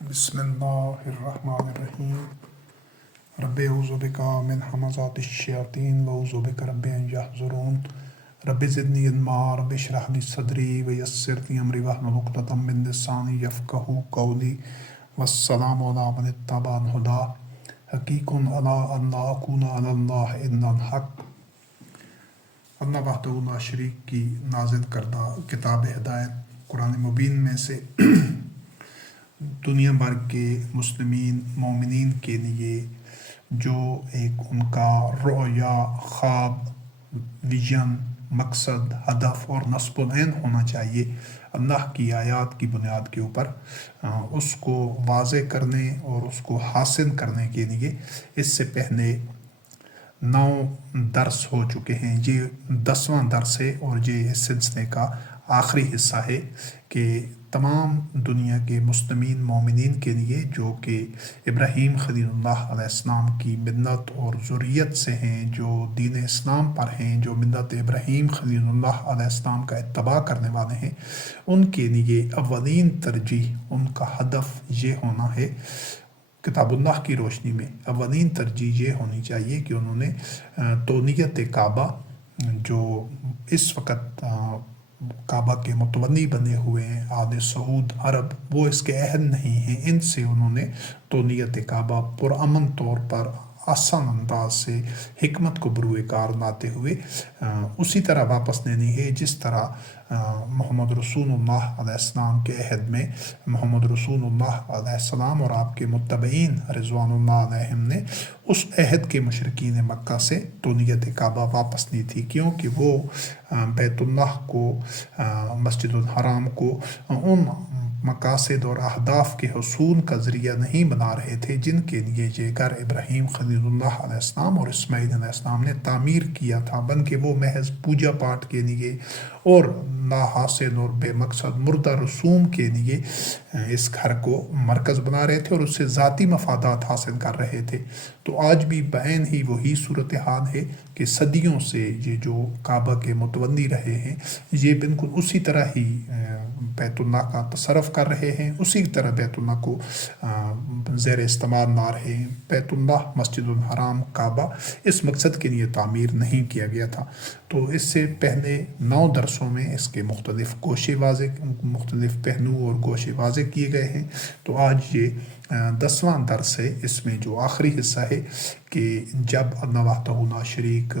بسم اللہ الرحمن الرحیم رب اعوذ بک من همزات الشیاطین واعوذ بک رب ان یحضرون رب زدنی علما رب اشرح لی صدری ویسر لی امری واحلل عقدۃ من لسانی یفقہوا قولی والسلام علی من اتبع الہدی حقیق علی ان لا اکون علی اللہ الا الحق۔ اللہ وحدہ لا شریک کی نازل کردہ کتاب ہدایت قرآن مبین میں سے دنیا بھر کے مسلمین مومنین کے لیے جو ایک ان کا رؤیا، خواب، ویژن، مقصد، ہدف اور نصب العین ہونا چاہیے اللہ کی آیات کی بنیاد کے اوپر، اس کو واضح کرنے اور اس کو حاصل کرنے کے لیے اس سے پہلے 9 درس ہو چکے ہیں۔ یہ 10واں درس ہے اور یہ اس سلسلے کا آخری حصہ ہے کہ تمام دنیا کے مسلمین مومنین کے لیے جو کہ ابراہیم خلیل اللہ علیہ السلام کی ملت اور ذریت سے ہیں، جو دین اسلام پر ہیں، جو ملت ابراہیم خلیل اللہ علیہ السلام کا اتباع کرنے والے ہیں، ان کے لیے اولین ترجیح، ان کا ہدف یہ ہونا ہے کتاب اللہ کی روشنی میں اولین ترجیح یہ ہونی چاہیے کہ انہوں نے تونیت کعبہ، جو اس وقت کعبہ کے متولی بنے ہوئے ہیں آل سعود عرب، وہ اس کے اہل نہیں ہیں، ان سے انہوں نے تونیت کعبہ پرامن طور پر آسان انداز سے حکمت کو بروئے کار لاتے ہوئے اسی طرح واپس لینی ہے جس طرح محمد رسول اللہ علیہ السلام کے عہد میں محمد رسول اللہ علیہ السلام اور آپ کے متبعین رضوان اللہ علیہم نے اس عہد کے مشرکین مکہ سے تونیت کعبہ واپس لی تھی، کیونکہ وہ بیت اللہ کو، مسجد الحرام کو ان مقاصد اور اہداف کے حصول کا ذریعہ نہیں بنا رہے تھے جن کے لیے یہ گھر ابراہیم خلیل اللہ علیہ السلام اور اسماعیل علیہ السلام نے تعمیر کیا تھا، بلکہ وہ محض پوجا پاٹ کے لیے اور لا حاصل اور بے مقصد مردہ رسوم کے لیے اس گھر کو مرکز بنا رہے تھے اور اس سے ذاتی مفادات حاصل کر رہے تھے۔ تو آج بھی بعین ہی وہی صورتحال ہے کہ صدیوں سے یہ جو کعبہ کے متولی رہے ہیں یہ بالکل اسی طرح ہی بیت اللہ کا تصرف کر رہے ہیں، اسی طرح بیت اللہ کو زیر استعمال لا رہے ہیں۔ بیت اللہ، مسجد الحرام، کعبہ اس مقصد کے لیے تعمیر نہیں کیا گیا تھا۔ تو اس سے پہلے 9 درسوں میں اس کے مختلف گوشے واضح، مختلف پہلو اور گوشے واضح کیے گئے ہیں۔ تو آج یہ 10واں درس ہے، اس میں جو آخری حصہ ہے کہ جب اللہ وحدہ لا شریک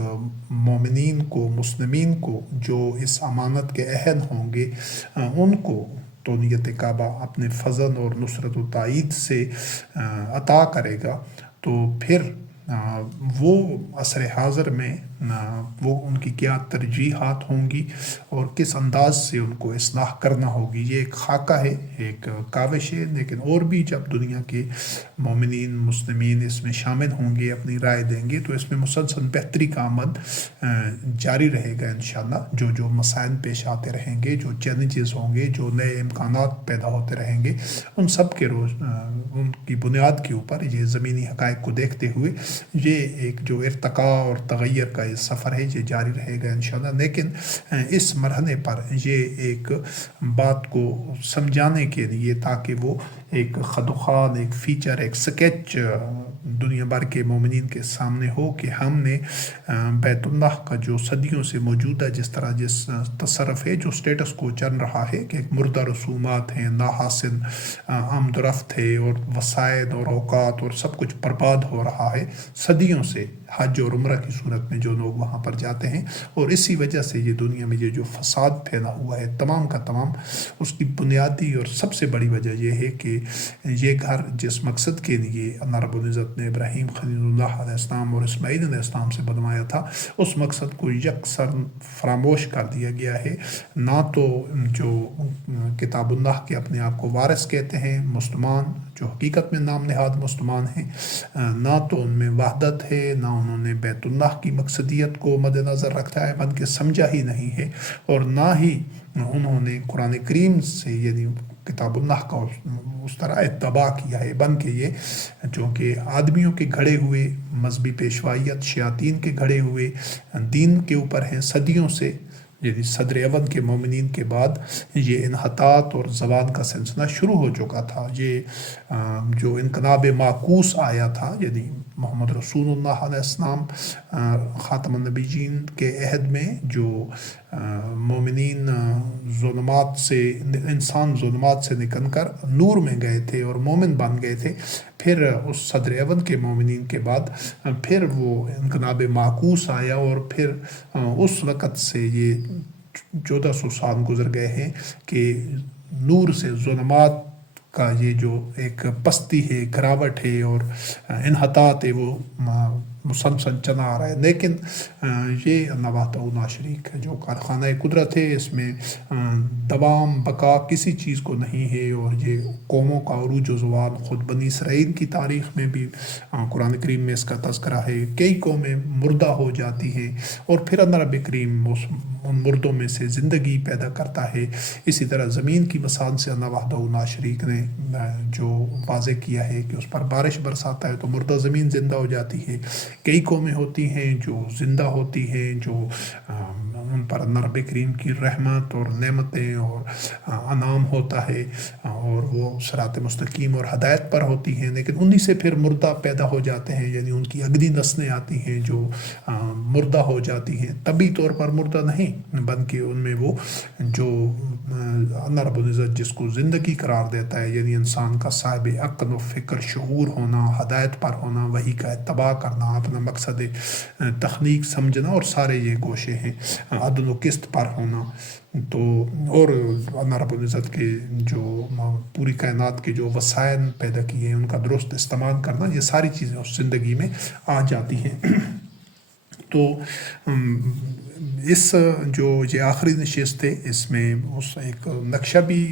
مومنین کو، مسلمین کو جو اس امانت کے اہل ہوں گے ان کو تونیت کعبہ اپنے فضل اور نصرت و تائید سے عطا کرے گا، تو پھر وہ عصر حاضر میں وہ ان کی کیا ترجیحات ہوں گی اور کس انداز سے ان کو اصلاح کرنا ہوگی۔ یہ ایک خاکہ ہے، ایک کاوش ہے، لیکن اور بھی جب دنیا کے مومنین، مسلمین اس میں شامل ہوں گے، اپنی رائے دیں گے، تو اس میں مسلسل بہتری کا عمل جاری رہے گا انشاءاللہ۔ جو مسائل پیش آتے رہیں گے، جو چیلنجز ہوں گے، جو نئے امکانات پیدا ہوتے رہیں گے، ان سب کے ان کی بنیاد کے اوپر یہ زمینی حقائق کو دیکھتے ہوئے یہ ایک جو ارتقاء اور تغیر کا یہ سفر ہے یہ جاری رہے گا انشاءاللہ۔ لیکن اس مرحلے پر یہ ایک بات کو سمجھانے کے لیے، تاکہ وہ ایک خدوخال، ایک فیچر، ایک سکیچ دنیا بھر کے مومنین کے سامنے ہو کہ ہم نے بیت اللہ کا جو صدیوں سے موجودہ جس تصرف ہے، جو سٹیٹس کو چل رہا ہے کہ ایک مردہ رسومات ہیں، لا حاصل آمد و رفت ہے اور وسائل اور اوقات اور سب کچھ برباد ہو رہا ہے صدیوں سے حج اور عمرہ کی صورت میں جو لوگ وہاں پر جاتے ہیں، اور اسی وجہ سے یہ دنیا میں یہ جو فساد پھیلا ہوا ہے تمام کا تمام، اس کی بنیادی اور سب سے بڑی وجہ یہ ہے کہ یہ گھر جس مقصد کے لیے اللہ رب العزت نے ابراہیم خلیل اللہ علیہ السلام اور اسماعیل علیہ السلام سے بنوایا تھا، اس مقصد کو یکسر فراموش کر دیا گیا ہے۔ نہ تو جو کتاب اللہ کے اپنے آپ کو وارث کہتے ہیں مسلمان، جو حقیقت میں نام نہاد مسلمان ہیں، نہ تو ان میں وحدت ہے، نہ انہوں نے بیت اللہ کی مقصدیت کو مد نظر رکھا ہے بلکہ سمجھا ہی نہیں ہے، اور نہ ہی انہوں نے قرآن کریم سے یعنی کتاب اللہ کا اس طرح اتباع کیا ہے، بلکہ یہ جو کہ آدمیوں کے گھڑے ہوئے مذہبی پیشوائیت، شیاطین کے گھڑے ہوئے دین کے اوپر ہیں صدیوں سے، یعنی صدر اول کے مومنین کے بعد یہ انحطاط اور زوال کا سلسلہ شروع ہو چکا تھا۔ یہ جو انقلاب معکوس آیا تھا، یعنی محمد رسول اللہ علیہ السلام خاتم النبیین کے عہد میں جو مومنین ظلمات سے، انسان ظلمات سے نکل کر نور میں گئے تھے اور مومن بن گئے تھے، پھر اس صدر اول کے مومنین کے بعد پھر وہ انقلاب معکوس آیا، اور پھر اس وقت سے یہ 1400 سال گزر گئے ہیں کہ نور سے ظلمات کا یہ جو ایک پستی ہے، گراوٹ ہے اور انحطاط ہے، وہ مسلسل چلا آ رہا ہے۔ لیکن یہ اللہ وحدہ لا شریک ہے، جو کارخانہ قدرت ہے، اس میں دوام بقا کسی چیز کو نہیں ہے، اور یہ قوموں کا عروج و زوال خود بنی اسرائیل کی تاریخ میں بھی قرآن کریم میں اس کا تذکرہ ہے۔ کئی قومیں مردہ ہو جاتی ہیں اور پھر اللہ رب کریم ان مردوں میں سے زندگی پیدا کرتا ہے۔ اسی طرح زمین کی مثال سے اللہ وحدہ لا شریک نے جو واضح کیا ہے کہ اس پر بارش برساتا ہے تو مردہ زمین زندہ ہو جاتی ہے۔ کئی قومیں ہوتی ہیں جو زندہ ہوتی ہیں، جو ان پر اللہ رب کریم کی رحمت اور نعمتیں اور انعام ہوتا ہے، اور وہ صراط مستقیم اور ہدایت پر ہوتی ہیں، لیکن انہی سے پھر مردہ پیدا ہو جاتے ہیں، یعنی ان کی اگلی نسلیں آتی ہیں جو مردہ ہو جاتی ہیں، طبی طور پر مردہ نہیں بلکہ ان میں وہ جو اللہ رب العزت جس کو زندگی قرار دیتا ہے، یعنی انسان کا صاحب عقل و فکر، شعور ہونا، ہدایت پر ہونا، وحی کا اتباع کرنا، اپنا مقصد تخلیق سمجھنا، اور سارے یہ گوشے ہیں، عدل و قسط پر ہونا، تو اور اللہ رب العزت کے جو پوری کائنات کے جو وسائل پیدا کیے ہیں ان کا درست استعمال کرنا، یہ ساری چیزیں اس زندگی میں آ جاتی ہیں۔ تو اس جو یہ آخری نشست ہے، اس میں اس ایک نقشہ بھی،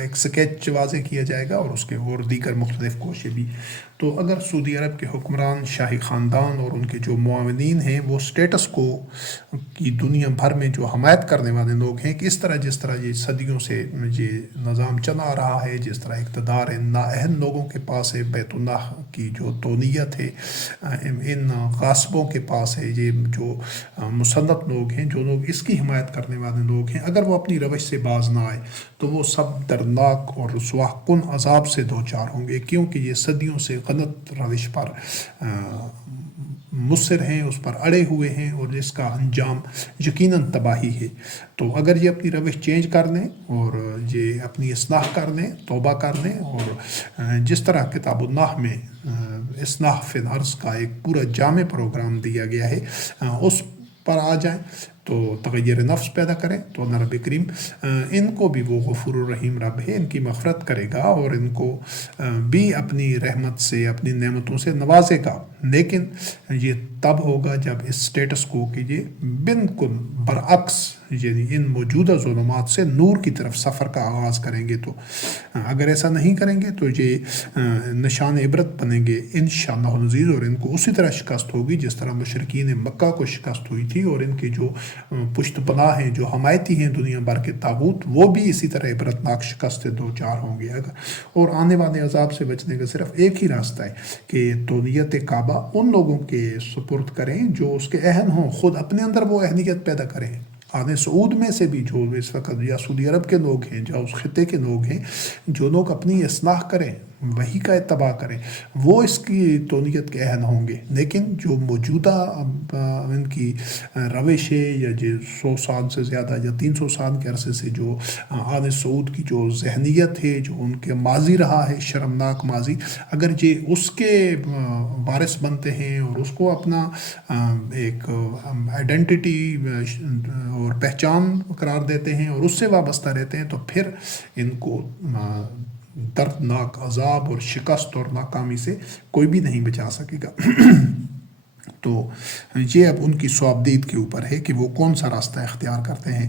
ایک سکیچ واضح کیا جائے گا، اور اس کے اور دیگر مختلف کوششیں بھی۔ تو اگر سعودی عرب کے حکمران، شاہی خاندان اور ان کے جو معاونین ہیں وہ اسٹیٹس کو کی دنیا بھر میں جو حمایت کرنے والے لوگ ہیں، کہ جس طرح یہ صدیوں سے یہ نظام چلا آ رہا ہے، جس طرح اقتدار ان نااہل لوگوں کے پاس ہے، بیت اللہ کی جو تونیت ہے ان غاصبوں کے پاس ہے، یہ جو مسلط لوگ ہیں، جو لوگ اس کی حمایت کرنے والے لوگ ہیں، اگر وہ اپنی روش سے باز نہ آئے تو وہ سب دردناک اور رسوا کن عذاب سے دوچار ہوں گے، کیونکہ یہ صدیوں سے غلط روش پر مصر ہیں، اس پر اڑے ہوئے ہیں، اور اس کا انجام یقیناً تباہی ہے۔ تو اگر یہ اپنی روش چینج کر لیں اور یہ اپنی اصلاح کر لیں، توبہ کر لیں، اور جس طرح کتاب اللہ میں اصلاح فی الارض کا ایک پورا جامع پروگرام دیا گیا ہے، اس پر آ جائیں تو تغیر نفس پیدا کریں، تو اللہ رب کریم ان کو بھی وہ غفور الرحیم رب ہے، ان کی مغفرت کرے گا اور ان کو بھی اپنی رحمت سے، اپنی نعمتوں سے نوازے گا۔ لیکن یہ تب ہوگا جب اس سٹیٹس کو کہ یہ بالکل برعکس، یعنی ان موجودہ ظلمات سے نور کی طرف سفر کا آغاز کریں گے۔ تو اگر ایسا نہیں کریں گے تو یہ نشان عبرت بنیں گے انشاءاللہ العزیز، اور ان کو اسی طرح شکست ہوگی جس طرح مشرکین مکہ کو شکست ہوئی تھی، اور ان کے جو پشت پناہ ہیں، جو حمایتی ہیں دنیا بھر کے طاغوت، وہ بھی اسی طرح عبرتناک شکست سے دوچار ہوں گے۔ اور آنے والے عذاب سے بچنے کا صرف ایک ہی راستہ ہے کہ تونیت کعبہ ان لوگوں کے سپرد کریں جو اس کے اہل ہوں، خود اپنے اندر وہ اہلیت پیدا کریں۔ آل سعود میں سے بھی جو اس وقت یا سعودی عرب کے لوگ ہیں، یا اس خطے کے لوگ ہیں، جو لوگ اپنی اصلاح کریں، وحی کا اتباع کریں، وہ اس کی تونیت کے اہل ہوں گے۔ لیکن جو موجودہ ان کی روش ہے، یا جو 100 سال سے زیادہ یا 300 سال کے عرصے سے جو آل سعود کی جو ذہنیت ہے، جو ان کے ماضی رہا ہے، شرمناک ماضی، اگر یہ اس کے وارث بنتے ہیں اور اس کو اپنا ایک آئیڈینٹی اور پہچان قرار دیتے ہیں اور اس سے وابستہ رہتے ہیں، تو پھر ان کو دردناک عذاب اور شکست اور ناکامی سے کوئی بھی نہیں بچا سکے گا۔ تو یہ اب ان کی صوابدید کے اوپر ہے کہ وہ کون سا راستہ اختیار کرتے ہیں۔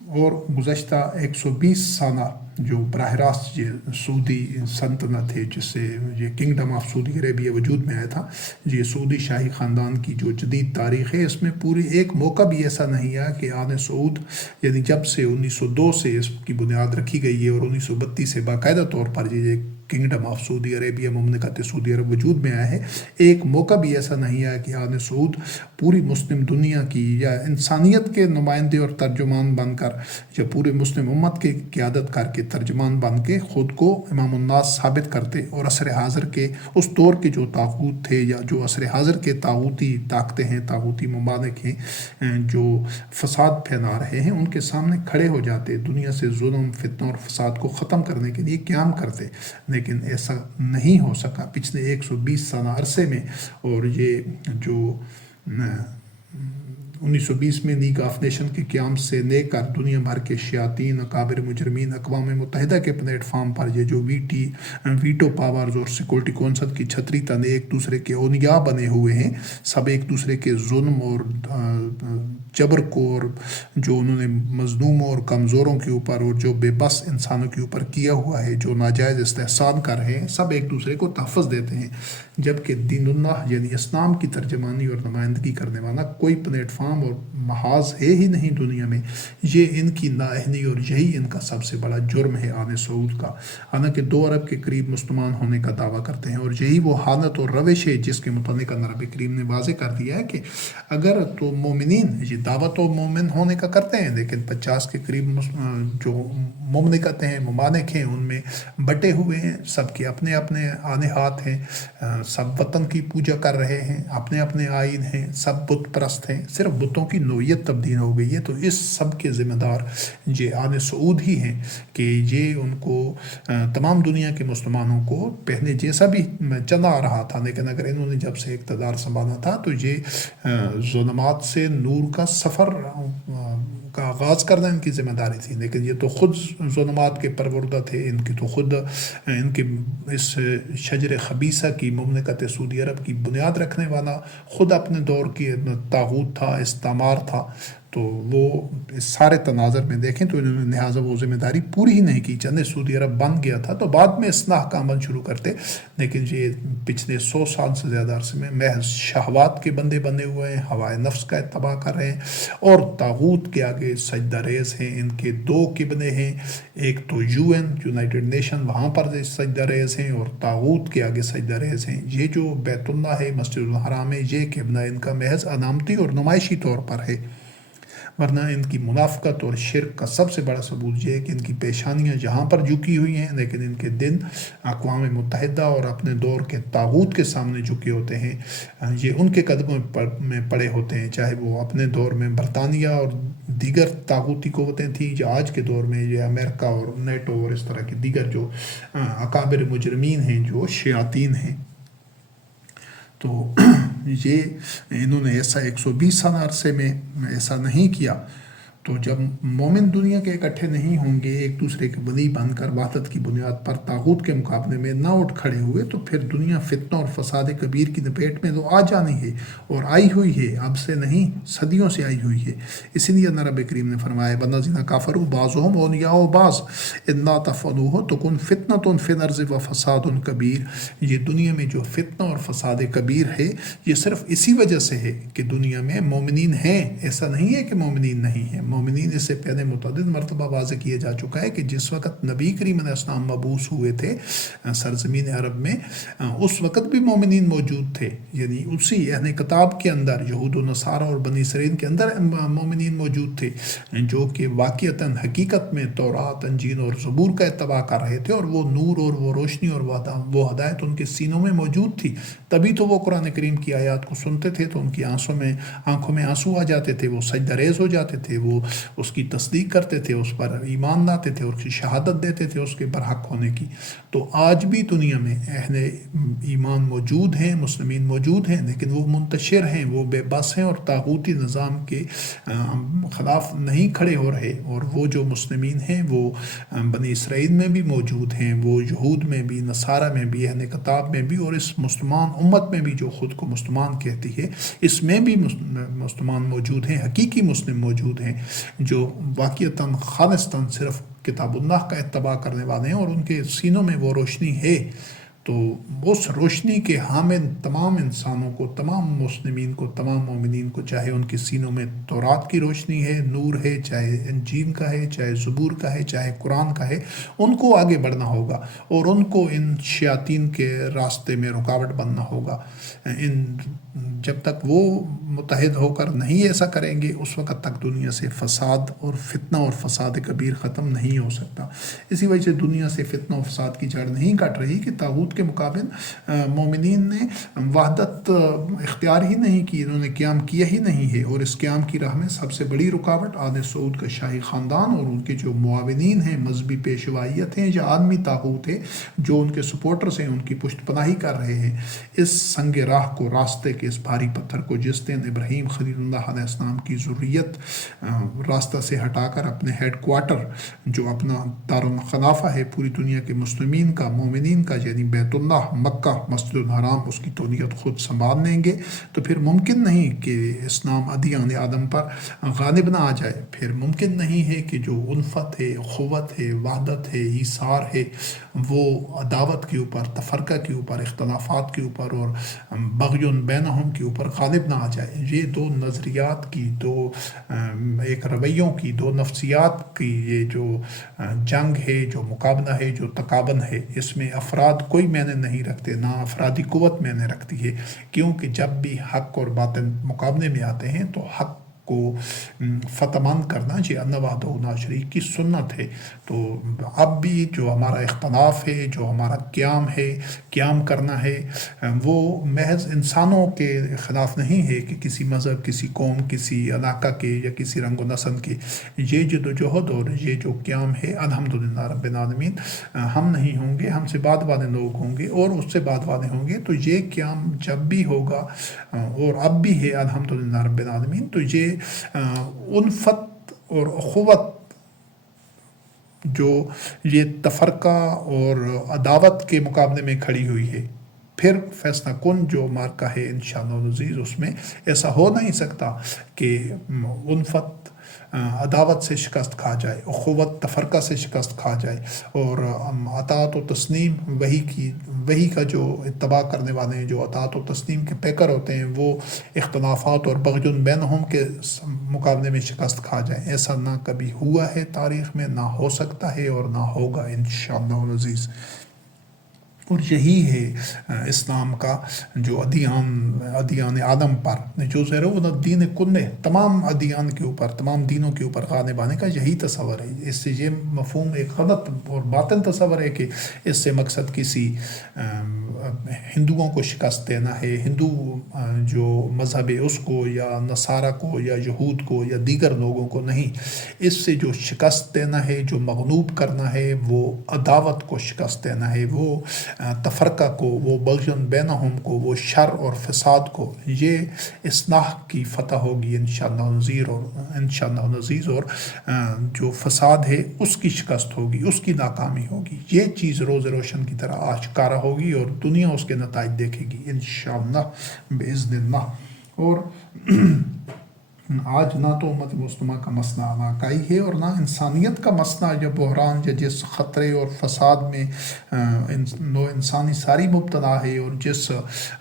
اور گزشتہ 120 سالہ جو براہ راست یہ سعودی سلطنت ہے، جس سے یہ کنگڈم آف سعودی عربیہ وجود میں آیا تھا، یہ سعودی شاہی خاندان کی جو جدید تاریخ ہے، اس میں پوری ایک موقع بھی ایسا نہیں آیا کہ آل سعود، یعنی جب سے 1902 سے اس کی بنیاد رکھی گئی ہے اور 1932 سے باقاعدہ طور پر یہ کنگڈم آف سعودی عربیہ، مملکت سعودی عرب وجود میں آیا ہے، ایک موقع بھی ایسا نہیں آیا کہ آل سعود پوری مسلم دنیا کی یا انسانیت کے نمائندے اور ترجمان بن کر، یا پورے مسلم امت کے قیادت کر کے ترجمان بن کے خود کو امام الناس ثابت کرتے، اور عصر حاضر کے اس دور کے جو طاغوت تھے، یا جو عصر حاضر کے طاغوتی طاقتیں ہیں، طاغوتی ممالک ہیں جو فساد پھیلا رہے ہیں، ان کے سامنے کھڑے ہو جاتے، دنیا سے ظلم، فتنہ اور فساد کو ختم کرنے کے لیے قیام کرتے، لیکن ایسا نہیں ہو سکا پچھلے 120 سالہ عرصے میں۔ اور یہ جو 1920 میں لیگ آف نیشن کے قیام سے لے کر دنیا بھر کے شیاطین، اکابر مجرمین اقوام متحدہ کے پلیٹ فارم پر یہ جو ویٹو پاورز اور سیکورٹی کونسل کی چھتری تلے ایک دوسرے کے اولیاء بنے ہوئے ہیں، سب ایک دوسرے کے ظلم اور جبر کو، اور جو انہوں نے مظلوموں اور کمزوروں کے اوپر اور جو بے بس انسانوں کے اوپر کیا ہوا ہے، جو ناجائز استحصال کر رہے ہیں، سب ایک دوسرے کو تحفظ دیتے ہیں، جبکہ دین اللہ یعنی اسلام کی ترجمانی اور نمائندگی کرنے والا کوئی پلیٹ فارم اور محاذ ہے ہی نہیں دنیا میں۔ یہ ان کی نااہلی اور یہی ان کا سب سے بڑا جرم ہے آل سعود کا، حالانکہ 2 ارب کے قریب مسلمان ہونے کا دعویٰ کرتے ہیں، اور یہی وہ حالت اور روش ہے جس کے متعلق نبی کریم نے واضح کر دیا ہے کہ اگر تو مومنین یہ دعوت و مومن ہونے کا کرتے ہیں، لیکن 50 کے قریب جو مملکتیں ہیں، ممالک ہیں، ان میں بٹے ہوئے ہیں، سب کے اپنے اپنے آلہات ہیں، سب وطن کی پوجا کر رہے ہیں، اپنے اپنے آئین ہیں، سب بت پرست ہیں، صرف بتوں کی نوعیت تبدیل ہو گئی ہے، تو اس سب کے ذمہ دار یہ آل سعود ہی ہیں کہ یہ ان کو تمام دنیا کے مسلمانوں کو پہلے جیسا بھی چلا آ رہا تھا، لیکن اگر انہوں نے جب سے اقتدار سنبھالا تھا تو یہ ظلمات سے نور کا سفر کا آغاز کرنا ان کی ذمہ داری تھی، لیکن یہ تو خود ظلمات کے پروردہ تھے، ان کی تو خود ان کے اس شجر خبیثہ کی مملکت سعودی عرب کی بنیاد رکھنے والا خود اپنے دور کی طاغوت تھا، استعمار تھا، تو وہ اس سارے تناظر میں دیکھیں تو انہوں نے لہٰذا وہ ذمہ داری پوری ہی نہیں کی۔ چند سعودی عرب بن گیا تھا تو بعد میں اصلاح کا عمل شروع کرتے، لیکن یہ پچھلے 100 سال سے زیادہ عرصے میں محض شہوات کے بندے بنے ہوئے ہیں، ہوائے نفس کا اتباع کر رہے ہیں، اور طاغوت کے آگے سجدہ ریز ہیں۔ ان کے 2 قبلے ہیں، ایک تو UN یونائٹڈ نیشن، وہاں پر سجدہ ریز ہیں، اور طاغوت کے آگے سجدہ ریز ہیں۔ یہ جو بیت اللہ ہے، مسجد الحرام ہے، یہ قبلہ ان کا محض علامتی اور نمائشی طور پر ہے، ورنہ ان کی منافقت اور شرک کا سب سے بڑا ثبوت یہ ہے کہ ان کی پیشانیاں جہاں پر جھکی ہوئی ہیں، لیکن ان کے دن اقوام متحدہ اور اپنے دور کے طاغوت کے سامنے جھکے ہوتے ہیں، یہ ان کے قدموں میں پڑے ہوتے ہیں، چاہے وہ اپنے دور میں برطانیہ اور دیگر طاغوتی قوتیں تھیں، یا آج کے دور میں یہ امریکہ اور نیٹو اور اس طرح کے دیگر جو اکابر مجرمین ہیں، جو شیاطین ہیں۔ تو یہ انہوں نے ایسا 120 سال عرصے میں ایسا نہیں کیا، تو جب مومن دنیا کے اکٹھے نہیں ہوں گے، ایک دوسرے کے ولی بن کر وحدت کی بنیاد پر طاغوت کے مقابلے میں نہ اٹھ کھڑے ہوئے، تو پھر دنیا فتنہ اور فساد کبیر کی لپیٹ میں تو آ جانی ہے، اور آئی ہوئی ہے، اب سے نہیں، صدیوں سے آئی ہوئی ہے۔ اسی لیے رب کریم نے فرمایا وَالَّذِينَ كَفَرُوا بَعْضُهُمْ أَوْلِيَاءُ بَعْضٍ إِلَّا تَفْعَلُوهُ تَكُنْ فِتْنَةٌ فِي الْأَرْضِ وَفَسَادٌ كَبِيرٌ۔ یہ دنیا میں جو فتنہ اور فساد کبیر ہے، یہ صرف اسی وجہ سے ہے کہ دنیا میں مومنین ہیں، ایسا نہیں ہے کہ مومنین نہیں ہیں۔ مومنین اس سے پہلے متعدد مرتبہ واضح کیا جا چکا ہے کہ جس وقت نبی کریم علیہ السلام مبعوث ہوئے تھے سرزمین عرب میں، اس وقت بھی مومنین موجود تھے، یعنی اسی اہل کتاب کے اندر، یہود و نصارہ اور بنی اسرائیل کے اندر مومنین موجود تھے، جو کہ واقعتاً حقیقت میں تورات، انجیل اور زبور کا اتباع کر رہے تھے، اور وہ نور اور وہ روشنی اور وہ ہدایت ان کے سینوں میں موجود تھی، تبھی تو وہ قرآن کریم کی آیات کو سنتے تھے تو ان کی آنکھوں میں آنسو آ جاتے تھے، وہ سجدہ ریز ہو جاتے تھے، وہ اس کی تصدیق کرتے تھے، اس پر ایمان لاتے تھے، اور اس کی شہادت دیتے تھے اس کے برحق ہونے کی۔ تو آج بھی دنیا میں اہل ایمان موجود ہیں، مسلمین موجود ہیں، لیکن وہ منتشر ہیں، وہ بے بس ہیں، اور طاغوتی نظام کے خلاف نہیں کھڑے ہو رہے، اور وہ جو مسلمین ہیں وہ بنی اسرائیل میں بھی موجود ہیں، وہ یہود میں بھی، نصارہ میں بھی، اہل کتاب میں بھی، اور اس مسلمان امت میں بھی جو خود کو مسلمان کہتی ہے، اس میں بھی مسلمان موجود ہیں، حقیقی مسلم موجود ہیں، جو واقعتاً خالصتاً صرف کتاب اللہ کا اتباع کرنے والے ہیں اور ان کے سینوں میں وہ روشنی ہے، تو اس روشنی کے حامل تمام انسانوں کو، تمام مسلمین کو، تمام مومنین کو، چاہے ان کے سینوں میں تورات کی روشنی ہے، نور ہے، چاہے انجیل کا ہے، چاہے زبور کا ہے، چاہے قرآن کا ہے، ان کو آگے بڑھنا ہوگا اور ان کو ان شیاطین کے راستے میں رکاوٹ بننا ہوگا۔ جب تک وہ متحد ہو کر نہیں ایسا کریں گے، اس وقت تک دنیا سے فساد اور فتنہ اور فساد کبیر ختم نہیں ہو سکتا۔ اسی وجہ سے دنیا سے فتنہ و فساد کی جڑ نہیں کٹ رہی کہ طاغوت کے مقابل مومنین نے وحدت اختیار ہی نہیں کی، انہوں نے قیام کیا ہی نہیں ہے، اور اس قیام کی راہ میں سب سے بڑی رکاوٹ آل سعود کا شاہی خاندان اور ان کے جو معاونین ہیں، مذہبی پیشوائیت ہیں یا عالمی طاغوت ہے جو ان کے سپورٹرز ہیں، ان کی پشت پناہی کر رہے ہیں۔ اس سنگ راہ کو، راستے کے اس بھاری پتھر کو جس دن ابراہیم خلیل اللہ علیہ السلام کی ذریت راستہ سے ہٹا کر اپنے ہیڈ کوارٹر جو اپنا دارالخلافہ ہے پوری دنیا کے مسلمین کا، مومنین کا، یعنی بیت اللہ، مکہ، مسجد الحرام، اس کی تونیت خود سنبھال لیں گے، تو پھر ممکن نہیں کہ اسلام ادیان آدم پر غالب نہ آ جائے۔ پھر ممکن نہیں ہے کہ جو الفت ہے، اخوت ہے، وحدت ہے، ایثار ہے، وہ عداوت کے اوپر، تفرقہ کے اوپر، اختلافات کے اوپر اور بغی بینہم کے اوپر غالب نہ آ جائے۔ یہ دو نظریات کی، دو ایک رویوں کی، دو نفسیات کی یہ جو جنگ ہے، جو مقابلہ ہے، جو تقابل ہے، اس میں افراد کوئی معنی نہیں رکھتے، نہ افرادی قوت معنی رکھتی ہے، کیونکہ جب بھی حق اور باطل مقابلے میں آتے ہیں تو حق کو فتح مند کرنا جی اللہ وحدہ لا شریک کی سنت ہے۔ تو اب بھی جو ہمارا اختلاف ہے، جو ہمارا قیام ہے، قیام کرنا ہے، وہ محض انسانوں کے خلاف نہیں ہے کہ کسی مذہب، کسی قوم، کسی علاقہ کے یا کسی رنگ و نسل کے۔ یہ جد و جہد اور یہ جو قیام ہے الحمدللہ رب العالمین، ہم نہیں ہوں گے، ہم سے بعد والے لوگ ہوں گے اور اس سے بعد والے ہوں گے، تو یہ قیام جب بھی ہوگا اور اب بھی ہے الحمدللہ رب العالمین، تو یہ الفت اور اخوت جو یہ تفرقہ اور عداوت کے مقابلے میں کھڑی ہوئی ہے، پھر فیصلہ کن جو مارکہ ہے انشاءاللہ العزیز، اس میں ایسا ہو نہیں سکتا کہ الفت عداوت سے شکست کھا جائے، اخوت تفرقہ سے شکست کھا جائے، اور اطاعت و تسلیم وہی کا جو اتباع کرنے والے ہیں، جو اطاعت و تسلیم کے پیکر ہوتے ہیں، وہ اختلافات اور بغی بینہم کے مقابلے میں شکست کھا جائیں۔ ایسا نہ کبھی ہوا ہے تاریخ میں، نہ ہو سکتا ہے اور نہ ہوگا انشاءاللہ العزیز۔ اور یہی ہے اسلام کا جو ادیان آدم پر جو ضرور دین کل، تمام ادیان کے اوپر، تمام دینوں کے اوپر غالب آنے کا یہی تصور ہے۔ اس سے یہ مفہوم ایک غلط اور باطل تصور ہے کہ اس سے مقصد کسی ہندوؤں کو شکست دینا ہے، ہندو جو مذہب ہے اس کو، یا نصارہ کو، یا یہود کو، یا دیگر لوگوں کو نہیں۔ اس سے جو شکست دینا ہے، جو مغلوب کرنا ہے، وہ عداوت کو شکست دینا ہے، وہ تفرقہ کو، وہ بغی بینہم کو، وہ شر اور فساد کو۔ یہ اصلاح کی فتح ہوگی انشاءاللہ العزیز، اور جو فساد ہے اس کی شکست ہوگی، اس کی ناکامی ہوگی۔ یہ چیز روز روشن کی طرح آشکارا ہوگی اور دنیا اس کے نتائج دیکھے گی انشاءاللہ باذن اللہ۔ اور آج نہ تو امت مسلمہ کا مسئلہ علاقائی ہے اور نہ انسانیت کا مسئلہ یا بحران یا جس خطرے اور فساد میں نو انسانی ساری مبتلا ہے اور جس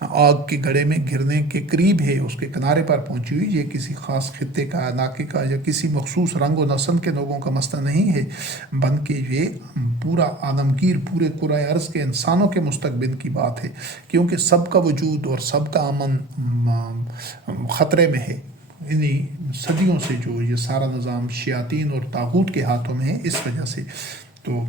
آگ کے گڑھے میں گرنے کے قریب ہے، اس کے کنارے پر پہنچی ہوئی، یہ کسی خاص خطے کا، علاقے کا یا کسی مخصوص رنگ و نسل کے لوگوں کا مسئلہ نہیں ہے، بلکہ یہ پورا عالمگیر، پورے کرۂ ارض کے انسانوں کے مستقبل کی بات ہے، کیونکہ سب کا وجود اور سب کا امن خطرے میں ہے۔ انہی صدیوں سے جو یہ سارا نظام شیاطین اور طاغوت کے ہاتھوں میں ہے، اس وجہ سے تو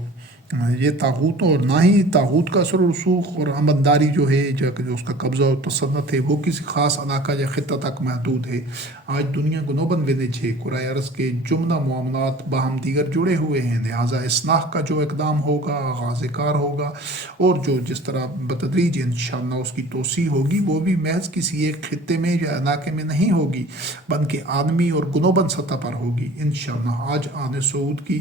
یہ طاغوت، اور نہ ہی طاغوت کا اثر و رسوخ اور امنداری جو ہے، جو اس کا قبضہ و تسلط ہے، وہ کسی خاص علاقہ یا خطہ تک محدود ہے۔ آج دنیا گلوبل ولیج ہے، کرۂ ارض کے جملہ معاملات باہم دیگر جڑے ہوئے ہیں، لہٰذا اصلاح کا جو اقدام ہوگا، آغاز کار ہوگا، اور جو جس طرح بتدریج انشاءاللہ اس کی توسیع ہوگی، وہ بھی محض کسی ایک خطے میں یا علاقے میں نہیں ہوگی، بلکہ عالمی اور گلوبل سطح پر ہوگی انشاءاللہ۔ آج آل سعود کی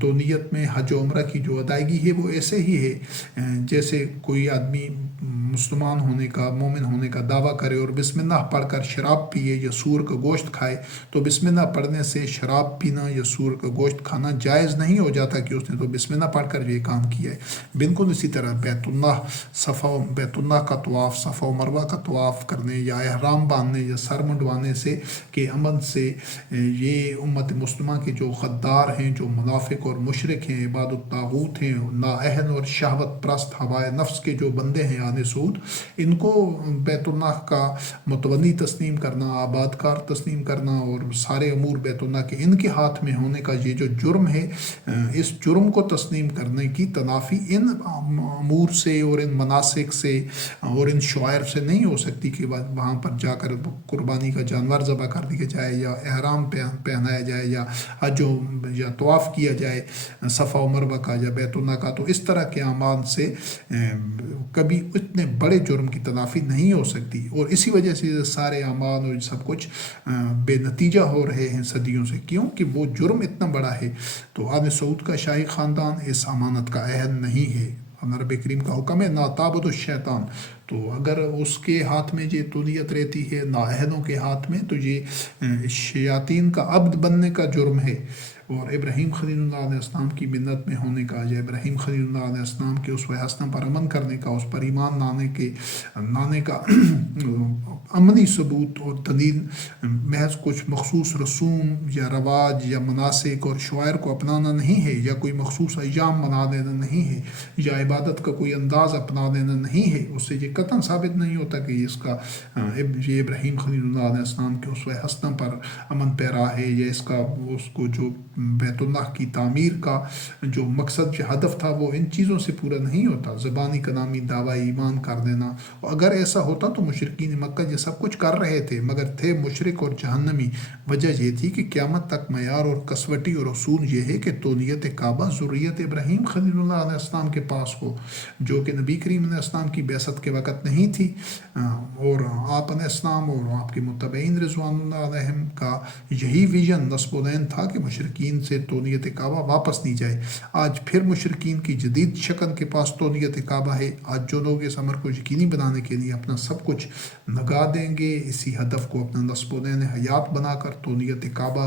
تو نیت میں حج و عمرہ کی جو ادائیگی ہے وہ ایسے ہی ہے جیسے کوئی آدمی مسلمان ہونے کا، مومن ہونے کا دعویٰ کرے اور بسم اللہ پڑھ کر شراب پیے یا سور کا گوشت کھائے، تو بسم اللہ پڑھنے سے شراب پینا یا سور کا گوشت کھانا جائز نہیں ہو جاتا کہ اس نے تو بسم اللہ پڑھ کر یہ کام کیا ہے۔ بالکل اسی طرح بیت اللہ کا طواف، صفا و مروہ کا طواف کرنے یا احرام باندھنے یا سر منڈوانے سے کے عمل سے یہ امت مسلمہ کے جو غدار ہیں، جو منافق اور مشرک ہیں، عباد الطاغوت ہیں، نااہل اور شہوت پرست ہوائے نفس کے جو بندے ہیں آنے سود، ان کو بیت اللہ کا متولی تسلیم کرنا، آباد کار تسلیم کرنا اور سارے امور بیت اللہ کے ان کے ہاتھ میں ہونے کا یہ جو جرم ہے، اس جرم کو تسلیم کرنے کی تنافی ان امور سے اور ان مناسک سے اور ان شعائر سے نہیں ہو سکتی کہ وہاں پر جا کر قربانی کا جانور ذبح کر دیا جائے یا احرام پہنایا جائے یا حج یا طواف کیا جائے صفا و مروہ کا یا بیت اللہ کا۔ تو اس طرح کے اعمال سے کبھی اتنے بڑے جرم کی تلافی نہیں ہو سکتی، اور اسی وجہ سے سارے اعمال اور سب کچھ بے نتیجہ ہو رہے ہیں صدیوں سے، کیونکہ وہ جرم اتنا بڑا ہے۔ تو آل سعود کا شاہی خاندان اس امانت کا اہل نہیں ہے۔ نبی کریم کا حکم ہے نا تعبد الشیطان، تو اگر اس کے ہاتھ میں یہ تولیت رہتی ہے نااہلوں کے ہاتھ میں، تو یہ شیاطین کا عبد بننے کا جرم ہے۔ اور ابراہیم خلیل اللہ علیہ السلام کی منت میں ہونے کا یا ابراہیم خلیل اللہ علیہ السلام کے اسوہ حسنہ پر عمل کرنے کا، اس پر ایمان لانے کا عملی ثبوت اور دلیل محض کچھ مخصوص رسوم یا رواج یا مناسک اور شعائر کو اپنانا نہیں ہے، یا کوئی مخصوص ایام منا لینا نہیں ہے، یا عبادت کا کوئی انداز اپنا لینا نہیں ہے۔ اس سے یہ قطعاً ثابت نہیں ہوتا کہ یہ ابراہیم خلیل اللہ علیہ السلام کے اسوہ حسنہ پر امن پیرا ہے، یا اس کو جو بیت اللہ کی تعمیر کا جو مقصد یا ہدف تھا وہ ان چیزوں سے پورا نہیں ہوتا۔ زبانی کلامی دعویٰ ایمان کر دینا، اور اگر ایسا ہوتا تو مشرکین مکہ یہ سب کچھ کر رہے تھے، مگر تھے مشرک اور جہنمی۔ وجہ یہ تھی کہ قیامت تک معیار اور کسوٹی اور اصول یہ ہے کہ تولیت کعبہ ذریت ابراہیم خلیل اللہ علیہ السلام کے پاس ہو، جو کہ نبی کریم علیہ السلام کی بعثت کے وقت نہیں تھی، اور آپ علیہ السلام اور آپ کے متبعین رضوان اللہ علیہم کا یہی ویژن نصب العین تھا کہ مشرکین سے تولیت کعبہ واپس لی جائے۔ آج پھر مشرکین کی جدید شکل کے پاس تولیت کعبہ ہے۔ آج جو لوگ اس امر کو یقینی بنانے کے لیے اپنا سب کچھ لگا دیں گے، اسی ہدف کو اپنا نصب العین حیات بنا کر تولیت کعبہ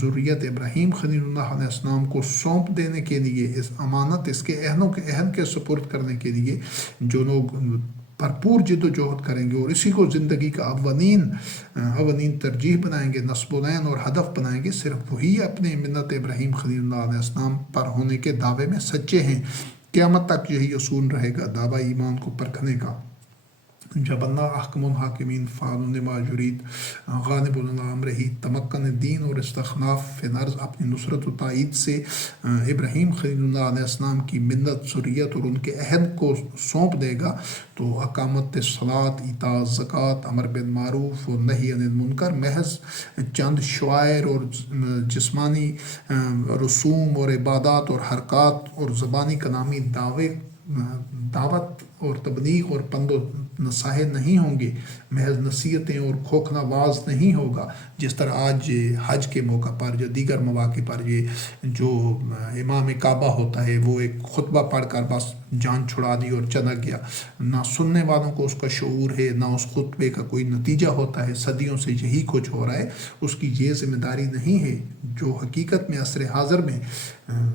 ذریت ابراہیم خلیل اللہ علیہ السلام کو سونپ دینے کے لیے، اس امانت اس کے اہلوں کے اہل کے سپرد کرنے کے لیے جو لوگ بھرپور جد و جہد کریں گے اور اسی کو زندگی کا اولین ترجیح بنائیں گے، نصب العین اور ہدف بنائیں گے، صرف وہی اپنے منت ابراہیم خلیل اللہ علیہ السلام پر ہونے کے دعوے میں سچے ہیں۔ قیامت تک یہی اصول رہے گا دعوی ایمان کو پرکھنے کا۔ جب اللہ احکم الحاکمین فعال لما یرید غالب علی امرہ تمکن الدین اور استخلاف فی الارض اپنی نصرت و تائید سے ابراہیم خلیل اللہ علیہ السلام کی ملت ذریت اور ان کے عہد کو سونپ دے گا، تو اقامت صلاۃ، ایتاء زکوٰۃ، امر بالمعروف و نہی عن المنکر محض چند شعائر اور جسمانی رسوم اور عبادات اور حرکات اور زبانی کلامی دعوت اور تبلیغ اور پند و نصائح نہیں ہوں گے، محض نصیحتیں اور کھوکھلا واز نہیں ہوگا، جس طرح آج حج کے موقع پر یا دیگر مواقع پر یہ جو امام کعبہ ہوتا ہے وہ ایک خطبہ پڑھ کر بس جان چھڑا دی اور چلا گیا، نہ سننے والوں کو اس کا شعور ہے، نہ اس خطبے کا کوئی نتیجہ ہوتا ہے، صدیوں سے یہی کچھ ہو رہا ہے۔ اس کی یہ ذمہ داری نہیں ہے جو حقیقت میں عصر حاضر میں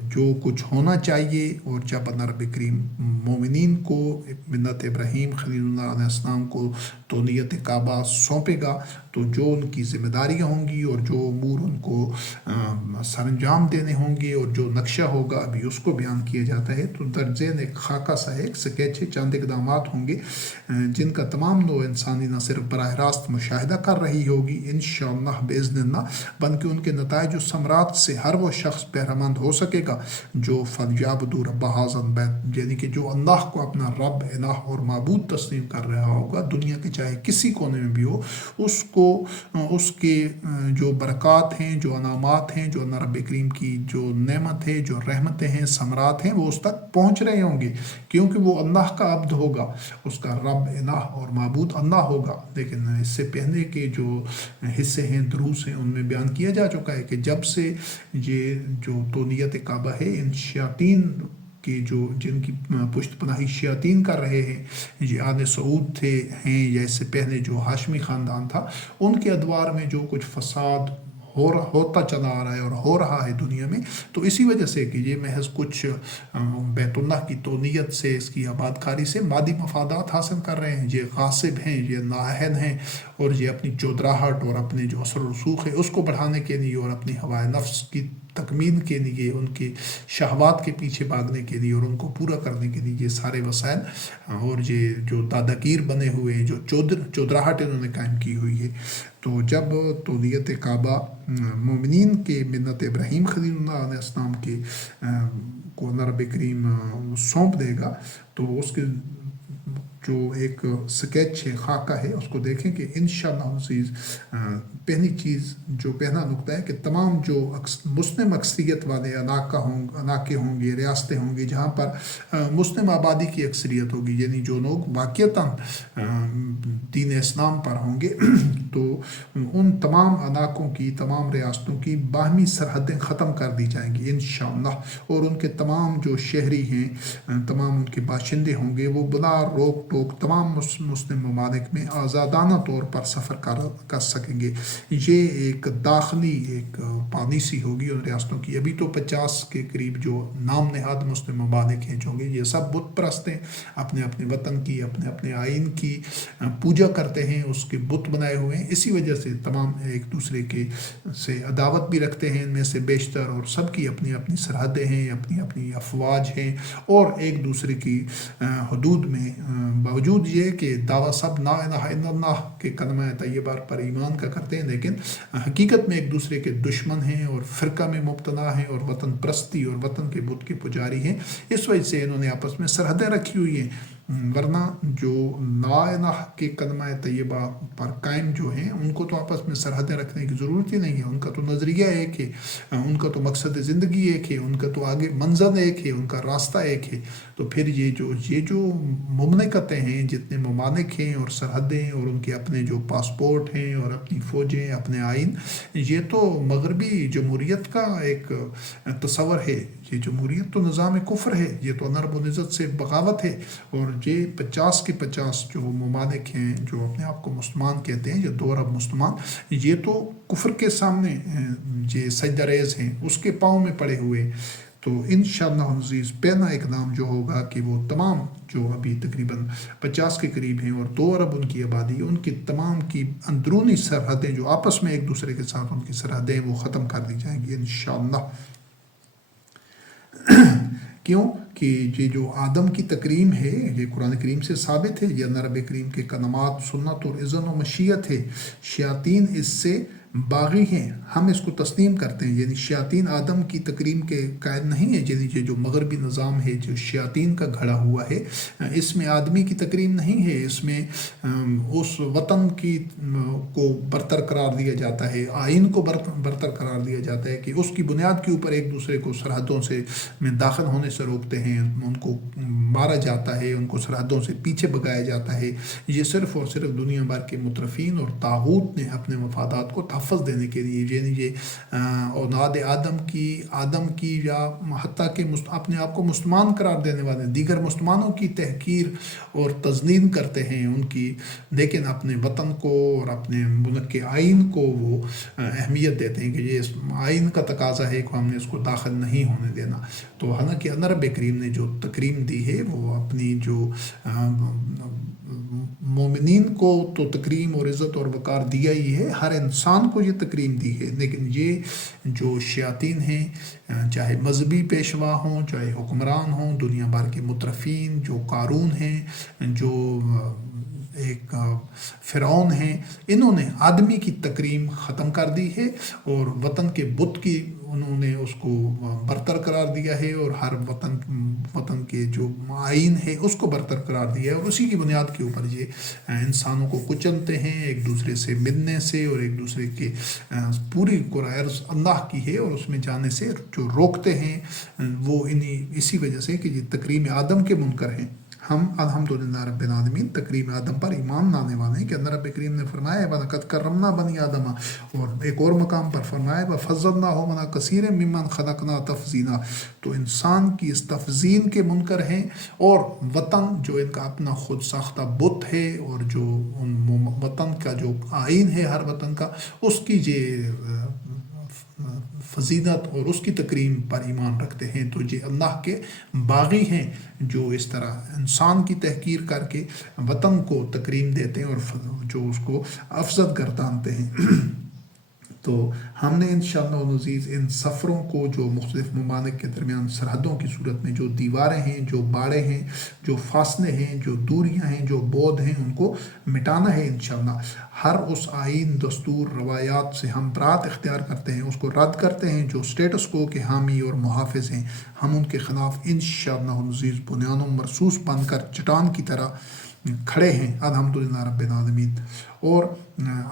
جو کچھ ہونا چاہیے، اور جب اللہ رب کریم مومنین کو منت ابراہیم خلیل اللہ علیہ السلام کو تولیت کعبہ سونپے گا، تو جو ان کی ذمہ داریاں ہوں گی اور جو امور ان کو سر انجام دینے ہوں گے اور جو نقشہ ہوگا ابھی اس کو بیان کیا جاتا ہے، تو درجین ایک خاکہ سا ایک سکیچ چند اقدامات ہوں گے جن کا تمام نوع انسانی نہ صرف براہ راست مشاہدہ کر رہی ہوگی انشاءاللہ باذن اللہ، بلکہ ان کے نتائج و ثمرات سے ہر وہ شخص بہرمند ہو سکے گا جو فلیعبدوا رب ھذا البیت، یعنی کہ جو اللہ کو اپنا رب، الہ اور معبود تسلیم کر رہا ہوگا، دنیا کے چاہے کسی کونے میں بھی ہو، اس کے جو برکات ہیں، جو انعامات ہیں، جو اللہ رب کریم کی جو نعمت ہے، جو رحمتیں ہیں، ثمرات ہیں، وہ اس تک پہنچ رہے ہوں گے، کیونکہ وہ اللہ کا عبد ہوگا، اس کا رب، الہ اور معبود اللہ ہوگا۔ لیکن اس سے پہلے کے جو حصے ہیں، دروس ہیں، ان میں بیان کیا جا چکا ہے کہ جب سے یہ جو تولیت کعبہ ہے ان شیاطین کہ جو جن کی پشت پناہی شیاطین کر رہے ہیں، یہ آل سعود ہیں یا اس سے پہلے جو ہاشمی خاندان تھا، ان کے ادوار میں جو کچھ فساد ہوتا چلا آ رہا ہے اور ہو رہا ہے دنیا میں، تو اسی وجہ سے کہ یہ محض کچھ بیت اللہ کی تونیت سے، اس کی آباد کاری سے مادی مفادات حاصل کر رہے ہیں، یہ غاصب ہیں، یہ نااہل ہیں، اور یہ اپنی چودراہٹ اور اپنے جو اثر و رسوخ ہے اس کو بڑھانے کے لیے اور اپنی ہوائے نفس کی تکمیل کے لیے، ان کے شہوات کے پیچھے بھاگنے کے لیے اور ان کو پورا کرنے کے لیے یہ سارے وسائل اور یہ جو داداگیر بنے ہوئے ہیں، جو چودراہٹ انہوں نے قائم کی ہوئی ہے۔ تو جب تولیت کعبہ مومنین کے ملت ابراہیم خلیل اللہ علیہ السلام کے کو اللہ رب کریم سونپ دے گا، تو اس کے جو ایک سکیچ ہے، خاکہ ہے، اس کو دیکھیں کہ انشاءاللہ عزیز پہلی چیز، جو پہلا نقطہ ہے کہ تمام جو مسلم اکثریت والے علاقے ہوں گے، ریاستیں ہوں گی جہاں پر مسلم آبادی کی اکثریت ہوگی، یعنی جو لوگ واقعتاً دین اسلام پر ہوں گے، تو ان تمام علاقوں کی، تمام ریاستوں کی باہمی سرحدیں ختم کر دی جائیں گی انشاءاللہ، اور ان کے تمام جو شہری ہیں، تمام ان کے باشندے ہوں گے، وہ بلا روک ٹوک تمام مسلم ممالک میں آزادانہ طور پر سفر کر سکیں گے۔ یہ ایک داخلی ایک پالیسی ہوگی ان ریاستوں کی۔ ابھی تو 50 کے قریب جو نام نہاد مسلم ممالک ہیں جو ہوں گے، یہ سب بت پرست ہیں، اپنے اپنے وطن کی، اپنے اپنے آئین کی پوجا کرتے ہیں، اس کے بت بنائے ہوئے ہیں، اسی وجہ سے تمام ایک دوسرے کے سے عداوت بھی رکھتے ہیں ان میں سے بیشتر، اور سب کی اپنی اپنی سرحدیں ہیں، اپنی اپنی افواج ہیں، اور ایک دوسرے کی حدود میں باوجود یہ کہ دعویٰ سب لا الہ الا اللہ کے کلمہ طیبہ پر ایمان کا کرتے ہیں، لیکن حقیقت میں ایک دوسرے کے دشمن ہیں اور فرقہ میں مبتلا ہیں اور وطن پرستی اور وطن کے بت کے پجاری ہیں۔ اس وجہ سے انہوں نے آپس میں سرحدیں رکھی ہوئی ہیں، ورنہ جو لا الہ کے کلمہ طیبہ پر قائم جو ہیں، ان کو تو آپس میں سرحدیں رکھنے کی ضرورت ہی نہیں ہے، ان کا تو نظریہ ایک ہے، ان کا تو مقصد زندگی ایک ہے، ان کا تو آگے منزل ایک ہے، ان کا راستہ ایک ہے۔ تو پھر یہ جو مملکتیں ہیں، جتنے ممالک ہیں اور سرحدیں ہیں اور ان کے اپنے جو پاسپورٹ ہیں اور اپنی فوجیں، اپنے آئین، یہ تو مغربی جمہوریت کا ایک تصور ہے۔ یہ جمہوریت تو نظام کفر ہے، یہ تو نرب و نزت سے بغاوت ہے، اور یہ 50 کے 50 جو ممالک ہیں جو اپنے آپ کو مسلمان کہتے ہیں، یہ 2 ارب مسلمان، یہ تو کفر کے سامنے یہ سجدہ ریز ہیں، اس کے پاؤں میں پڑے ہوئے۔ تو انشاءاللہ عزیز پہلا اقدام جو ہوگا کہ وہ تمام جو ابھی تقریباً 50 کے قریب ہیں اور 2 ارب ان کی آبادی، ان کی تمام کی اندرونی سرحدیں جو آپس میں ایک دوسرے کے ساتھ ان کی سرحدیں وہ ختم کر دی جائیں گی انشاءاللہ۔ کیوں کہ یہ جو آدم کی تکریم ہے، یہ قرآن کریم سے ثابت ہے، یہ اللہ رب کریم کے کلمات، سنت اور اذن و مشیت ہے۔ شیاطین اس سے باغی ہیں، ہم اس کو تسلیم کرتے ہیں، یعنی شیاطین آدم کی تکریم کے قائل نہیں ہیں، یعنی یہ جو مغربی نظام ہے جو شیاطین کا گھڑا ہوا ہے، اس میں آدمی کی تکریم نہیں ہے، اس میں اس وطن کی کو برتر قرار دیا جاتا ہے، آئین کو برتر قرار دیا جاتا ہے کہ اس کی بنیاد کے اوپر ایک دوسرے کو سرحدوں سے میں داخل ہونے سے روکتے ہیں، ان کو مارا جاتا ہے، ان کو سرحدوں سے پیچھے بھگایا جاتا ہے۔ یہ صرف اور صرف دنیا بھر کے مترفین اور طاغوت نے اپنے مفادات کو تحفظ دینے کے لیے، یعنی یہ اولاد آدم کی یا حتیٰ کہ اپنے آپ کو مسلمان قرار دینے والے دیگر مسلمانوں کی تحقیر اور تذلیل کرتے ہیں ان کی، لیکن اپنے وطن کو اور اپنے ملک کے آئین کو وہ اہمیت دیتے ہیں کہ یہ اس آئین کا تقاضا ہے کہ ہم نے اس کو داخل نہیں ہونے دینا۔ تو حالانکہ اللہ رب کریم نے جو تکریم دی ہے، وہ اپنی جو مومنین کو تو تکریم اور عزت اور وقار دیا ہی ہے، ہر انسان کو یہ تکریم دی ہے، لیکن یہ جو شیاطین ہیں، چاہے مذہبی پیشوا ہوں، چاہے حکمران ہوں، دنیا بھر کے مترفین، جو قارون ہیں، جو ایک فرعون ہیں، انہوں نے آدمی کی تکریم ختم کر دی ہے اور وطن کے بت کی انہوں نے اس کو برتر قرار دیا ہے، اور ہر وطن کے جو آئین ہے اس کو برتر قرار دیا ہے، اور اسی کی بنیاد کے اوپر یہ انسانوں کو کچلتے ہیں، ایک دوسرے سے ملنے سے اور ایک دوسرے کے پوری قرآن اللہ کی ہے اور اس میں جانے سے جو روکتے ہیں، وہ اسی وجہ سے کہ یہ تکریم آدم کے منکر ہیں۔ ہم الحمدللہ رب العالمین تکریم آدم پر ایمان لانے والے ہیں کہ اللہ رب کریم نے فرمایا وَلَقَدْ کَرَّمْنَا بَنِي آدَمَ، اور ایک اور مقام پر فرمایا وَفَضَّلْنَاهُمْ عَلَىٰ كَثِيرٍ مِّمَّنْ خَلَقْنَا تَفْضِيلًا۔ تو انسان کی اس تفضیل کے منکر ہیں، اور وطن جو ان کا اپنا خود ساختہ بت ہے، اور جو وطن کا جو آئین ہے ہر وطن کا، اس کی فضیلت اور اس کی تکریم پر ایمان رکھتے ہیں، تو یہ اللہ کے باغی ہیں جو اس طرح انسان کی تحقیر کر کے وطن کو تکریم دیتے ہیں اور جو اس کو افضل گردانتے ہیں۔ تو ہم نے انشاءاللہ العزیز ان سفروں کو، جو مختلف ممالک کے درمیان سرحدوں کی صورت میں جو دیواریں ہیں، جو باڑے ہیں، جو فاصلے ہیں، جو دوریاں ہیں، جو بعد ہیں، ان کو مٹانا ہے انشاءاللہ۔ ہر اس آئین، دستور، روایات سے ہم برات اختیار کرتے ہیں، اس کو رد کرتے ہیں۔ جو اسٹیٹس کو کے حامی اور محافظ ہیں، ہم ان کے خلاف انشاءاللہ العزیز بنیان و مرصوص بن کر چٹان کی طرح کھڑے ہیں الحمدللہ رب العالمین۔ اور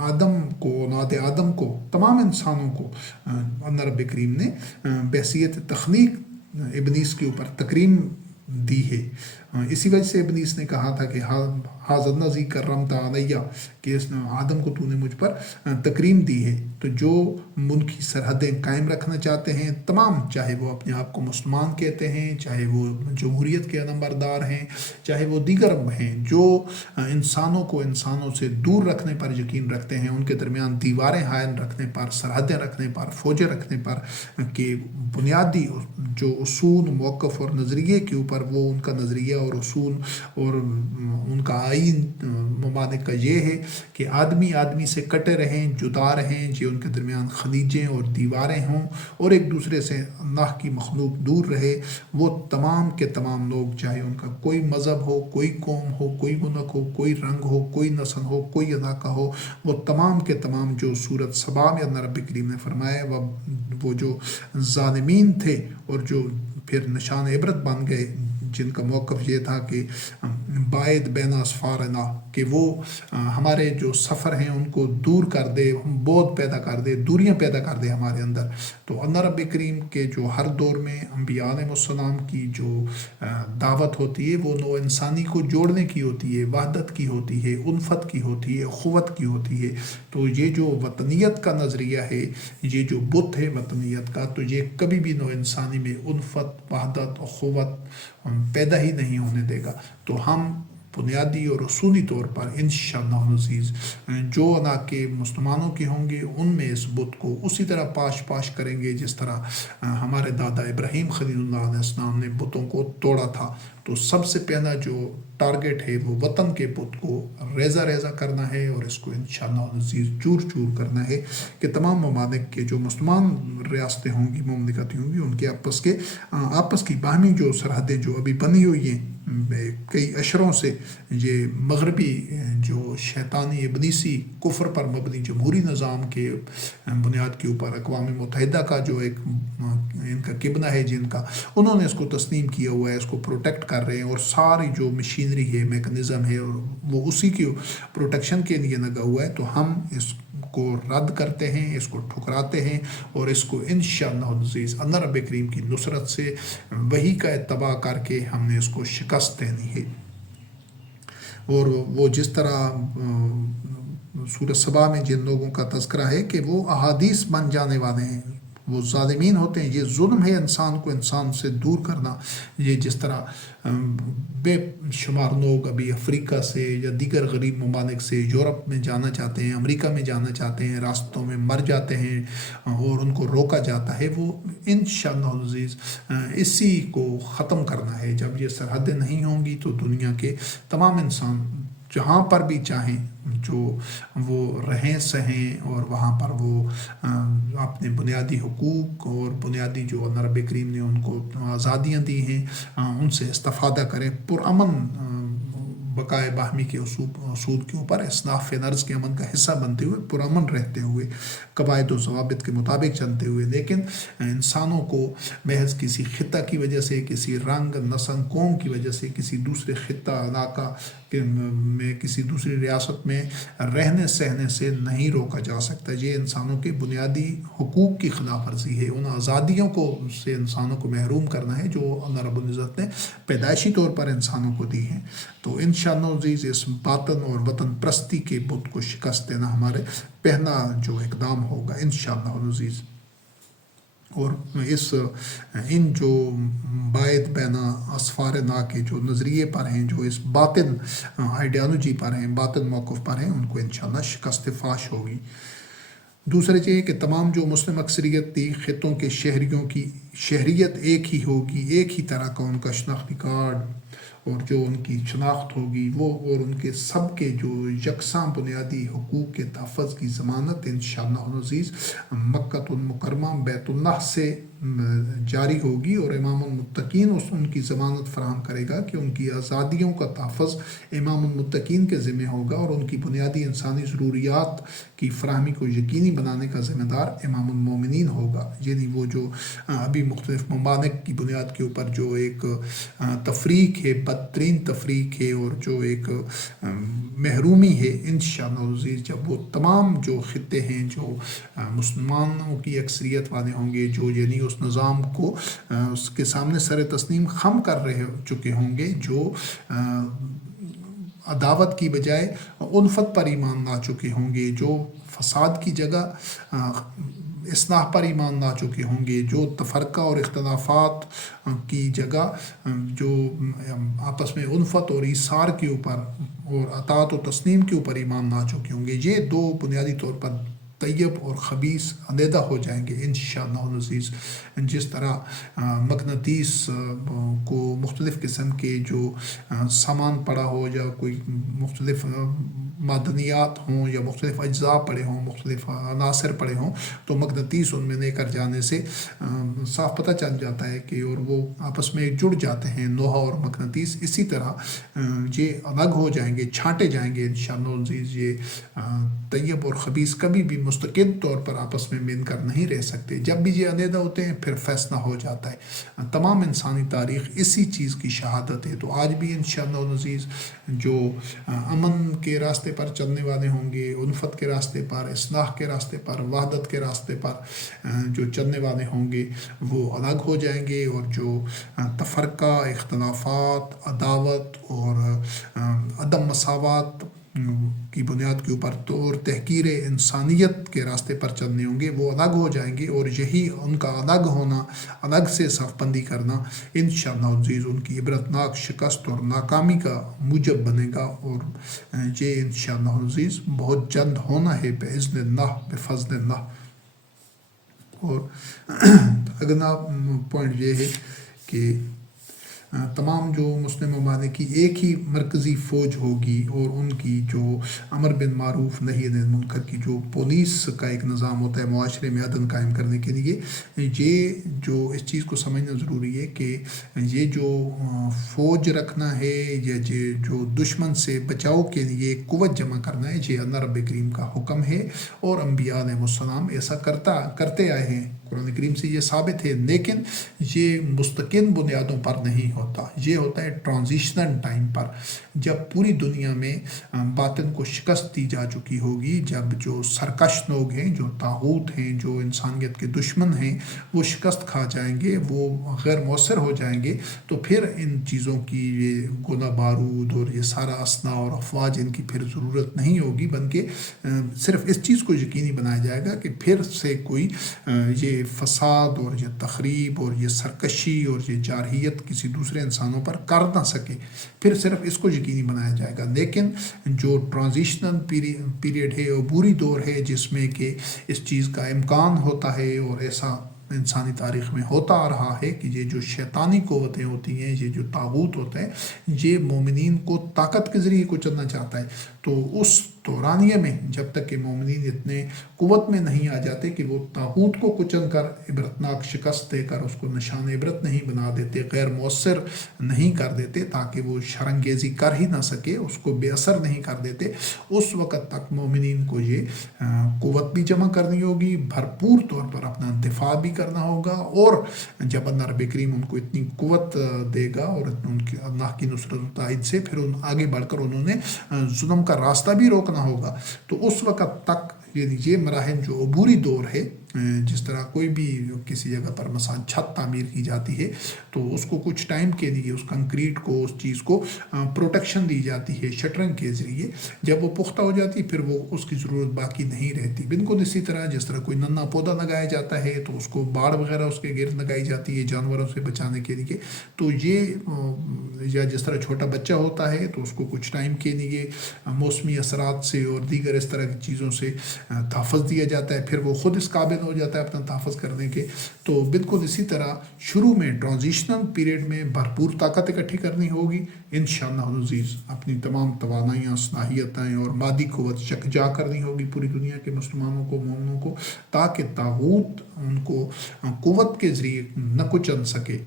آدم کو، اولاد آدم کو، تمام انسانوں کو اللہ رب کریم نے بحیثیت تخلیق ابلیس کے اوپر تکریم دی ہے۔ اسی وجہ سے ابلیس نے کہا تھا کہ حاذا الذی کرمت علیہ، کہ اس نے آدم کو تو نے مجھ پر تکریم دی ہے۔ تو جو ملکی سرحدیں قائم رکھنا چاہتے ہیں تمام، چاہے وہ اپنے آپ کو مسلمان کہتے ہیں، چاہے وہ جمہوریت کے علمبردار ہیں، چاہے وہ دیگر ہیں، جو انسانوں کو انسانوں سے دور رکھنے پر یقین رکھتے ہیں، ان کے درمیان دیواریں حائل رکھنے پر، سرحدیں رکھنے پر، فوجیں رکھنے پر، کہ بنیادی جو اصول، موقف اور نظریے کے اوپر وہ ان کا نظریہ اور اصول اور ان کا آئین ممالک کا یہ ہے کہ آدمی آدمی سے کٹے رہیں، جدا رہیں، جو ان کے درمیان خلیجیں اور دیواریں ہوں، اور ایک دوسرے سے اللہ کی مخلوق دور رہے۔ وہ تمام کے تمام لوگ، چاہے ان کا کوئی مذہب ہو، کوئی قوم ہو، کوئی ملک ہو، کوئی رنگ ہو، کوئی نسل ہو، کوئی علاقہ ہو، وہ تمام کے تمام، جو سورۃ سبا میں اللہ رب کریم نے فرمایا وہ جو ظالمین تھے اور جو پھر نشان عبرت بن گئے، جن کا موقف یہ تھا کہ باعد بین اسفارنا، کہ وہ ہمارے جو سفر ہیں ان کو دور کر دے، بعد پیدا کر دے، دوریاں پیدا کر دے ہمارے اندر۔ تو اللہ رب کریم کے جو ہر دور میں انبیاء علیہ السلام کی جو دعوت ہوتی ہے، وہ نوع انسانی کو جوڑنے کی ہوتی ہے، وحدت کی ہوتی ہے، الفت کی ہوتی ہے، اخوت کی ہوتی ہے۔ تو یہ جو وطنیت کا نظریہ ہے، یہ جو بت ہے وطنیت کا، تو یہ کبھی بھی نوع انسانی میں الفت، وحدت، اخوت پیدا ہی نہیں ہونے دے گا۔ تو ہم بنیادی اور اصولی طور پر انشاءاللہ العزیز جو علاقے مسلمانوں کے ہوں گے، ان میں اس بت کو اسی طرح پاش کریں گے جس طرح ہمارے دادا ابراہیم خلیل اللہ علیہ السلام نے بتوں کو توڑا تھا۔ تو سب سے پہلا جو ٹارگٹ ہے وہ وطن کے بت کو ریزہ ریزہ کرنا ہے، اور اس کو انشاءاللہ العزیز چور چور کرنا ہے، کہ تمام ممالک کے جو مسلمان ریاستیں ہوں گی، مملکتیں ہوں گی، ان کے آپس کی باہمی جو سرحدیں جو ابھی بنی ہوئی ہیں کئی اشروں سے، یہ مغربی جو شیطانی ابلیسی کفر پر مبنی جمہوری نظام کے بنیاد کے اوپر اقوام متحدہ کا جو ایک ان کا کبنہ ہے، جن کا انہوں نے اس کو تسلیم کیا ہوا ہے، اس کو پروٹیکٹ کر رہے ہیں، اور ساری جو مشینری ہے، میکنزم ہے، اور وہ اسی کی پروٹیکشن کے لیے لگا ہوا ہے۔ تو ہم اس کو رد کرتے ہیں، اس کو ٹھکراتے ہیں، اور اس کو انشاءاللہ العزیز اللہ رب کریم کی نصرت سے وحی کا اتباع کر کے ہم نے اس کو شکست دینی ہے۔ اور وہ جس طرح سورۃ سبا میں جن لوگوں کا تذکرہ ہے کہ وہ احادیث بن جانے والے ہیں، وہ ظالمین ہوتے ہیں، یہ ظلم ہے انسان کو انسان سے دور کرنا۔ یہ جس طرح بے شمار لوگ ابھی افریقہ سے یا دیگر غریب ممالک سے یورپ میں جانا چاہتے ہیں، امریکہ میں جانا چاہتے ہیں، راستوں میں مر جاتے ہیں اور ان کو روکا جاتا ہے، وہ انشاءاللہ العزیز اسی کو ختم کرنا ہے۔ جب یہ سرحدیں نہیں ہوں گی تو دنیا کے تمام انسان جہاں پر بھی چاہیں جو وہ رہیں سہیں، اور وہاں پر وہ اپنے بنیادی حقوق اور بنیادی جو اللہ رب کریم نے ان کو آزادیاں دی ہیں، ان سے استفادہ کریں، پرامن بقائے باہمی کے اصول کے اوپر اصناف نرز کے امن کا حصہ بنتے ہوئے پرامن رہتے ہوئے قواعد و ضوابط کے مطابق چلتے ہوئے، لیکن انسانوں کو محض کسی خطہ کی وجہ سے، کسی رنگ نسل قوم کی وجہ سے، کسی دوسرے خطہ علاقہ میں، کسی دوسری ریاست میں رہنے سہنے سے نہیں روکا جا سکتا۔ یہ انسانوں کے بنیادی حقوق کی خلاف ورزی ہے، ان آزادیوں کو سے انسانوں کو محروم کرنا ہے جو اللہ رب العزت نے پیدائشی طور پر انسانوں کو دی ہیں۔ تو انشاءاللہ عزیز اس باطن اور وطن پرستی کے بت کو شکست دینا ہمارے پہلا جو اقدام ہوگا انشاءاللہ عزیز۔ اور ان جو باعث بین اسفار نا کے جو نظریے پر ہیں، جو اس باطن آئیڈیالوجی پر ہیں، باطن موقف پر ہیں، ان کو انشاءاللہ شکست فاش ہوگی۔ دوسرے یہ کہ تمام جو مسلم اکثریتی خطوں کے شہریوں کی شہریت ایک ہی ہوگی، ایک ہی طرح کا ان کا شناختی کارڈ اور جو ان کی شناخت ہوگی وہ، اور ان کے سب کے جو یکساں بنیادی حقوق کے تحفظ کی ضمانت انشاءاللہ عزیز مکہ المکرمہ بیت اللہ سے جاری ہوگی، اور امام المتقین ان کی ضمانت فراہم کرے گا کہ ان کی آزادیوں کا تحفظ امام المتقین کے ذمہ ہوگا، اور ان کی بنیادی انسانی ضروریات کی فراہمی کو یقینی بنانے کا ذمہ دار امام المومنین ہوگا۔ یعنی وہ جو ابھی مختلف ممالک کی بنیاد کے اوپر جو ایک تفریق ہے، بدترین تفریق ہے، اور جو ایک محرومی ہے، انشاءاللہ عزیز جب وہ تمام جو خطے ہیں جو مسلمانوں کی اکثریت والے ہوں گے، جو یعنی اس نظام کو اس کے سامنے سر تسلیم خم کر رہے چکے ہوں گے، جو عداوت کی بجائے الفت پر ایمان لا چکے ہوں گے، جو فساد کی جگہ اصلاح پر ایمان لا چکے ہوں گے، جو تفرقہ اور اختلافات کی جگہ جو آپس میں الفت اور ایثار کے اوپر اور اطاعت و تسلیم کے اوپر ایمان لا چکے ہوں گے، یہ دو بنیادی طور پر طیب اور خبیث علیحدہ ہو جائیں گے انشاءاللہ عزیز۔ جس طرح مقناطیس کو مختلف قسم کے جو سامان پڑا ہو، یا کوئی مختلف معدنیات ہوں، یا مختلف اجزاء پڑے ہوں، مختلف عناصر پڑے ہوں، تو مقناطیس ان میں لے کر جانے سے صاف پتہ چل جاتا ہے کہ اور وہ آپس میں جڑ جاتے ہیں، لوہا اور مقناطیس اسی طرح یہ الگ ہو جائیں گے، چھانٹے جائیں گے انشاءاللہ عزیز۔ یہ طیب اور خبیث کبھی بھی مستقل طور پر آپس میں مل کر نہیں رہ سکتے، جب بھی یہ علیحدہ ہوتے ہیں پھر فیصلہ ہو جاتا ہے۔ تمام انسانی تاریخ اسی چیز کی شہادت ہے۔ تو آج بھی انشاءاللہ عزیز جو امن کے راستے پر چلنے والے ہوں گے، الفت کے راستے پر، اصلاح کے راستے پر، وحدت کے راستے پر جو چلنے والے ہوں گے وہ الگ ہو جائیں گے، اور جو تفرقہ، اختلافات، عداوت اور عدم مساوات کی بنیاد کے اوپر اور تحقیر انسانیت کے راستے پر چلنے ہوں گے وہ الگ ہو جائیں گے، اور یہی ان کا الگ ہونا، الگ سے صف بندی کرنا انشاءاللہ عزیز ان کی عبرتناک شکست اور ناکامی کا موجب بنے گا، اور یہ انشاءاللہ عزیز بہت جلد ہونا ہے باذن اللہ، بفضل اللہ۔ اور اگلا پوائنٹ یہ ہے کہ تمام جو مسلم ممالک کی ایک ہی مرکزی فوج ہوگی، اور ان کی جو امر بالمعروف نہی عن المنکر کی جو پولیس کا ایک نظام ہوتا ہے معاشرے میں عدل قائم کرنے کے لیے، یہ جو اس چیز کو سمجھنا ضروری ہے کہ یہ جو فوج رکھنا ہے، یا جو دشمن سے بچاؤ کے لیے قوت جمع کرنا ہے، یہ اللہ رب کریم کا حکم ہے، اور انبیاء علیہ السلام ایسا کرتے آئے ہیں، قرآن کریم سے یہ ثابت ہے۔ لیکن یہ مستقل بنیادوں پر نہیں ہوتا، یہ ہوتا ہے ٹرانزیشنل ٹائم پر، جب پوری دنیا میں باطن کو شکست دی جا چکی ہوگی، جب جو سرکش لوگ ہیں، جو طاغوت ہیں، جو انسانیت کے دشمن ہیں، وہ شکست کھا جائیں گے، وہ غیر مؤثر ہو جائیں گے، تو پھر ان چیزوں کی یہ گولہ بارود اور یہ سارا اسلحہ اور افواج ان کی پھر ضرورت نہیں ہوگی، بلکہ صرف اس چیز کو یقینی بنایا جائے گا کہ پھر سے کوئی یہ فساد اور یہ تخریب اور یہ سرکشی اور یہ جارحیت کسی دوسرے انسانوں پر کر نہ سکے، پھر صرف اس کو یقینی بنایا جائے گا۔ لیکن جو ٹرانزیشنل پیریڈ ہے، عبوری دور ہے، جس میں کہ اس چیز کا امکان ہوتا ہے، اور انسانی تاریخ میں ہوتا آ رہا ہے کہ یہ جو شیطانی قوتیں ہوتی ہیں، یہ جو طاغوت ہوتے ہیں، یہ مومنین کو طاقت کے ذریعے کچلنا چاہتا ہے۔ تو اس دورانیے میں جب تک کہ مومنین اتنے قوت میں نہیں آ جاتے کہ وہ طاغوت کو کچل کر عبرتناک شکست دے کر اس کو نشان عبرت نہیں بنا دیتے، غیر مؤثر نہیں کر دیتے تاکہ وہ شرنگیزی کر ہی نہ سکے، اس کو بے اثر نہیں کر دیتے، اس وقت تک مومنین کو یہ قوت بھی جمع کرنی ہوگی، بھرپور طور پر اپنا دفاع بھی کرنا ہوگا، اور جب اللہ رب کریم ان کو اتنی قوت دے گا اور ان کی اللہ کی نصرت و تائید سے پھر آگے بڑھ کر انہوں نے ظلم کا راستہ بھی روکنا ہوگا۔ تو اس وقت تک یہ مراحل جو عبوری دور ہے، جس طرح کوئی بھی کسی جگہ پر مثلا چھت تعمیر کی جاتی ہے تو اس کو کچھ ٹائم کے لیے اس کنکریٹ کو، اس چیز کو پروٹیکشن دی جاتی ہے شٹرنگ کے ذریعے، جب وہ پختہ ہو جاتی ہے پھر وہ اس کی ضرورت باقی نہیں رہتی۔ بالکل اسی طرح جس طرح کوئی ننا پودا لگایا جاتا ہے تو اس کو باڑ وغیرہ اس کے گرد لگائی جاتی ہے جانوروں سے بچانے کے لیے، تو یہ یا جس طرح چھوٹا بچہ ہوتا ہے تو اس کو کچھ ٹائم کے لیے موسمی اثرات سے اور دیگر اس طرح کی چیزوں سے تحفظ دیا جاتا ہے، پھر وہ خود اس قابل ہو جاتا ہے اپنا تحفظ کرنے کے۔ تو بالکل اسی طرح شروع میں ٹرانزیشنل پیریڈ میں بھرپور طاقت اکٹھی کرنی ہوگی، انشاءاللہ العزیز اپنی تمام توانائیاں، صلاحیتیں اور مادی قوت یکجا کرنی ہوگی پوری دنیا کے مسلمانوں کو، مومنوں کو، تاکہ طاغوت ان کو قوت کے ذریعے نہ کچل سکے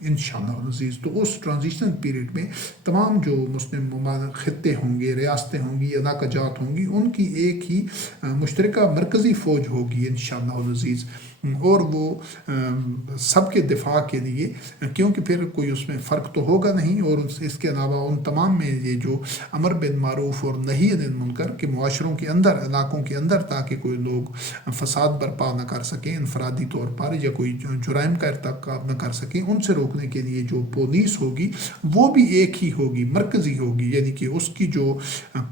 انشاءاللہ العزیز۔ تو اس ٹرانزیشنل پیریڈ میں تمام جو مسلم ممالک خطے ہوں گے، ریاستیں ہوں گی، علاقہ جات ہوں گی، ان کی ایک ہی مشترکہ مرکزی فوج ہوگی انشاءاللہ العزیز، اور وہ سب کے دفاع کے لیے، کیونکہ پھر کوئی اس میں فرق تو ہوگا نہیں، اور اس کے علاوہ ان تمام میں یہ جو امر بالمعروف اور نہی عن المنکر کے معاشروں کے اندر، علاقوں کے اندر، تاکہ کوئی لوگ فساد برپا نہ کر سکیں انفرادی طور پر یا کوئی جرائم کا ارتکاب نہ کر سکیں، ان سے روکنے کے لیے جو پولیس ہوگی وہ بھی ایک ہی ہوگی، مرکزی ہوگی، یعنی کہ اس کی جو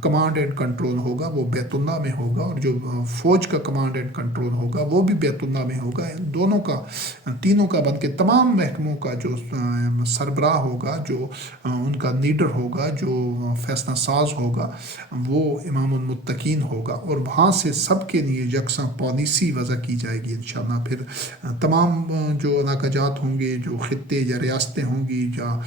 کمانڈ اینڈ کنٹرول ہوگا وہ بیت اللہ میں ہوگا، اور جو فوج کا کمانڈ اینڈ کنٹرول ہوگا وہ بھی بیت اللہ میں ہوگا۔ دونوں کا، تینوں کا بلکہ تمام محکموں کا جو سربراہ ہوگا، جو ان کا لیڈر ہوگا، جو فیصلہ ساز ہوگا، وہ امام المتقین ہوگا، اور وہاں سے سب کے لیے یکساں پالیسی وضع کی جائے گی انشاءاللہ۔ پھر تمام جو علاقہ جات ہوں گے، جو خطے یا ریاستیں ہوں گی یا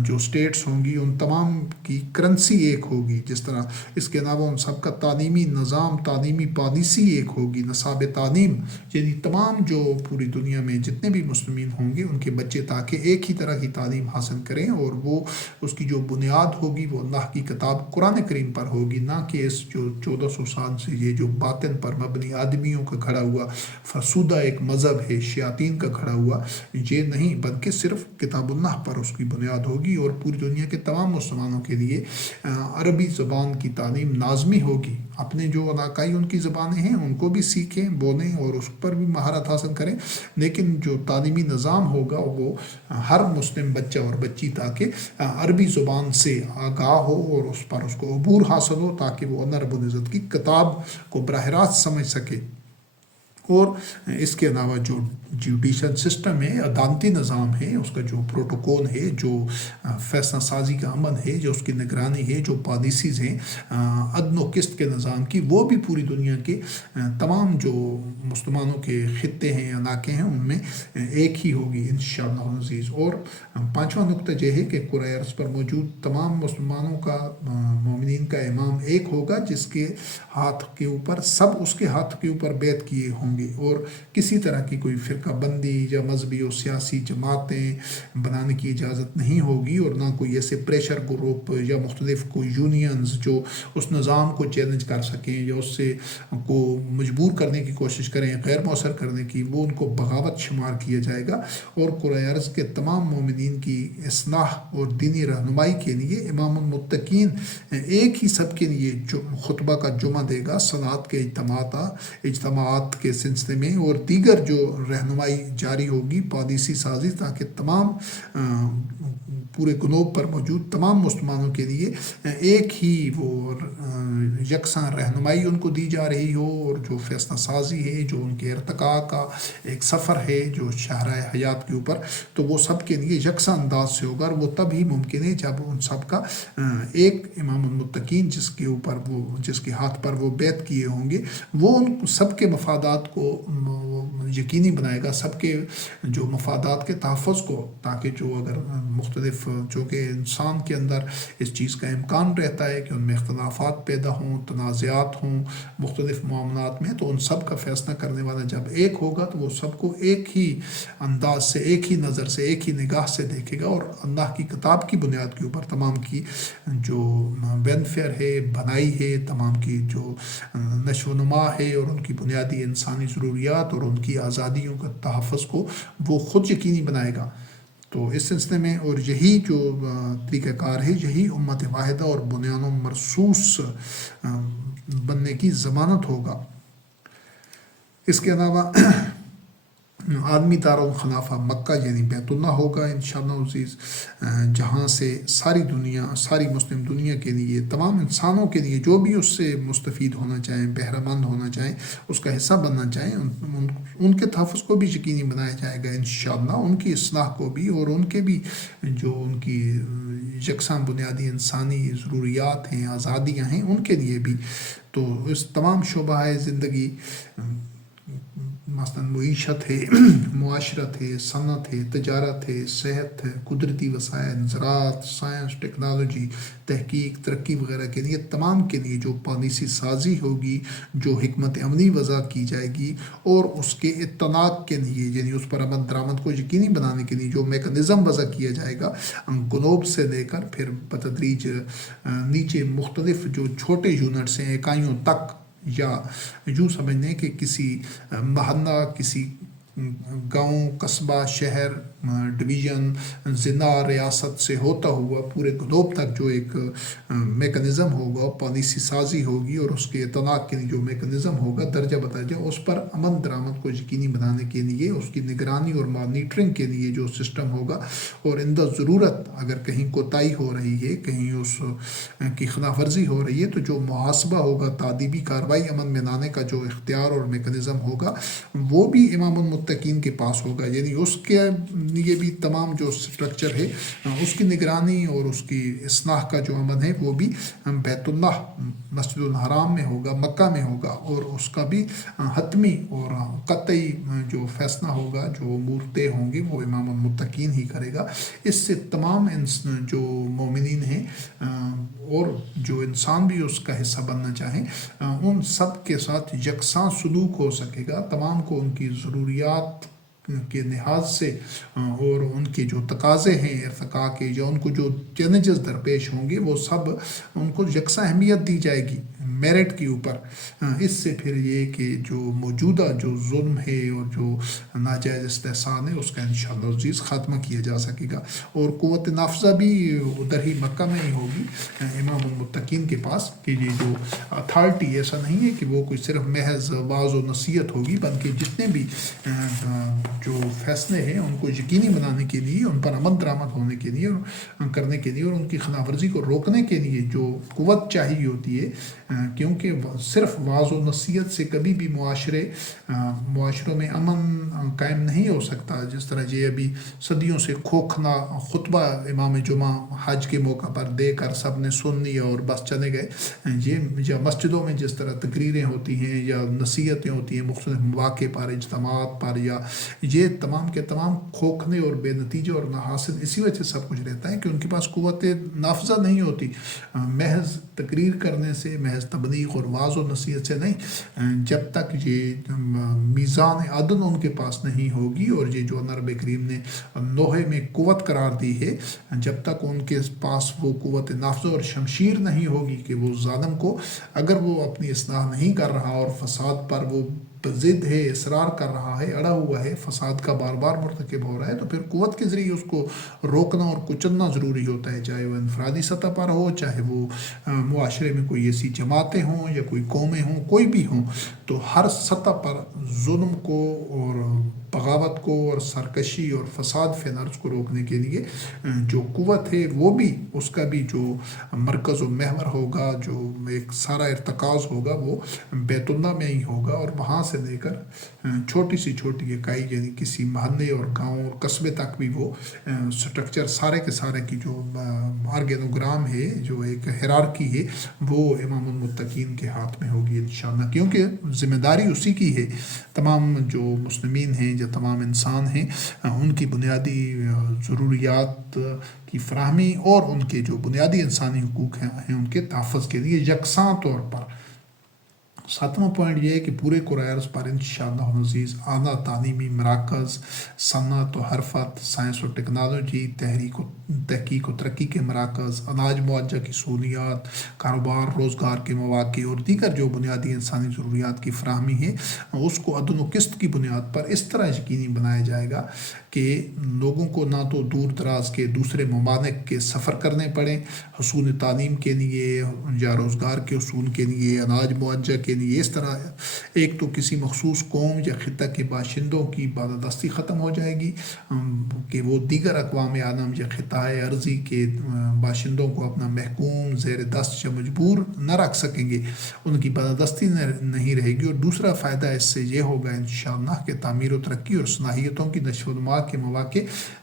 جو اسٹیٹس ہوں گی، ان تمام کی کرنسی ایک ہوگی، جس طرح اس کے علاوہ ان سب کا تعلیمی نظام، تعلیمی پالیسی ایک ہوگی، نصاب تعلیم، یعنی تمام جو پوری دنیا میں جتنے بھی مسلمین ہوں گے ان کے بچے تاکہ ایک ہی طرح کی تعلیم حاصل کریں، اور وہ اس کی جو بنیاد ہوگی وہ اللہ کی کتاب قرآن کریم پر ہوگی، نہ کہ اس جو 1400 سال سے یہ جو باطن پر مبنی آدمیوں کا کھڑا ہوا فرسودہ ایک مذہب ہے، شیاطین کا کھڑا ہوا، یہ نہیں، بلکہ صرف کتاب اللہ پر اس کی بنیاد ہوگی، اور پوری دنیا کے تمام مسلمانوں کے لیے عربی زبان کی تعلیم لازمی ہوگی۔ اپنے جو علاقائی ان کی زبانیں ہیں ان کو بھی سیکھیں، بولیں اور اس پر بھی مہارت حاصل کریں، لیکن جو تعلیمی نظام ہوگا وہ ہر مسلم بچہ اور بچی تاکہ عربی زبان سے آگاہ ہو اور اس پر اس کو عبور حاصل ہو، تاکہ وہ اللہ رب العزت کی کتاب کو براہ راست سمجھ سکے۔ اور اس کے علاوہ جو جوڈیشل سسٹم ہے، عدالتی نظام ہے، اس کا جو پروٹوکول ہے، جو فیصلہ سازی کا عمل ہے، جو اس کی نگرانی ہے، جو پالیسیز ہیں عدل و قسط کے نظام کی، وہ بھی پوری دنیا کے تمام جو مسلمانوں کے خطے ہیں، علاقے ہیں، ان میں ایک ہی ہوگی انشاءاللہ العزیز۔ اور پانچواں نقطہ یہ ہے کہ کرۂ ارض پر موجود تمام مسلمانوں کا، مومنین کا امام ایک ہوگا، جس کے ہاتھ کے اوپر، سب اس کے ہاتھ کے اوپر بیعت کیے ہوں گے، اور کسی طرح کی کوئی فرقہ بندی یا مذہبی اور سیاسی جماعتیں بنانے کی اجازت نہیں ہوگی، اور نہ کوئی ایسے پریشر گروپ یا مختلف کوئی یونینز جو اس نظام کو چیلنج کر سکیں یا اس سے کو مجبور کرنے کی کوشش کریں، غیر مؤثر کرنے کی، وہ ان کو بغاوت شمار کیا جائے گا۔ اور کرۂ ارض کے تمام مومنین کی اصلاح اور دینی رہنمائی کے لیے امام المتقین ایک ہی سب کے لیے جو خطبہ کا جمعہ دے گا، صلوات کے اجتماعات کے سلسلے میں، اور دیگر جو رہنمائی جاری ہوگی، پالیسی سازی، تاکہ تمام پورے گلوب پر موجود تمام مسلمانوں کے لیے ایک ہی وہ یکساں رہنمائی ان کو دی جا رہی ہو، اور جو فیصلہ سازی ہے، جو ان کے ارتقاء کا ایک سفر ہے جو شاہراہ حیات کے اوپر، تو وہ سب کے لیے یکساں انداز سے ہوگا، اور وہ تب ہی ممکن ہے جب ان سب کا ایک امام المتقین جس کے ہاتھ پر وہ بیعت کیے ہوں گے، وہ ان سب کے مفادات کو یقینی بنائے گا، سب کے جو مفادات کے تحفظ کو، تاکہ جو اگر مختلف جو کہ انسان کے اندر اس چیز کا امکان رہتا ہے کہ ان میں اختلافات پیدا ہوں، تنازعات ہوں مختلف معاملات میں، تو ان سب کا فیصلہ کرنے والا جب ایک ہوگا تو وہ سب کو ایک ہی انداز سے، ایک ہی نظر سے، ایک ہی نگاہ سے دیکھے گا، اور اللہ کی کتاب کی بنیاد کے اوپر تمام کی جو ویلفیئر ہے، بھلائی ہے، تمام کی جو نشو و نما ہے، اور ان کی بنیادی انسانی ضروریات اور ان کی آزادیوں کا تحفظ کو وہ خود یقینی بنائے گا۔ تو اس سلسلے میں، اور یہی جو طریقہ کار ہے، یہی امت واحدہ اور بنیان و مرصوص بننے کی ضمانت ہوگا۔ اس کے علاوہ عالمی دارالخلافہ مکہ یعنی بیت اللہ ہوگا انشاءاللہ عزیز، جہاں سے ساری دنیا، ساری مسلم دنیا کے لیے، تمام انسانوں کے لیے جو بھی اس سے مستفید ہونا چاہیں، بہرہ مند ہونا چاہیں، اس کا حصہ بننا چاہیں، ان کے تحفظ کو بھی یقینی بنایا جائے گا انشاءاللہ، ان کی اصلاح کو بھی، اور ان کے بھی جو ان کی یکساں بنیادی انسانی ضروریات ہیں، آزادیاں ہیں، ان کے لیے بھی۔ تو اس تمام شعبہ زندگی، مثلاً معیشت ہے، معاشرت ہے، صنعت ہے، تجارت ہے، صحت ہے، قدرتی وسائل، زراعت، سائنس، ٹیکنالوجی، تحقیق، ترقی وغیرہ کے لیے، تمام کے لیے جو پالیسی سازی ہوگی، جو حکمت عملی وضع کی جائے گی، اور اس کے اطلاق کے لیے، یعنی اس پر عمل درآمد کو یقینی بنانے کے لیے جو میکانزم وضع کیا جائے گا، گلوب سے لے کر پھر بتدریج نیچے مختلف جو چھوٹے یونٹس ہیں، اکائیوں تک، یا یوں سمجھ لیں کہ کسی محلہ، کسی گاؤں، قصبہ، شہر، ڈویژن، ضلع، ریاست سے ہوتا ہوا پورے گلوب تک جو ایک میکانزم ہوگا، پالیسی سازی ہوگی، اور اس کے اطلاق کے لیے جو میکانزم ہوگا درجہ بدرجہ، اس پر عمل درآمد کو یقینی بنانے کے لیے، اس کی نگرانی اور مانیٹرنگ کے لیے جو سسٹم ہوگا، اور اندر ضرورت اگر کہیں کوتاہی ہو رہی ہے، کہیں اس کی خلاف ورزی ہو رہی ہے، تو جو محاسبہ ہوگا، تادیبی کارروائی عمل میں لانے کا جو اختیار اور میکانزم ہوگا، وہ بھی امام المتقین کے پاس ہوگا، یعنی اس کے لیے بھی تمام جو سٹرکچر ہے، اس کی نگرانی اور اس کی اصلاح کا جو عمل ہے، وہ بھی بیت اللہ، مسجد الحرام میں ہوگا، مکہ میں ہوگا، اور اس کا بھی حتمی اور قطعی جو فیصلہ ہوگا، جو امور طے ہوں گے، وہ امام المتقین ہی کرے گا۔ اس سے تمام جو مومنین ہیں اور جو انسان بھی اس کا حصہ بننا چاہیں، ان سب کے ساتھ یکساں سلوک ہو سکے گا، تمام کو ان کی ضروریات کے لحاظ سے، اور ان کے جو تقاضے ہیں ارتقاء کے، یا ان کو جو چیلنجز درپیش ہوں گے، وہ سب ان کو یکساں اہمیت دی جائے گی میرٹ کے اوپر۔ اس سے پھر یہ کہ جو موجودہ جو ظلم ہے اور جو ناجائز استحصال ہے، اس کا انشاءاللہ عزیز خاتمہ کیا جا سکے گا، اور قوت نافذہ بھی ادھر ہی مکہ میں ہی ہوگی امام المتقین کے پاس، کہ یہ جو اتھارٹی ایسا نہیں ہے کہ وہ کوئی صرف محض واعظ و نصیحت ہوگی، بلکہ جتنے بھی جو فیصلے ہیں ان کو یقینی بنانے کے لیے، ان پر عمل درآمد ہونے کے لیے، کرنے کے لیے، اور ان کی خلاف ورزی کو روکنے کے لیے جو قوت چاہیے ہوتی ہے، کیونکہ صرف واعظ و نصیحت سے کبھی بھی معاشروں میں امن قائم نہیں ہو سکتا۔ جس طرح یہ ابھی صدیوں سے کھوکھلا خطبہ امام جمعہ حج کے موقع پر دے کر سب نے سن لیا اور بس چلے گئے، یا مسجدوں میں جس طرح تقریریں ہوتی ہیں یا نصیحتیں ہوتی ہیں مختلف مواقع پر، اجتماعات پر، یا یہ تمام کے تمام کھوکھلے اور بے نتیجے اور ناحاصل اسی وجہ سے سب کچھ رہتا ہے کہ ان کے پاس قوت نافذہ نہیں ہوتی۔ محض تقریر کرنے سے، محض تبلیغ اور واعظ و نصیحت سے نہیں، جب تک یہ میزان عدل ان کے پاس نہیں ہوگی، اور یہ جو رب کریم نے لوہے میں قوت قرار دی ہے، جب تک ان کے پاس وہ قوت نافذہ اور شمشیر نہیں ہوگی کہ وہ ظالم کو، اگر وہ اپنی اصلاح نہیں کر رہا اور فساد پر وہ ضد ہے، اصرار کر رہا ہے، اڑا ہوا ہے، فساد کا بار بار مرتکب ہو رہا ہے، تو پھر قوت کے ذریعے اس کو روکنا اور کچلنا ضروری ہوتا ہے، چاہے وہ انفرادی سطح پر ہو، چاہے وہ معاشرے میں کوئی ایسی جماعتیں ہوں یا کوئی قومیں ہوں، کوئی بھی ہوں، تو ہر سطح پر ظلم کو اور بغاوت کو اور سرکشی اور فساد فی الارض کو روکنے کے لیے جو قوت ہے وہ بھی اس کا بھی جو مرکز و محور ہوگا، جو ایک سارا ارتکاز ہوگا وہ بیت اللہ میں ہی ہوگا، اور وہاں سے لے کر چھوٹی سی چھوٹی اکائی یعنی کسی محلے اور گاؤں اور قصبے تک بھی وہ سٹرکچر سارے کے سارے کی جو آرگینوگرام ہے، جو ایک ہیرارکی ہے، وہ امام المتقین کے ہاتھ میں ہوگی انشاءاللہ، کیونکہ ذمہ داری اسی کی ہے۔ تمام جو مسلمین ہیں، جو تمام انسان ہیں، ان کی بنیادی ضروریات کی فراہمی اور ان کے جو بنیادی انسانی حقوق ہیں ان کے تحفظ کے لیے یکساں طور پر۔ ساتواں پوائنٹ یہ ہے کہ پورے کرۂ ارض پر انشاءاللہ عزیز اعلیٰ تعلیمی مراکز، صنعت و حرفت، سائنس و ٹیکنالوجی، تحقیق و ترقی کے مراکز، اناج معالجہ کی سہولیات، کاروبار روزگار کے مواقع اور دیگر جو بنیادی انسانی ضروریات کی فراہمی ہے، اس کو عدل و قسط کی بنیاد پر اس طرح یقینی بنایا جائے گا کہ لوگوں کو نہ تو دور دراز کے دوسرے ممالک کے سفر کرنے پڑیں حصول تعلیم کے لیے یا روزگار کے حصول کے لیے، اناج معالجہ کے لیے۔ اس طرح ایک تو کسی مخصوص قوم یا خطہ کے باشندوں کی بالادستی ختم ہو جائے گی کہ وہ دیگر اقوام عالم یا خطۂ ارضی کے باشندوں کو اپنا محکوم، زیر دست یا مجبور نہ رکھ سکیں گے، ان کی بالادستی نہیں رہے گی۔ اور دوسرا فائدہ اس سے یہ ہوگا انشاءاللہ کہ تعمیر و ترقی اور صلاحیتوں کی نشو و نما کے مواقع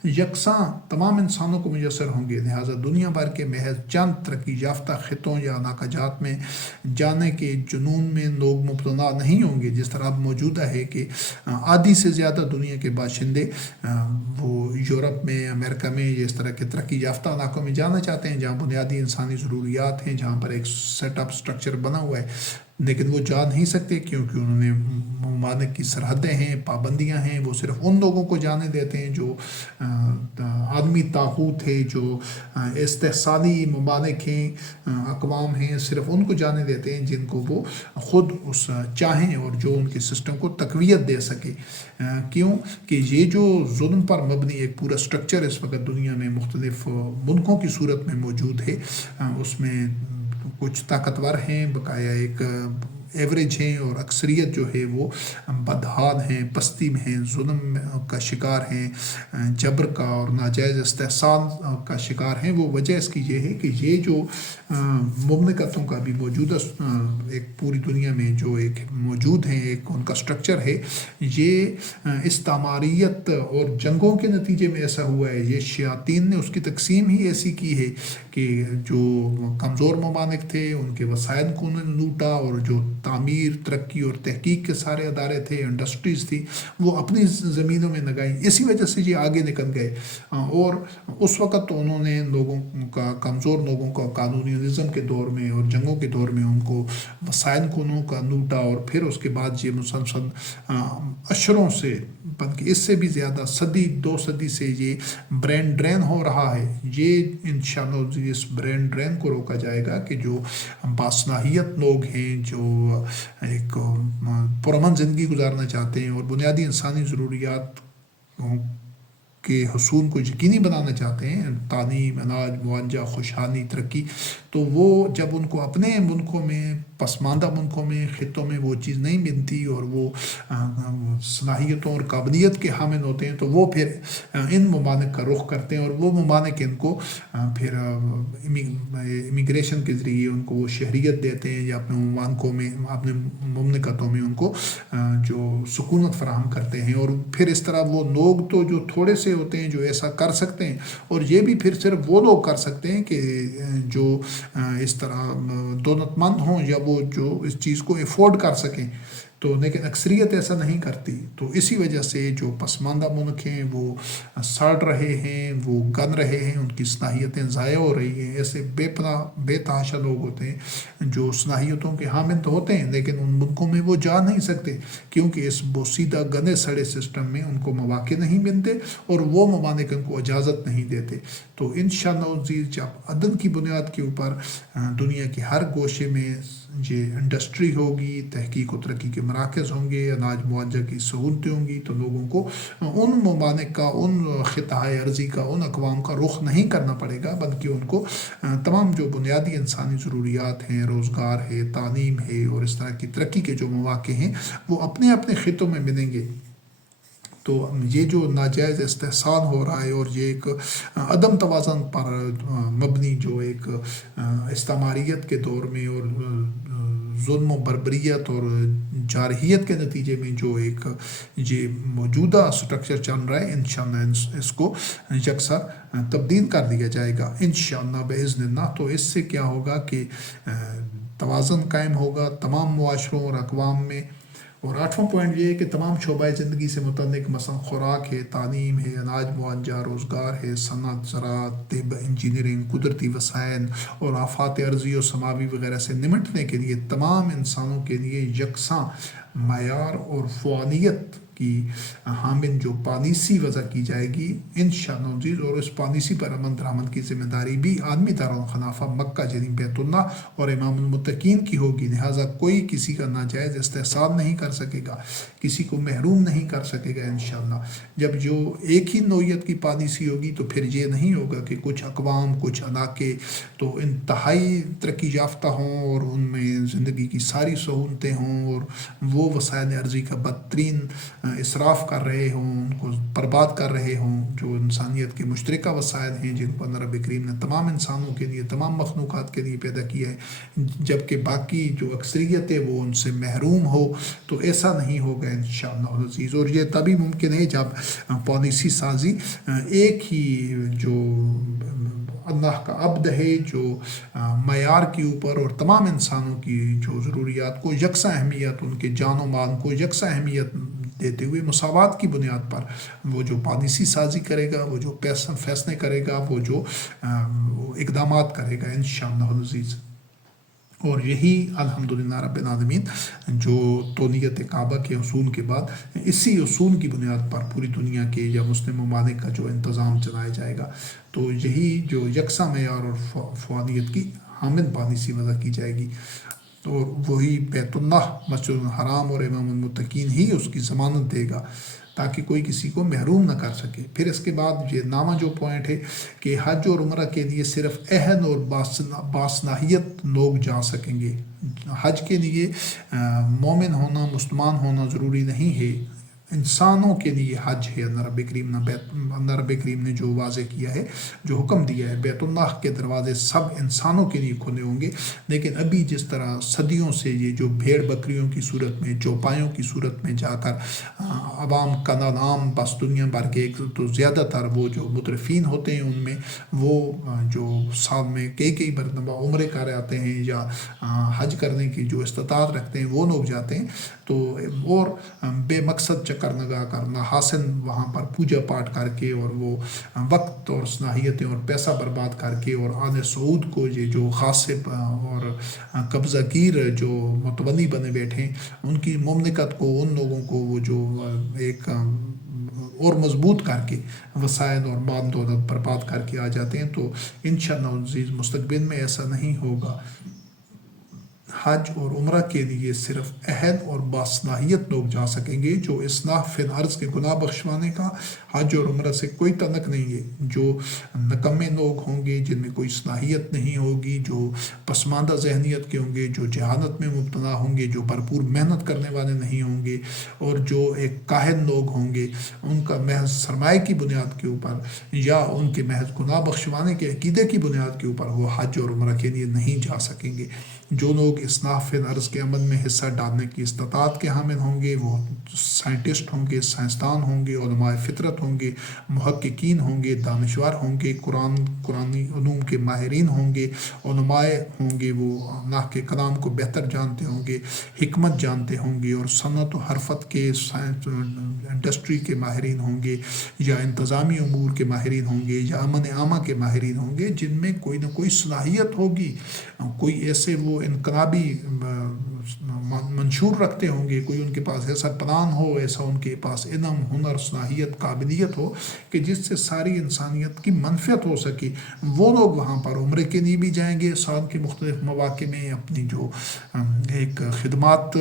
یکساں تمام انسانوں کو میسر ہوں گے، لہٰذا دنیا بھر کے محض چند ترقی یافتہ خطوں یا علاقہ جات میں جانے کے جنون میں لوگ مبتلا نہیں ہوں گے، جس طرح اب موجودہ ہے کہ آدھی سے زیادہ دنیا کے باشندے وہ یورپ میں، امریکہ میں، اس طرح کے ترقی یافتہ علاقوں میں جانا چاہتے ہیں جہاں بنیادی انسانی ضروریات ہیں، جہاں پر ایک سیٹ اپ اسٹرکچر بنا ہوا ہے، لیکن وہ جا نہیں سکتے کیونکہ انہوں نے ممالک کی سرحدیں ہیں، پابندیاں ہیں۔ وہ صرف ان لوگوں کو جانے دیتے ہیں جو عالمی طاغوت ہے، جو استحصالی ممالک ہیں، اقوام ہیں، صرف ان کو جانے دیتے ہیں جن کو وہ خود اس چاہیں اور جو ان کے سسٹم کو تقویت دے سکے۔ کیوں کہ یہ جو ظلم پر مبنی ایک پورا سٹرکچر اس وقت دنیا میں مختلف ملکوں کی صورت میں موجود ہے، اس میں کچھ طاقتور ہیں، بقایا ایک ایوریج ہیں، اور اکثریت جو ہے وہ بدحال ہیں، پستی میں ہیں، ظلم کا شکار ہیں، جبر کا اور ناجائز استحصال کا شکار ہیں۔ وہ وجہ اس کی یہ ہے کہ یہ جو مملکتوں کا بھی موجودہ ایک پوری دنیا میں جو ایک موجود ہیں، ایک ان کا سٹرکچر ہے، یہ استعماریت اور جنگوں کے نتیجے میں ایسا ہوا ہے۔ یہ شیاطین نے اس کی تقسیم ہی ایسی کی ہے کہ جو کمزور ممالک تھے ان کے وسائل کو انہوں نے لوٹا، اور جو تعمیر، ترقی اور تحقیق کے سارے ادارے تھے، انڈسٹریز تھی، وہ اپنی زمینوں میں لگائیں۔ اسی وجہ سے یہ آگے نکل گئے، اور اس وقت تو انہوں نے لوگوں کا، کمزور لوگوں کا کالونیلزم کے دور میں اور جنگوں کے دور میں ان کو وسائل کو انہوں کا لوٹا، اور پھر اس کے بعد یہ مسلسل اشروں سے بلکہ اس سے بھی زیادہ صدی، 2 صدی سے یہ برین ڈرین ہو رہا ہے۔ یہ انشاءاللہ اس برین ڈرین کو روکا جائے گا کہ جو باصلاحیت لوگ ہیں، جو ایک پرامن زندگی گزارنا چاہتے ہیں اور بنیادی انسانی ضروریات کے حصول کو یقینی بنانا چاہتے ہیں، تعلیم، اناج معالجہ، خوشحالی، ترقی، تو وہ جب ان کو اپنے ملکوں میں، پسماندہ ملکوں میں، خطوں میں وہ چیز نہیں ملتی اور وہ صلاحیتوں اور قابلیت کے حامل ہوتے ہیں، تو وہ پھر ان ممالک کا رخ کرتے ہیں، اور وہ ممالک ان کو پھر امیگریشن کے ذریعے ان کو وہ شہریت دیتے ہیں، یا اپنے ممالکوں میں، اپنے مملکتوں میں ان کو جو سکونت فراہم کرتے ہیں۔ اور پھر اس طرح وہ لوگ تو جو تھوڑے سے ہوتے ہیں جو ایسا کر سکتے ہیں، اور یہ بھی پھر صرف وہ لوگ کر سکتے ہیں کہ جو اس طرح دولت مند ہوں یا وہ جو اس چیز کو افورڈ کر سکیں، تو لیکن اکثریت ایسا نہیں کرتی۔ تو اسی وجہ سے جو پسماندہ ملک ہیں وہ سڑ رہے ہیں، وہ گن رہے ہیں، ان کی صلاحیتیں ضائع ہو رہی ہیں۔ ایسے بے تحاشا لوگ ہوتے ہیں جو صلاحیتوں کے حامل تو ہوتے ہیں لیکن ان ملکوں میں وہ جا نہیں سکتے، کیونکہ اس بوسیدہ گنے سڑے سسٹم میں ان کو مواقع نہیں ملتے اور وہ ممالک ان کو اجازت نہیں دیتے۔ تو انشاءاللہ عزیز جب عدل کی بنیاد کے اوپر دنیا کے ہر گوشے میں یہ انڈسٹری ہوگی، تحقیق و ترقی کے مراکز ہوں گے، اناج معالجہ کی سہولتیں ہوں گی، تو لوگوں کو ان ممالک کا، ان خطۂ ارضی کا، ان اقوام کا رخ نہیں کرنا پڑے گا، بلکہ ان کو تمام جو بنیادی انسانی ضروریات ہیں، روزگار ہے، تعلیم ہے، اور اس طرح کی ترقی کے جو مواقع ہیں وہ اپنے اپنے خطوں میں ملیں گے۔ تو یہ جو ناجائز استحصال ہو رہا ہے اور یہ ایک عدم توازن پر مبنی جو ایک استعماریت کے دور میں اور ظلم و بربریت اور جارحیت کے نتیجے میں جو ایک یہ موجودہ سٹرکچر چل رہا ہے، انشاءاللہ اس کو یکساں تبدیل کر دیا جائے گا انشاءاللہ باذن اللہ۔ تو اس سے کیا ہوگا کہ توازن قائم ہوگا تمام معاشروں اور اقوام میں۔ اور 8واں پوائنٹ یہ ہے کہ تمام شعبۂ زندگی سے متعلق مثلا خوراک ہے، تعلیم ہے، اناج معاوضہ، روزگار ہے، صنعت، زراعت، طب، انجینئرنگ، قدرتی وسائل اور آفات ارضی و سماوی وغیرہ سے نمٹنے کے لیے تمام انسانوں کے لیے یکساں معیار اور فعالیت کی حامل جو پالیسی وضع کی جائے گی انشاءاللہ عزیز، اور اس پالیسی پر عمل درآمد کی ذمہ داری بھی عالمی دارالخلافہ مکہ یعنی بیت اللہ اور امام المتقین کی ہوگی۔ لہٰذا کوئی کسی کا ناجائز استحصال نہیں کر سکے گا، کسی کو محروم نہیں کر سکے گا انشاءاللہ۔ جب جو ایک ہی نوعیت کی پالیسی ہوگی تو پھر یہ نہیں ہوگا کہ کچھ اقوام، کچھ علاقے تو انتہائی ترقی یافتہ ہوں اور ان میں زندگی کی ساری سہولتیں ہوں اور وہ وسائل ارضی کا بدترین اسراف کر رہے ہوں، ان کو برباد کر رہے ہوں، جو انسانیت کے مشترکہ وسائل ہیں جن کو اللہ رب کریم نے تمام انسانوں کے لیے، تمام مخلوقات کے لیے پیدا کیا ہے، جبکہ باقی جو اکثریت ہے وہ ان سے محروم ہو، تو ایسا نہیں ہوگا انشاءاللہ العزیز۔ اور یہ تبھی ممکن ہے جب پالیسی سازی ایک ہی جو اللہ کا عبد ہے، جو معیار کے اوپر اور تمام انسانوں کی جو ضروریات کو یکساں اہمیت، ان کے جان و مال کو یکساں اہمیت دیتے ہوئے مساوات کی بنیاد پر وہ جو پالیسی سازی کرے گا، وہ جو فیصلے کرے گا، وہ جو اقدامات کرے گا انشاءاللہ العزیز۔ اور یہی الحمدللہ رب العالمین جو طولیت کعبہ کے اصول کے بعد اسی اصول کی بنیاد پر پوری دنیا کے یا مسلم ممالک کا جو انتظام چلایا جائے گا، تو یہی جو یکساں معیار اور فعالیت کی حامل پالیسی وضع کی جائے گی، اور وہی بیت اللہ، مسجد الحرام اور امام المتقین ہی اس کی ضمانت دے گا تاکہ کوئی کسی کو محروم نہ کر سکے۔ پھر اس کے بعد یہ نامہ جو پوائنٹ ہے کہ حج اور عمرہ کے لیے صرف اہل اور باصلاحیت لوگ جا سکیں گے۔ حج کے لیے مومن ہونا، مسلمان ہونا ضروری نہیں ہے، انسانوں کے لیے حج ہے۔ اللہ رب کریم نے جو واضح کیا ہے، جو حکم دیا ہے، بیت اللہ کے دروازے سب انسانوں کے لیے کھلے ہوں گے، لیکن ابھی جس طرح صدیوں سے یہ جو بھیڑ بکریوں کی صورت میں، چوپایوں کی صورت میں جا کر عوام کا نام بس دنیا بھر کے ایک تو زیادہ تر وہ جو مترفین ہوتے ہیں ان میں وہ جو سال میں کئی مرتبہ عمرے کر آتے ہیں یا حج کرنے کی جو استطاعت رکھتے ہیں وہ لوگ جاتے ہیں، تو اور بے مقصد چکر لگا کر ناحاصل وہاں پر پوجا پاٹ کر کے اور وہ وقت اور صلاحیتیں اور پیسہ برباد کر کے اور آل سعود کو یہ جو غاصب اور قبضہ گیر جو متولی بنے بیٹھے ہیں ان کی مملکت کو، ان لوگوں کو وہ جو ایک اور مضبوط کر کے وسائل اور مال دولت برباد کر کے آ جاتے ہیں، تو انشاءاللہ عزیز مستقبل میں ایسا نہیں ہوگا۔ حج اور عمرہ کے لیے صرف اہل اور باصلاحیت لوگ جا سکیں گے، جو اصلاح فی الارض کے گناہ بخشوانے کا حج اور عمرہ سے کوئی تعلق نہیں ہے۔ جو نکمے لوگ ہوں گے، جن میں کوئی صلاحیت نہیں ہوگی، جو پسماندہ ذہنیت کے ہوں گے، جو جہالت میں مبتلا ہوں گے، جو بھرپور محنت کرنے والے نہیں ہوں گے، اور جو ایک کاہل لوگ ہوں گے، ان کا محض سرمایہ کی بنیاد کے اوپر یا ان کے محض گناہ بخشوانے کے عقیدے کی بنیاد کے اوپر وہ حج اور عمرہ کے لیے نہیں جا سکیں گے۔ جو لوگ اصلاح فی الارض کے عمل میں حصہ ڈالنے کی استطاعت کے حامل ہوں گے، وہ سائنٹسٹ ہوں گے، سائنسدان ہوں گے، علماء فطرت ہوں گے، محققین ہوں گے، دانشور ہوں گے، قرآنی علوم کے ماہرین ہوں گے، علماء ہوں گے، وہ اللہ کے کلام کو بہتر جانتے ہوں گے، حکمت جانتے ہوں گے، اور صنعت و حرفت کے انڈسٹری کے ماہرین ہوں گے، یا انتظامی امور کے ماہرین ہوں گے، یا امن عامہ کے ماہرین ہوں گے، جن میں کوئی نہ کوئی صلاحیت ہوگی، کوئی ایسے وہ انقلابی منشور رکھتے ہوں گے، کوئی ان کے پاس ایسا پلان ہو، ایسا ان کے پاس علم، ہنر، صلاحیت، قابلیت ہو کہ جس سے ساری انسانیت کی منفعت ہو سکے، وہ لوگ وہاں پر عمرے کے لیے بھی جائیں گے، سال کے مختلف مواقع میں اپنی جو ایک خدمات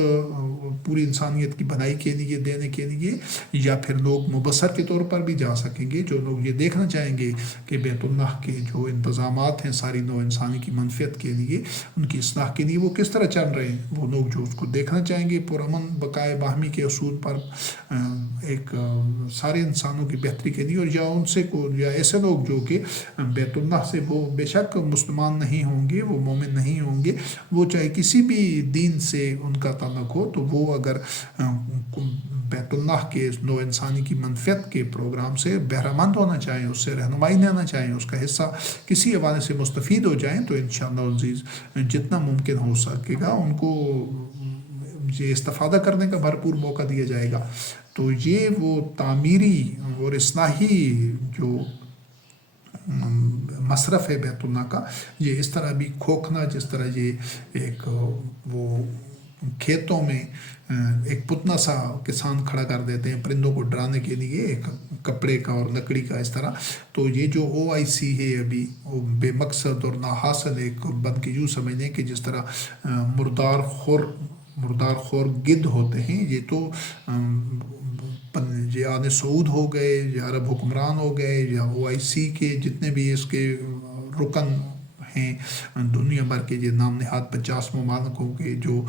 پوری انسانیت کی بھلائی کے لیے دینے کے لیے، یا پھر لوگ مبصر کے طور پر بھی جا سکیں گے، جو لوگ یہ دیکھنا چاہیں گے کہ بیت اللہ کے جو انتظامات ہیں ساری نوع انسانی کی منفعت کے لیے، ان کی اصلاح کے لیے وہ کس طرح چل رہے ہیں، وہ لوگ جو اس کو دیکھنا چاہیں گے پرامن بقائے باہمی کے اصول پر ایک سارے انسانوں کی بہتری کے لیے، اور یا ان سے یا ایسے لوگ جو کہ بیت اللہ سے وہ بے شک مسلمان نہیں ہوں گے، وہ مومن نہیں ہوں گے، وہ چاہے کسی بھی دین سے ان کا تعلق ہو، تو وہ اگر بیت اللہ کے نو انسانی کی منفعت کے پروگرام سے بہرہ مند ہونا چاہیں، اس سے رہنمائی لینا چاہیں، اس کا حصہ کسی حوالے سے مستفید ہو جائیں، تو انشاءاللہ العزیز جتنا ممکن ہو سکے گا ان کو یہ استفادہ کرنے کا بھرپور موقع دیا جائے گا۔ تو یہ وہ تعمیری اور اصلاحی جو مصرف ہے بیت اللہ کا، یہ اس طرح بھی کھوکھنا، جس طرح یہ ایک وہ کھیتوں میں ایک پتنا سا کسان کھڑا کر دیتے ہیں پرندوں کو ڈرانے کے لیے، ایک کپڑے کا اور لکڑی کا اس طرح، تو یہ جو OIC ہے ابھی وہ بے مقصد اور ناحاصل ایک بند کی یوں سمجھیں کہ جس طرح مردار خور گدھ ہوتے ہیں، یہ تو یہ آل سعود ہو گئے یا عرب حکمران ہو گئے یا OIC کے جتنے بھی اس کے رکن ہیں دنیا بھر کے، یہ نام نہاد 50 ممالکوں کے جو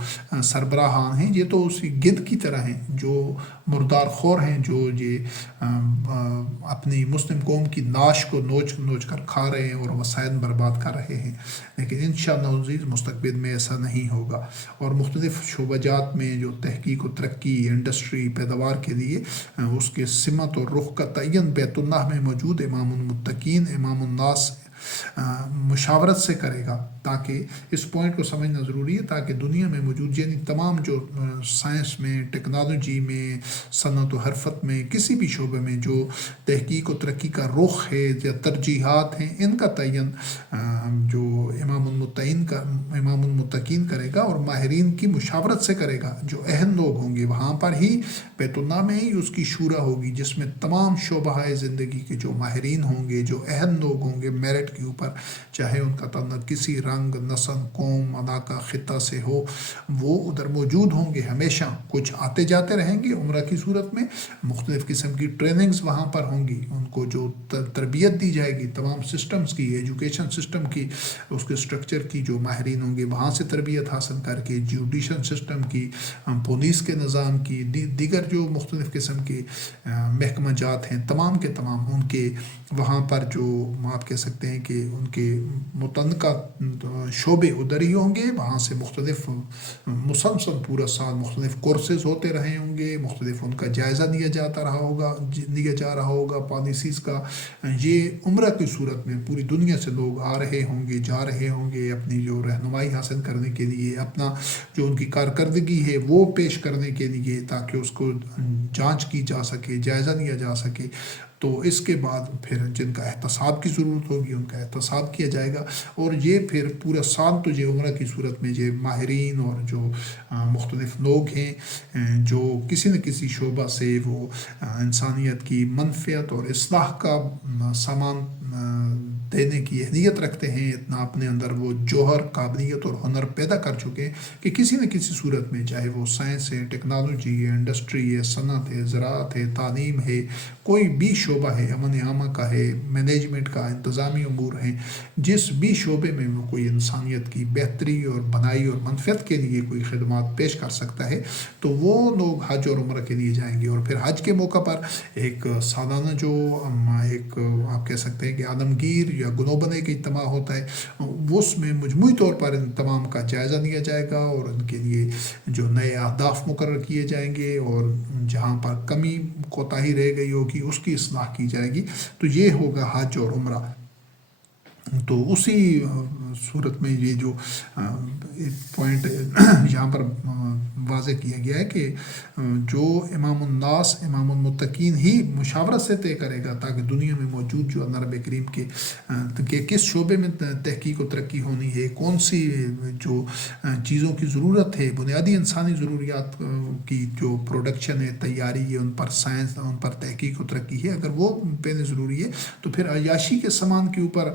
سربراہان ہیں، یہ تو اسی گدھ کی طرح ہیں جو مردار خور ہیں، جو یہ اپنی مسلم قوم کی ناش کو نوچ نوچ کر کھا رہے ہیں اور وسائل برباد کر رہے ہیں۔ لیکن انشاءاللہ العزیز مستقبل میں ایسا نہیں ہوگا، اور مختلف شعبہ جات میں جو تحقیق و ترقی، انڈسٹری، پیداوار کے لیے اس کے سمت اور رخ کا تعین بیت اللہ میں موجود امام المتقین، امام الناس مشاورت سے کرے گا، تاکہ اس پوائنٹ کو سمجھنا ضروری ہے، تاکہ دنیا میں موجود یعنی تمام جو سائنس میں، ٹیکنالوجی میں، صنعت و حرفت میں، کسی بھی شعبے میں جو تحقیق و ترقی کا رخ ہے یا ترجیحات ہیں، ان کا تعین جو امام المتقین کرے گا، اور ماہرین کی مشاورت سے کرے گا، جو اہم لوگ ہوں گے وہاں پر ہی بیت اللہ میں ہی اس کی شورا ہوگی، جس میں تمام شعبہ زندگی کے جو ماہرین ہوں گے، جو اہم لوگ ہوں گے میرٹ کے اوپر، چاہے ان کا تعلق کسی رنگ، نسل، قوم، علاقہ، خطہ سے ہو، وہ ادھر موجود ہوں گے ہمیشہ۔ کچھ آتے جاتے رہیں گے عمرہ کی صورت میں، مختلف قسم کی ٹریننگز وہاں پر ہوں گی، ان کو جو تربیت دی جائے گی تمام سسٹمز کی، ایجوکیشن سسٹم کی، اس کے سٹرکچر کی، جو ماہرین ہوں گے وہاں سے تربیت حاصل کر کے، جوڈیشل سسٹم کی، پولیس کے نظام کی، دیگر جو مختلف قسم کے محکمہ جات ہیں، تمام کے تمام ان کے وہاں پر جو آپ کہہ سکتے ہیں کہ ان کے متعلقہ شعبے ادھر ہی ہوں گے، وہاں سے مختلف مسلسل پورا سال مختلف کورسز ہوتے رہے ہوں گے، مختلف ان کا جائزہ لیا جا رہا ہوگا پالیسیز کا۔ یہ عمرہ کی صورت میں پوری دنیا سے لوگ آ رہے ہوں گے، جا رہے ہوں گے، اپنی جو رہنمائی حاصل کرنے کے لیے، اپنا جو ان کی کارکردگی ہے وہ پیش کرنے کے لیے، تاکہ اس کو جانچ کی جا سکے، جائزہ لیا جا سکے۔ تو اس کے بعد پھر جن کا احتساب کی ضرورت ہوگی ان کا احتساب کیا جائے گا، اور یہ پھر پورا سال تو یہ عمرہ کی صورت میں یہ ماہرین اور جو مختلف لوگ ہیں جو کسی نہ کسی شعبہ سے وہ انسانیت کی منفعت اور اصلاح کا سامان دینے کی اہلیت رکھتے ہیں، اتنا اپنے اندر وہ جوہر، قابلیت اور ہنر پیدا کر چکے ہیں کہ کسی نہ کسی صورت میں، چاہے وہ سائنس ہے، ٹیکنالوجی ہے، انڈسٹری ہے، صنعت ہے، زراعت ہے، تعلیم ہے، کوئی بھی شعبہ ہے، امن عامہ کا ہے، مینجمنٹ کا، انتظامی امور ہیں، جس بھی شعبے میں وہ کوئی انسانیت کی بہتری اور بنائی اور منفعت کے لیے کوئی خدمات پیش کر سکتا ہے، تو وہ لوگ حج اور عمرہ کے لیے جائیں گے۔ اور پھر حج کے موقع پر ایک سالانہ جو ایک آپ کہہ سکتے ہیں کہ عالمگیر یا گلوبل ایک اجتماع ہوتا ہے، اس میں مجموعی طور پر ان تمام کا جائزہ لیا جائے گا، اور ان کے لیے جو نئے اہداف مقرر کیے جائیں گے، اور جہاں پر کمی کوتاہی رہ گئی ہوگی اس کی اصلاح کی جائے گی۔ تو یہ ہوگا حج اور عمرہ۔ تو اسی صورت میں یہ جو پوائنٹ یہاں پر واضح کیا گیا ہے کہ جو امام الناس، امام المتقین ہی مشاورت سے طے کرے گا، تاکہ دنیا میں موجود جو اللہ رب کریم کے کس شعبے میں تحقیق و ترقی ہونی ہے، کون سی جو چیزوں کی ضرورت ہے، بنیادی انسانی ضروریات کی جو پروڈکشن ہے، تیاری ہے، ان پر سائنس، ان پر تحقیق و ترقی ہے، اگر وہ پہلے ضروری ہے، تو پھر عیاشی کے سامان کے اوپر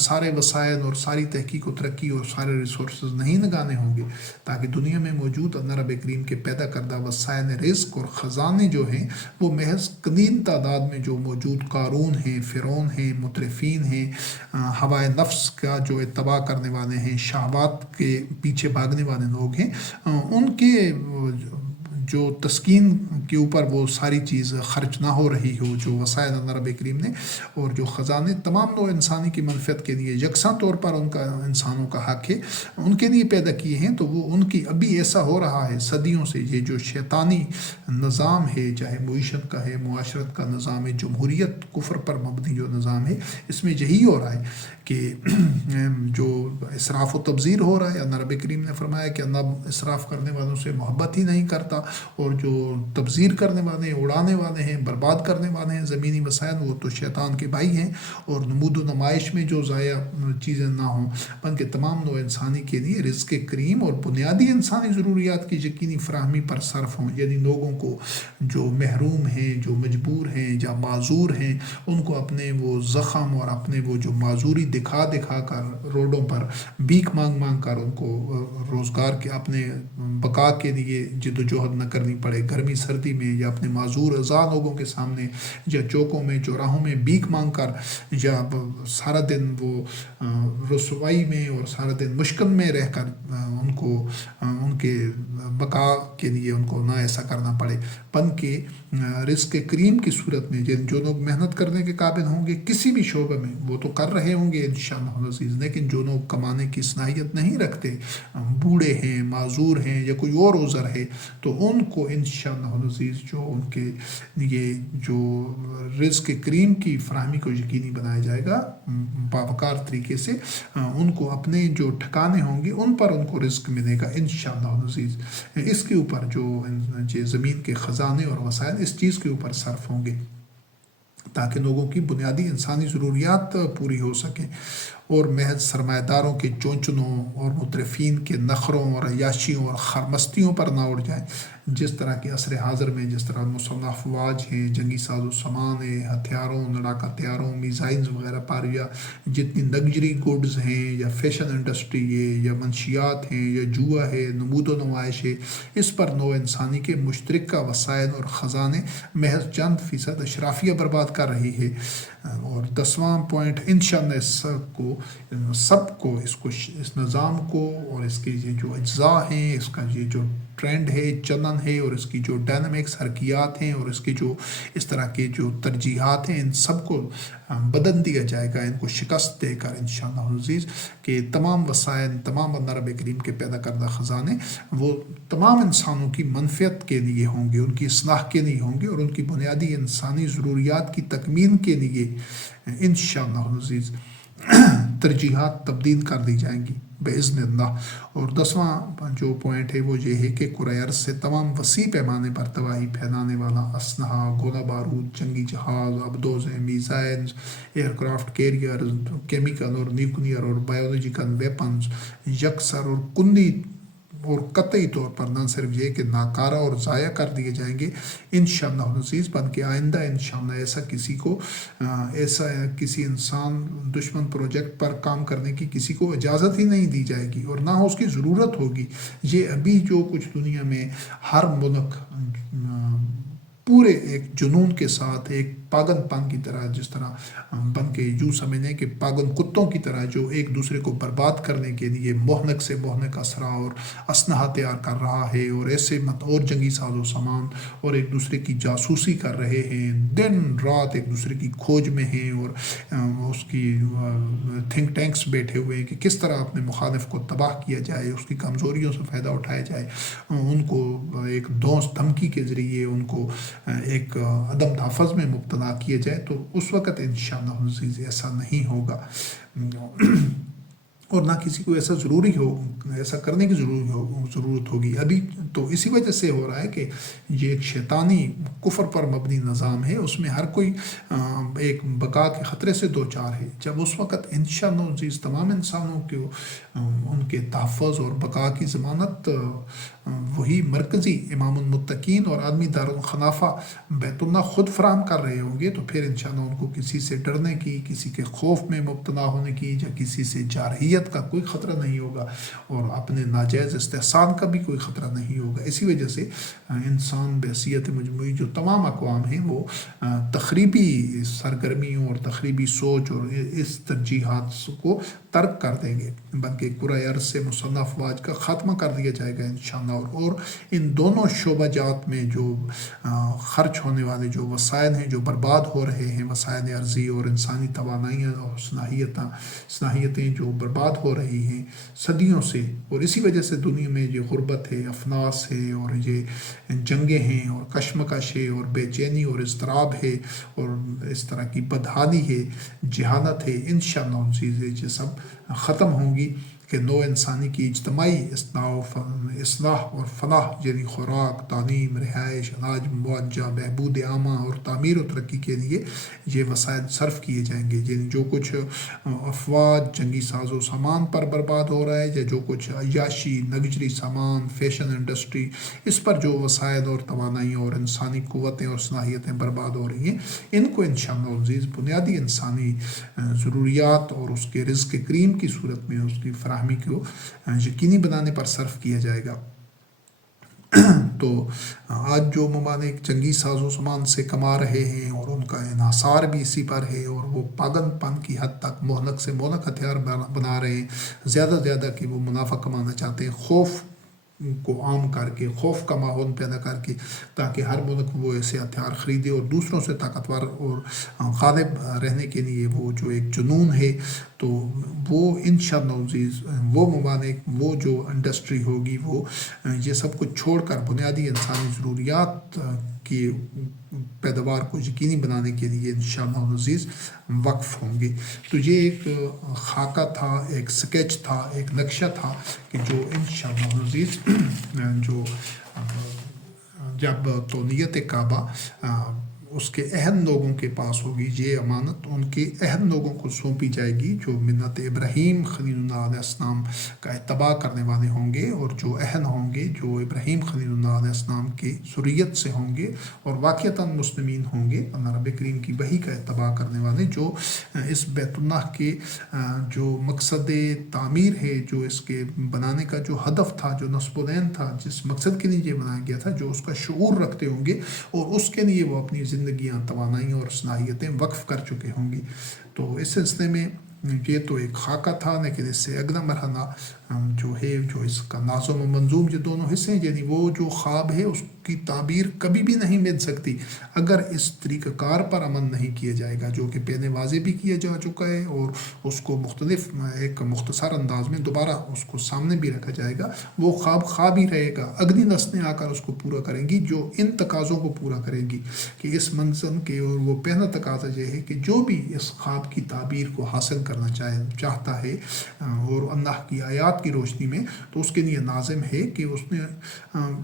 سارے وسائل اور ساری تحقیق و ترقی اور سارے ریسورسز نہیں لگانے ہوں گے تاکہ دنیا میں موجود اللہ رب کریم کے پیدا کردہ وسائل رزق اور خزانے جو ہیں وہ محض قلیل تعداد میں جو موجود قارون ہیں، فرعون ہیں، مترفین ہیں، ہوائے نفس کا جو اتباع کرنے والے ہیں، شہوات کے پیچھے بھاگنے والے لوگ ہیں، ان کے جو تسکین کے اوپر وہ ساری چیز خرچ نہ ہو رہی ہو، جو وسائل اللہ رب کریم نے اور جو خزانے تمام لوگ انسانی کی منفعت کے لیے یکساں طور پر ان کا انسانوں کا حق ہے ان کے لیے پیدا کیے ہیں، تو وہ ان کی ابھی ایسا ہو رہا ہے صدیوں سے۔ یہ جو شیطانی نظام ہے، چاہے معیشت کا ہے، معاشرت کا نظام ہے، جمہوریت کفر پر مبنی جو نظام ہے، اس میں یہی ہو رہا ہے کہ جو اسراف و تبذیر ہو رہا ہے۔ اللہ رب کریم نے فرمایا کہ اللہ اسراف کرنے والوں سے محبت ہی نہیں کرتا، اور جو تبذیر کرنے والے ہیں، اڑانے والے ہیں، برباد کرنے والے ہیں زمینی وسائل، وہ تو شیطان کے بھائی ہیں۔ اور نمود و نمائش میں جو ضائع چیزیں نہ ہوں بلکہ تمام نوع انسانی کے لیے رزق کریم اور بنیادی انسانی ضروریات کی یقینی فراہمی پر صرف ہوں، یعنی لوگوں کو جو محروم ہیں، جو مجبور ہیں یا معذور ہیں، ان کو اپنے وہ زخم اور اپنے وہ جو معذوری دکھا دکھا کر روڈوں پر بھیک مانگ مانگ کر ان کو روزگار کے اپنے بقا کے لیے جد و جہد نہ کرنی پڑے، گرمی سردی میں یا اپنے معذور ازاں لوگوں کے سامنے یا چوکوں میں چوراہوں میں بھیک مانگ کر یا سارا دن وہ رسوائی میں اور سارا دن مشکل میں رہ کر ان کو ان کے بقا کے لیے ان کو نہ ایسا کرنا پڑے، بلکہ رزق کریم کی صورت میں جو لوگ محنت کرنے کے قابل ہوں گے کسی بھی شعبے میں وہ تو کر رہے ہوں گے انشاءاللہ عزیز، لیکن جو لوگ کمانے کی صلاحیت نہیں رکھتے، بوڑھے ہیں، معذور ہیں یا کوئی اور عذر ہے، تو ان کو انشاءاللہ عزیز جو ان کے لیے جو رزق کریم کی فراہمی کو یقینی بنایا جائے گا باوقار طریقے سے، ان کو اپنے جو ٹھکانے ہوں گے ان پر ان کو رزق ملے گا انشاءاللہ عزیز۔ اس کے اوپر جو زمین کے خزانے اور وسائل اس چیز کے اوپر صرف ہوں گے تاکہ لوگوں کی بنیادی انسانی ضروریات پوری ہو سکیں، اور محض سرمایہ داروں کے چونچنوں اور مترفین کے نخروں اور عیاشیوں اور خرمستیوں پر نہ اڑ جائیں، جس طرح کے عصر حاضر میں جس طرح مسلح افواج ہیں، جنگی ساز و سامان ہے، ہتھیاروں، لڑاکا ہتھیاروں، میزائلز وغیرہ پر، یا جتنی لگژری گوڈز ہیں یا فیشن انڈسٹری ہے یا منشیات ہیں یا جوا ہے، نمود و نمائش ہے، اس پر نوع انسانی کے مشترکہ وسائل اور خزانے محض چند فیصد اشرافیہ برباد کر رہی ہے۔ اور 10واں پوائنٹ انشاءاللہ سب کو اس نظام کو اور اس کے یہ جو اجزاء ہیں، اس کا یہ جو ٹرینڈ ہے، چلن ہے، اور اس کی جو ڈائنامکس حرکیات ہیں اور اس کی جو اس طرح کے جو ترجیحات ہیں، ان سب کو بدل دیا جائے گا، ان کو شکست دے کر انشاءاللہ عزیز، کہ تمام وسائل، تمام اللہ رب کریم کے پیدا کردہ خزانے وہ تمام انسانوں کی منفعت کے لیے ہوں گے، ان کی اصلاح کے لیے ہوں گے، اور ان کی بنیادی انسانی ضروریات کی تکمیل کے لیے انشاءاللہ عزیز ترجیحات تبدیل کر دی جائیں گی باذن اللہ۔ اور 10واں جو پوائنٹ ہے وہ یہ ہے کہ کرۂ ارض سے تمام وسیع پیمانے پر تباہی پھیلانے والا اسلحہ، گولہ بارود، جنگی جہاز، ابدوزیں، missiles, aircraft carriers, chemical اور نیوکلیئر اور بایولوجیکل ویپنز یکسر اور کلی اور قطعی طور پر نہ صرف یہ کہ ناکارہ اور ضائع کر دیے جائیں گے انشاءاللہ عزیز، بلکہ آئندہ انشاءاللہ ایسا کسی انسان دشمن پروجیکٹ پر کام کرنے کی کسی کو اجازت ہی نہیں دی جائے گی اور نہ اس کی ضرورت ہوگی۔ یہ ابھی جو کچھ دنیا میں ہر ملک پورے ایک جنون کے ساتھ ایک پاگل پن کی طرح، جس طرح بن کے یوں سمجھیں کہ پاگل کتوں کی طرح جو ایک دوسرے کو برباد کرنے کے لیے مہلک سے مہلک اسلحہ اور اسلحہ تیار کر رہا ہے، اور ایسے اور جنگی ساز و سامان اور ایک دوسرے کی جاسوسی کر رہے ہیں، دن رات ایک دوسرے کی کھوج میں ہیں، اور اس کی تھنک ٹینکس بیٹھے ہوئے ہیں کہ کس طرح اپنے مخالف کو تباہ کیا جائے، اس کی کمزوریوں سے فائدہ اٹھایا جائے، ان کو ایک دوست دھمکی کے ذریعے ان کو ایک عدم تحفظ میں مبتلا کیا جائے، تو اس وقت انشاءاللہ عزیز ایسا نہیں ہوگا۔ اور نہ کسی کو ایسا کرنے کی ضرورت ہوگی ابھی. تو اسی وجہ سے ہو رہا ہے کہ یہ ایک شیطانی کفر پر مبنی نظام ہے، اس میں ہر کوئی ایک بقا کے خطرے سے دو چار ہے. جب اس وقت انشاءاللہ تمام انسانوں کو ان کے تحفظ اور بقا کی ضمانت وہی مرکزی امام المتقین اور آدمی دارالخلافہ بیت اللہ خود فراہم کر رہے ہوں گے، تو پھر انشاءاللہ ان کو کسی سے ڈرنے کی، کسی کے خوف میں مبتلا ہونے کی یا کسی سے جارحیت کا کوئی خطرہ نہیں ہوگا، اور اپنے ناجائز استحسان کا بھی کوئی خطرہ نہیں ہوگا. اسی وجہ سے انسان بحیثیت مجموعی جو تمام اقوام ہیں وہ تخریبی سرگرمیوں اور تخریبی سوچ اور اس ترجیحات کو ترک کر دیں گے، بلکہ کرۂ ارض سے مسلح افواج کا خاتمہ کر دیا جائے گا انشاءاللہ. اور ان دونوں شعبہ جات میں جو خرچ ہونے والے جو وسائل ہیں جو برباد ہو رہے ہیں، وسائل ارضی اور انسانی توانائیاں اور صلاحیتیں جو برباد ہو رہی ہیں صدیوں سے، اور اسی وجہ سے دنیا میں یہ غربت ہے، افناس ہے، اور یہ جنگیں ہیں اور کشمکش ہے اور بے چینی اور اضطراب ہے اور اس طرح کی بدحالی ہے، جہالت ہے، انشاءاللہ چیزیں یہ سب ختم ہوں گی کہ نو انسانی کی اجتماعی اصلاح اور فلاح، یعنی خوراک، تعلیم، رہائش، علاج معالجہ، بہبود عامہ اور تعمیر و ترقی کے لیے یہ وسائل صرف کیے جائیں گے. یعنی جو کچھ افواج جنگی ساز و سامان پر برباد ہو رہا ہے، یا جو کچھ عیاشی، لگژری سامان، فیشن انڈسٹری، اس پر جو وسائل اور توانائی اور انسانی قوتیں اور صلاحیتیں برباد ہو رہی ہیں، ان کو انشاءاللہ عزیز بنیادی انسانی ضروریات اور اس کے رزق کریم کی صورت میں اس کی فراہمی کو یقینی بنانے پر صرف کیا جائے گا. تو آج جو ممالک جنگی ساز و سامان سے کما رہے ہیں اور ان کا انحصار بھی اسی پر ہے، اور وہ پاگل پن کی حد تک مہلک سے مہلک ہتھیار بنا رہے ہیں، زیادہ سے زیادہ کہ وہ منافع کمانا چاہتے ہیں، خوف کو عام کر کے، خوف کا ماحول پیدا کر کے، تاکہ ہر ملک وہ ایسے ہتھیار خریدے اور دوسروں سے طاقتور اور غالب رہنے کے لیے وہ جو ایک جنون ہے. تو وہ انشاءاللہ عزیز وہ ممالک، وہ جو انڈسٹری ہوگی، وہ یہ سب کچھ چھوڑ کر بنیادی انسانی ضروریات کی پیداوار کو یقینی بنانے کے لیے انشاءاللہ عزیز وقف ہوں گے. تو یہ ایک خاکہ تھا، ایک سکیچ تھا، ایک نقشہ تھا کہ جو انشاءاللہ عزیز جو جب تولیت کعبہ اس کے اہم لوگوں کے پاس ہوگی، یہ امانت ان کے اہم لوگوں کو سونپی جائے گی جو ملت ابراہیم خلیل اللہ علیہ السلام کا اتباع کرنے والے ہوں گے، اور جو اہل ہوں گے جو ابراہیم خلیل اللہ علیہ السلام کی ذریت سے ہوں گے اور واقعتاً مسلمین ہوں گے، اللہ رب کریم کی وحی کا اتباع کرنے والے، جو اس بیت اللہ کے جو مقصد تعمیر ہے، جو اس کے بنانے کا جو ہدف تھا، جو نصب العین تھا، جس مقصد کے لیے یہ بنایا گیا تھا، جو اس کا شعور رکھتے ہوں گے، اور اس کے لیے وہ اپنی زندگیاں، توانائیاں اور صلاحیتیں وقف کر چکے ہوں گی. تو اس سلسلے میں یہ تو ایک خاکہ تھا، لیکن اس سے اگلا مرحلہ جو ہے، جو اس کا ناظم و منظوم یہ دونوں حصے ہیں، یعنی وہ جو خواب ہے اس کی تعبیر کبھی بھی نہیں مل سکتی اگر اس طریقہ کار پر عمل نہیں کیا جائے گا، جو کہ پہلے واضح بھی کیا جا چکا ہے، اور اس کو مختلف ایک مختصر انداز میں دوبارہ اس کو سامنے بھی رکھا جائے گا. وہ خواب ہی رہے گا، اگلی نسلیں آ کر اس کو پورا کریں گی، جو ان تقاضوں کو پورا کریں گی کہ اس منزل کے. اور وہ پہلا تقاضا یہ ہے کہ جو بھی اس خواب کی تعبیر کو حاصل کرنا چاہتا ہے اور اللہ کی آیات کی روشنی میں، تو اس کے لیے لازم ہے کہ اس نے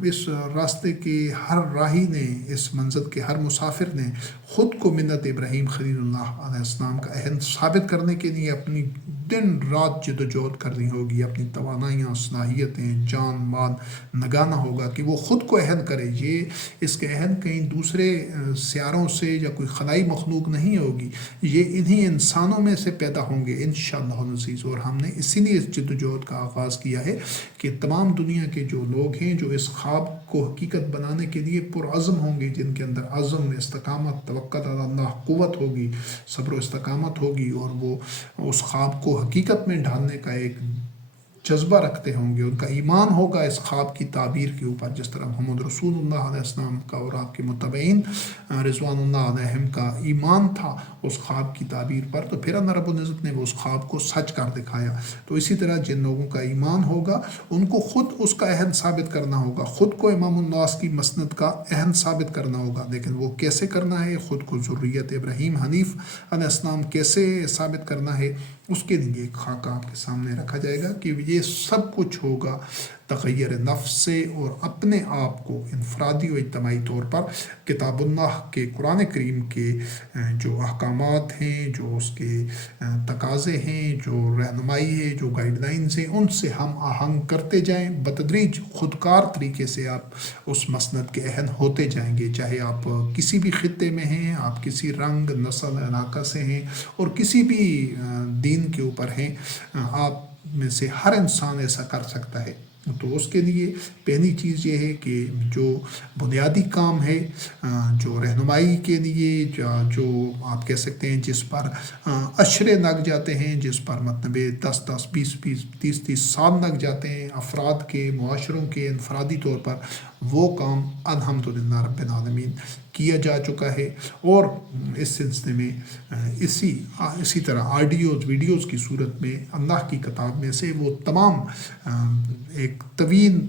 اس راستے کے ہر راہی نے، اس منزل کے ہر مسافر نے خود کو ملت ابراہیم خلیل اللہ علیہ السلام کا عہد ثابت کرنے کے لیے اپنی دن رات جد و جہد کرنی ہوگی، اپنی توانائیاں، صلاحیتیں، جان مال لگانا ہوگا کہ وہ خود کو عہد کرے. یہ اس کے عہد کہیں دوسرے سیاروں سے یا کوئی خلائی مخلوق نہیں ہوگی، یہ انہی انسانوں میں سے پیدا ہوں گے انشاءاللہ العزیز. اور ہم نے اسی لیے اس جد و جہد کا آغاز کیا ہے کہ تمام دنیا کے جو لوگ ہیں جو اس خواب کو حقیقت بنانے کے لیے پرعزم ہوں گے، جن کے اندر عزم، استقامت، توکل علی اللہ، قوت ہوگی، صبر و استقامت ہوگی، اور وہ اس خواب کو حقیقت میں ڈھالنے کا ایک جذبہ رکھتے ہوں گے، ان کا ایمان ہوگا اس خواب کی تعبیر کے اوپر، جس طرح محمد رسول اللہ علیہ السلام کا اور آپ کے متبعین رضوان اللہ علیہم کا ایمان تھا اس خواب کی تعبیر پر. تو پھر اللہ رب العزت نے وہ اس خواب کو سچ کر دکھایا. تو اسی طرح جن لوگوں کا ایمان ہوگا ان کو خود اس کا عہد ثابت کرنا ہوگا، خود کو امام الناس کی مسند کا عہد ثابت کرنا ہوگا. لیکن وہ کیسے کرنا ہے؟ خود کو ذریت ابراہیم حنیف علیہ السلام کیسے ثابت کرنا ہے؟ اس کے لیے ایک خاکہ آپ کے سامنے رکھا جائے گا کہ یہ سب کچھ ہوگا تغیر نفس سے، اور اپنے آپ کو انفرادی و اجتماعی طور پر کتاب اللہ کے قرآن کریم کے جو احکامات ہیں، جو اس کے تقاضے ہیں، جو رہنمائی ہے، جو گائیڈ لائنز ہیں، ان سے ہم آہنگ کرتے جائیں بتدریج، خودکار طریقے سے آپ اس مسند کے اہل ہوتے جائیں گے، چاہے آپ کسی بھی خطے میں ہیں، آپ کسی رنگ نسل علاقہ سے ہیں، اور کسی بھی دین کے اوپر ہیں، آپ میں سے ہر انسان ایسا کر سکتا ہے۔ تو اس کے لیے پہلی چیز یہ ہے کہ جو بنیادی کام ہے، جو رہنمائی کے لیے جو آپ کہہ سکتے ہیں جس پر اشرے لگ جاتے ہیں، جس پر مطلب 10 20 30 سال لگ جاتے ہیں افراد کے، معاشروں کے، انفرادی طور پر، وہ کام الحمدللہ رب العالمین کیا جا چکا ہے۔ اور اس سلسلے میں اسی طرح آڈیوز ویڈیوز کی صورت میں اللہ کی کتاب میں سے وہ تمام ایک طویل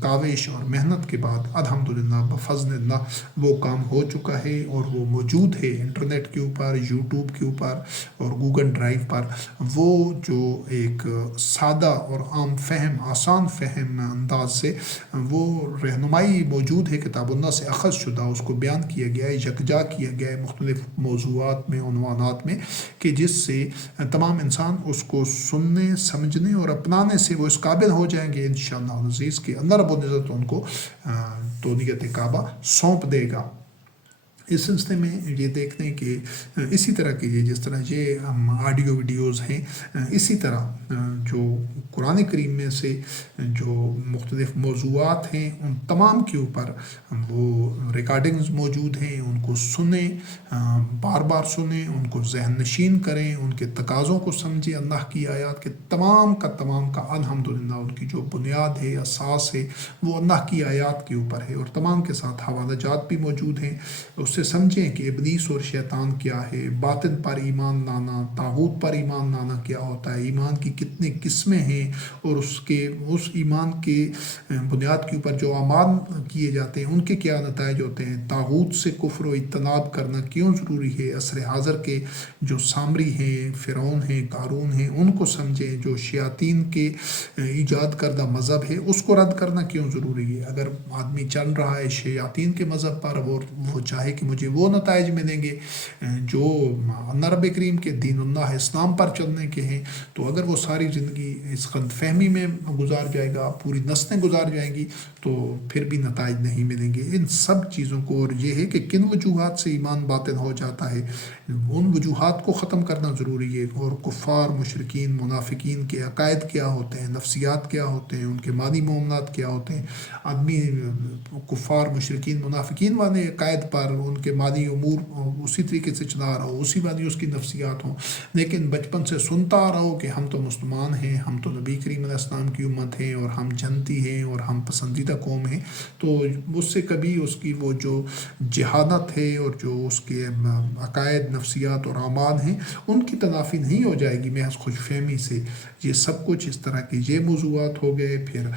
کاوش اور محنت کے بعد الحمدللہ بفضل اللہ وہ کام ہو چکا ہے، اور وہ موجود ہے انٹرنیٹ کے اوپر، یوٹیوب کے اوپر اور گوگل ڈرائیو پر۔ وہ جو ایک سادہ اور عام فہم، آسان فہم انداز سے وہ رہنمائی موجود ہے کتاب اللہ سے اخذ شدہ، اس کو بیان کیا گیا ہے، یکجا کیا گیا ہے مختلف موضوعات میں، عنوانات میں، کہ جس سے تمام انسان اس کو سننے، سمجھنے اور اپنانے سے وہ اس قابل ہو جائیں گے انشاءاللہ العزیز کہ اللہ رب العزت ان کو تولیت کعبہ سونپ دے گا۔ اس سلسلے میں یہ دیکھتے ہیں کہ اسی طرح کے جس طرح یہ آڈیو ویڈیوز ہیں، اسی طرح جو قرآن کریم میں سے جو مختلف موضوعات ہیں ان تمام کے اوپر وہ ریکارڈنگز موجود ہیں، ان کو سنیں، بار بار سنیں، ان کو ذہن نشین کریں، ان کے تقاضوں کو سمجھیں، اللہ کی آیات کے تمام کا الحمدللہ ان کی جو بنیاد ہے، اساس ہے، وہ اللہ کی آیات کے اوپر ہے، اور تمام کے ساتھ حوالہ جات بھی موجود ہیں۔ اس سے سمجھیں کہ ابلیس اور شیطان کیا ہے، باطن پر ایمان لانا، طاغوت پر ایمان لانا کیا ہوتا ہے، ایمان کی کتنی قسمیں ہیں، اور اس ایمان کے بنیاد کے اوپر جو اعمال کیے جاتے ہیں ان کے کیا نتائج ہوتے ہیں، طاغوت سے کفر و اجتناب کرنا کیوں ضروری ہے، عصر حاضر کے جو سامری ہیں، فرعون ہیں، قارون ہیں، ان کو سمجھیں، جو شیاطین کے ایجاد کردہ مذہب ہے اس کو رد کرنا کیوں ضروری ہے۔ اگر آدمی چل رہا ہے شیاطین کے مذہب پر، وہ چاہے کہ مجھے وہ نتائج ملیں گے جو اللہ رب کریم کے دین اللہ اسلام پر چلنے کے ہیں، تو اگر وہ ساری زندگی اس غلط فہمی میں گزار جائے گا، پوری نسلیں گزار جائیں گی، تو پھر بھی نتائج نہیں ملیں گے۔ ان سب چیزوں کو، اور یہ ہے کہ کن وجوہات سے ایمان باطل ہو جاتا ہے، ان وجوہات کو ختم کرنا ضروری ہے، اور کفار، مشرکین، منافقین کے عقائد کیا ہوتے ہیں، نفسیات کیا ہوتے ہیں، ان کے مادی معاملات کیا ہوتے ہیں۔ آدمی کفار، مشرکین، منافقین والے عقائد پر، ان کے مادی امور اسی طریقے سے چلا رہا ہو، اسی مادی اس کی نفسیات ہوں، لیکن بچپن سے سنتا آ رہا ہو کہ ہم تو مسلمان ہیں، ہم تو نبی کریم علیہ السلام کی امت ہیں، اور ہم جنتی ہیں، اور ہم پسندیدہ قوم ہیں، تو اس سے کبھی اس کی وہ جو جہالت ہے، اور جو اس کے عقائد، نفسیات اور اعمال ہیں، ان کی تلافی نہیں ہو جائے گی محض خوش فہمی سے۔ یہ سب کچھ اس طرح کے یہ موضوعات ہو گئے۔ پھر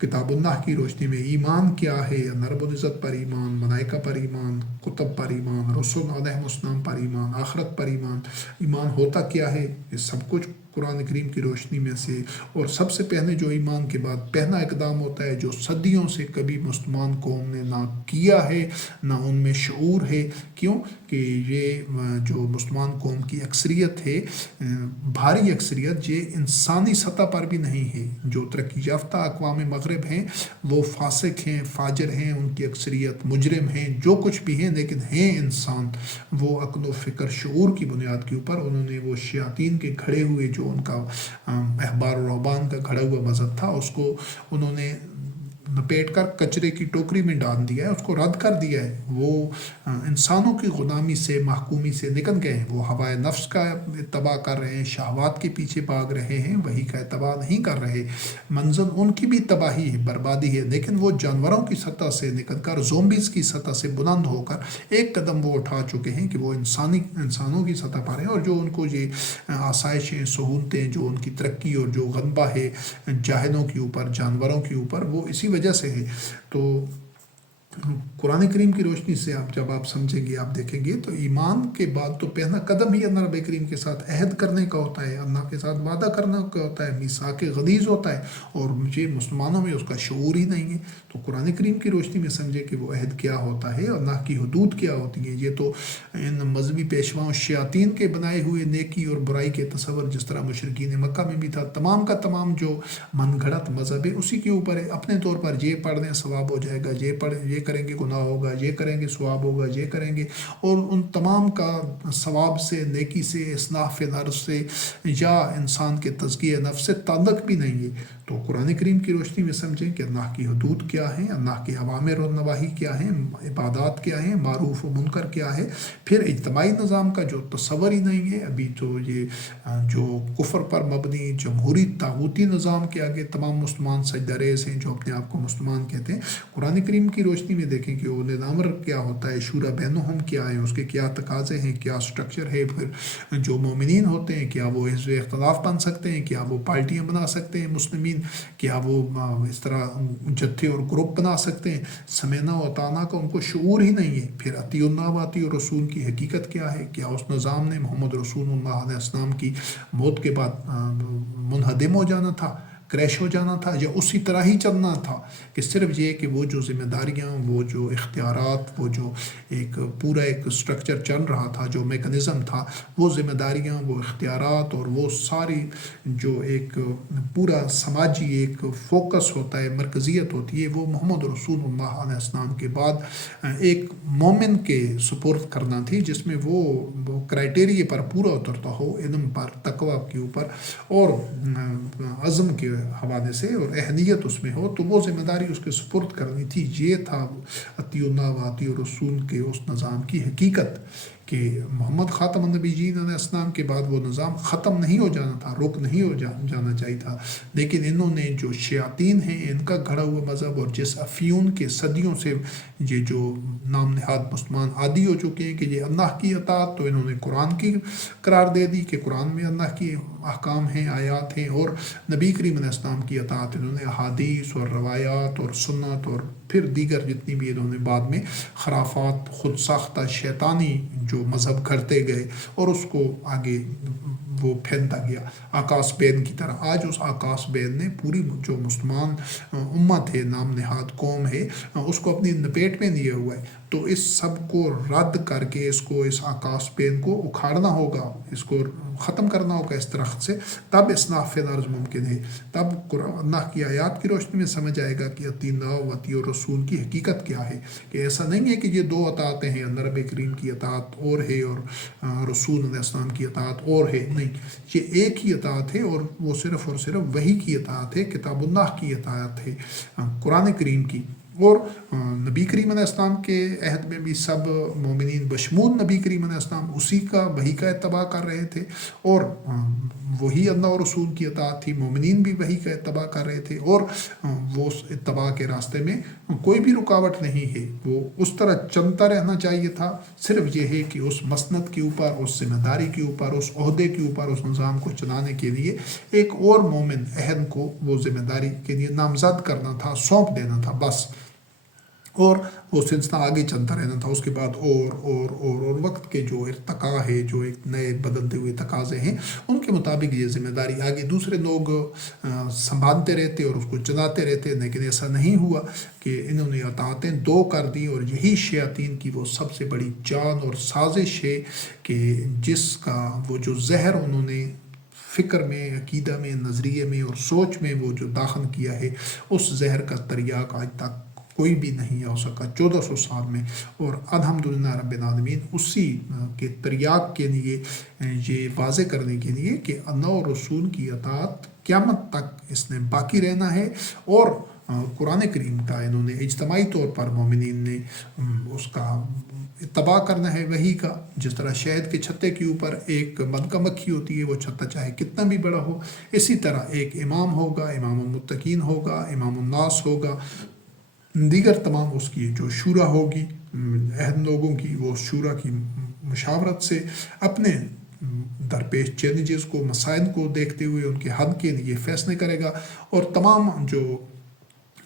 کتاب اللہ کی روشنی میں ایمان کیا ہے، اللہ رب العزت پر ایمان، ملائکہ پر ایمان، کتب پر ایمان، رسول علیہ السلام پر ایمان، آخرت پر ایمان، ایمان ہوتا کیا ہے، یہ سب کچھ قرآن کریم کی روشنی میں سے۔ اور سب سے پہلے جو ایمان کے بعد پہلا اقدام ہوتا ہے، جو صدیوں سے کبھی مسلمان قوم نے نہ کیا ہے، نہ ان میں شعور ہے، کیوں کہ یہ جو مسلمان قوم کی اکثریت ہے، بھاری اکثریت، یہ انسانی سطح پر بھی نہیں ہے۔ جو ترقی یافتہ اقوام مغرب ہیں وہ فاسق ہیں، فاجر ہیں، ان کی اکثریت مجرم ہیں، جو کچھ بھی ہیں، لیکن ہیں انسان۔ وہ عقل و فکر، شعور کی بنیاد کے اوپر انہوں نے وہ شیاطین کے کھڑے ہوئے جو ان کا احبار و رہبان کا کھڑا ہوا مذہب تھا، اس کو انہوں نے لپیٹ کر کچرے کی ٹوکری میں ڈال دیا ہے، اس کو رد کر دیا ہے۔ وہ انسانوں کی غلامی سے، محکومی سے نکل گئے ہیں، وہ ہوائے نفس کا اتباع کر رہے ہیں، شہوات کے پیچھے بھاگ رہے ہیں، وہی کا اتباع نہیں کر رہے۔ منزل ان کی بھی تباہی ہے، بربادی ہے، لیکن وہ جانوروں کی سطح سے نکل کر، زومبیز کی سطح سے بلند ہو کر ایک قدم وہ اٹھا چکے ہیں کہ وہ انسانوں کی سطح پر ہیں، اور جو ان کو یہ آسائشیں، سہولتیں، جو ان کی ترقی اور جو غلبہ ہے جاہلوں کے اوپر، جانوروں کے اوپر، وہ اسی وجہ سے ہے۔ تو قرآن کریم کی روشنی سے جب آپ سمجھیں گے، آپ دیکھیں گے تو ایمان کے بعد تو پہلا قدم ہی اللہ رب کریم کے ساتھ عہد کرنے کا ہوتا ہے، اللہ کے ساتھ وعدہ کرنے کا ہوتا ہے، میثاق غلیظ ہوتا ہے، اور مجھے مسلمانوں میں اس کا شعور ہی نہیں ہے۔ تو قرآن کریم کی روشنی میں سمجھے کہ وہ عہد کیا ہوتا ہے، اللہ کی حدود کیا ہوتی ہیں۔ یہ تو ان مذہبی پیشواؤں شیاطین کے بنائے ہوئے نیکی اور برائی کے تصور، جس طرح مشرکین مکہ میں بھی تھا، تمام کا تمام جو من گھڑت مذہب ہے اسی کے اوپر ہے، اپنے طور پر یہ پڑھ دیں ثواب ہو جائے گا، یہ کریں گے گناہ ہوگا، یہ کریں گے ثواب ہوگا، یہ کریں گے، اور ان تمام کا ثواب سے، نیکی سے، اصلاح نفس سے یا انسان کے تزکیہ نفس سے تعلق بھی نہیں ہے۔ تو قرآن کریم کی روشنی میں سمجھیں کہ اللہ کی حدود کیا ہیں، اللہ کے اوامر و نواہی کیا ہیں، عبادات کیا ہیں، معروف و منکر کیا ہے، پھر اجتماعی نظام کا جو تصور ہی نہیں ہے۔ ابھی تو یہ جو کفر پر مبنی جمہوری طاغوتی نظام کے آگے تمام مسلمان سجدہ ریز ہیں، جو اپنے آپ کو مسلمان کہتے ہیں۔ قرآن کریم کی روشنی میں دیکھیں کہ وہ نظام کیا ہوتا ہے، شورا بینہم کیا ہے، اس کے کیا تقاضے ہیں، کیا سٹرکچر ہے، پھر جو مومنین ہوتے ہیں کیا وہ حزب اختلاف بن سکتے ہیں، کیا وہ پارٹیاں بنا سکتے ہیں مسلمین، کیا وہ اس طرح جتھے اور گروپ بنا سکتے ہیں۔ سمینا و اطاعنا کا ان کو شعور ہی نہیں ہے۔ پھر اطیع اللہ و اطیع الرسول کی حقیقت کیا ہے، کیا اس نظام نے محمد رسول اللہ علیہ السلام کی موت کے بعد منہدم ہو جانا تھا، کریش ہو جانا تھا، یا اسی طرح ہی چلنا تھا، کہ صرف یہ کہ وہ جو ذمہ داریاں، وہ جو اختیارات، وہ جو ایک پورا ایک سٹرکچر چل رہا تھا، جو میکنزم تھا، وہ ذمہ داریاں، وہ اختیارات، اور وہ ساری جو ایک پورا سماجی ایک فوکس ہوتا ہے، مرکزیت ہوتی ہے، وہ محمد رسول اللہ علیہ السلام کے بعد ایک مومن کے سپرد کرنا تھی، جس میں وہ کرائٹیریے پر پورا اترتا ہو، علم پر، تقوی کے اوپر، اور عزم کے حوالے سے، اور اہلیت اس میں ہو، تو وہ ذمہ داری اس کے سپرد کرنی تھی۔ یہ تھا اطیع اللہ و اطیع الرسول کے اس نظام کی حقیقت، کہ محمد خاتم النبیین علیہ السلام کے بعد وہ نظام ختم نہیں ہو جانا تھا، رک نہیں ہو جانا چاہیے تھا، لیکن انہوں نے جو شیاطین ہیں، ان کا گھڑا ہوا مذہب، اور جس افیون کے صدیوں سے یہ جو نام نہاد مسلمان عادی ہو چکے ہیں کہ یہ اللہ کی اطاعت، تو انہوں نے قرآن کی قرار دے دی کہ قرآن میں اللہ کی احکام ہیں، آیات ہیں، اور نبی کریم علیہ السلام کی اطاعت انہوں نے احادیث اور روایات اور سنت، اور پھر دیگر جتنی بھی انہوں نے بعد میں خرافات، خود ساختہ شیطانی جو مذہب کرتے گئے، اور اس کو آگے وہ پھیلتا گیا آکاش بین کی طرح۔ آج اس آکاش بین نے پوری جو مسلمان امت ہے، نام نہاد قوم ہے، اس کو اپنی لپیٹ میں لیا ہوا ہے۔ تو اس سب کو رد کر کے، اس آکاش بین کو اکھاڑنا ہوگا، اس کو ختم کرنا ہوگا اس درخت سے، تب اصلاح فی الارض ممکن ہے۔ تب اللہ کی آیات کی روشنی میں سمجھ آئے گا کہ اطیع اللہ و اطیع الرسول کی حقیقت کیا ہے، کہ ایسا نہیں ہے کہ یہ دو اطاعتیں ہیں، اللہ رب کریم کی اطاعت اور ہے اور رسول علیہ السلام کی اطاعت اور ہے، نہیں، یہ ایک ہی اطاعت ہے، اور وہ صرف اور صرف وحی کی اطاعت ہے، کتاب اللہ کی اطاعت ہے، قرآن کریم کی۔ اور نبی کریم علیہ السلام کے عہد میں بھی سب مومنین بشمول نبی کریم علیہ السلام اسی کا، وحی کا اتباع کر رہے تھے، اور وہی اللہ اور رسول کی اطاعت تھی، مومنین بھی وحی کا اتباع کر رہے تھے، اور وہ اتباع کے راستے میں کوئی بھی رکاوٹ نہیں ہے، وہ اس طرح چلتا رہنا چاہیے تھا۔ صرف یہ ہے کہ اس مسند کے اوپر، اس ذمہ داری کے اوپر، اس عہدے کے اوپر، اس نظام کو چلانے کے لیے ایک اور مومن اہم کو وہ ذمہ داری کے لیے نامزد کرنا تھا، سونپ دینا تھا، بس، اور وہ سلسلہ آگے چلتا رہنا تھا۔ اس کے بعد اور وقت کے جو ارتقاء ہے، جو ایک نئے بدلتے ہوئے تقاضے ہیں، ان کے مطابق یہ ذمہ داری آگے دوسرے لوگ سنبھالتے رہتے اور اس کو چلاتے رہتے، لیکن ایسا نہیں ہوا کہ انہوں نے اطاعتیں دو کر دی، اور یہی شیاطین کی وہ سب سے بڑی چال اور سازش ہے، کہ جس کا وہ جو زہر انہوں نے فکر میں، عقیدہ میں، نظریے میں اور سوچ میں وہ جو داخل کیا ہے، اس زہر کا تریاق آج تک کوئی بھی نہیں ہو سکا 1400 سال میں، اور الحمدللہ رب العالمین اسی کے تریاق کے لیے، یہ واضح کرنے کے لیے کہ اللہ اور رسول کی اطاعت قیامت تک اس نے باقی رہنا ہے، اور قرآن کریم کا انہوں نے اجتماعی طور پر مومنین نے اس کا اتباع کرنا ہے، وہی کا، جس طرح شہد کے چھتے کے اوپر ایک ملکہ مکھی ہوتی ہے، وہ چھتا چاہے کتنا بھی بڑا ہو، اسی طرح ایک امام ہوگا، امام المتقین ہوگا، امام الناس ہوگا، دیگر تمام اس کی جو شورا ہوگی اہم لوگوں کی، وہ شورا کی مشاورت سے اپنے درپیش چیلنجز کو، مسائل کو دیکھتے ہوئے ان کے حل کے لیے فیصلے کرے گا، اور تمام جو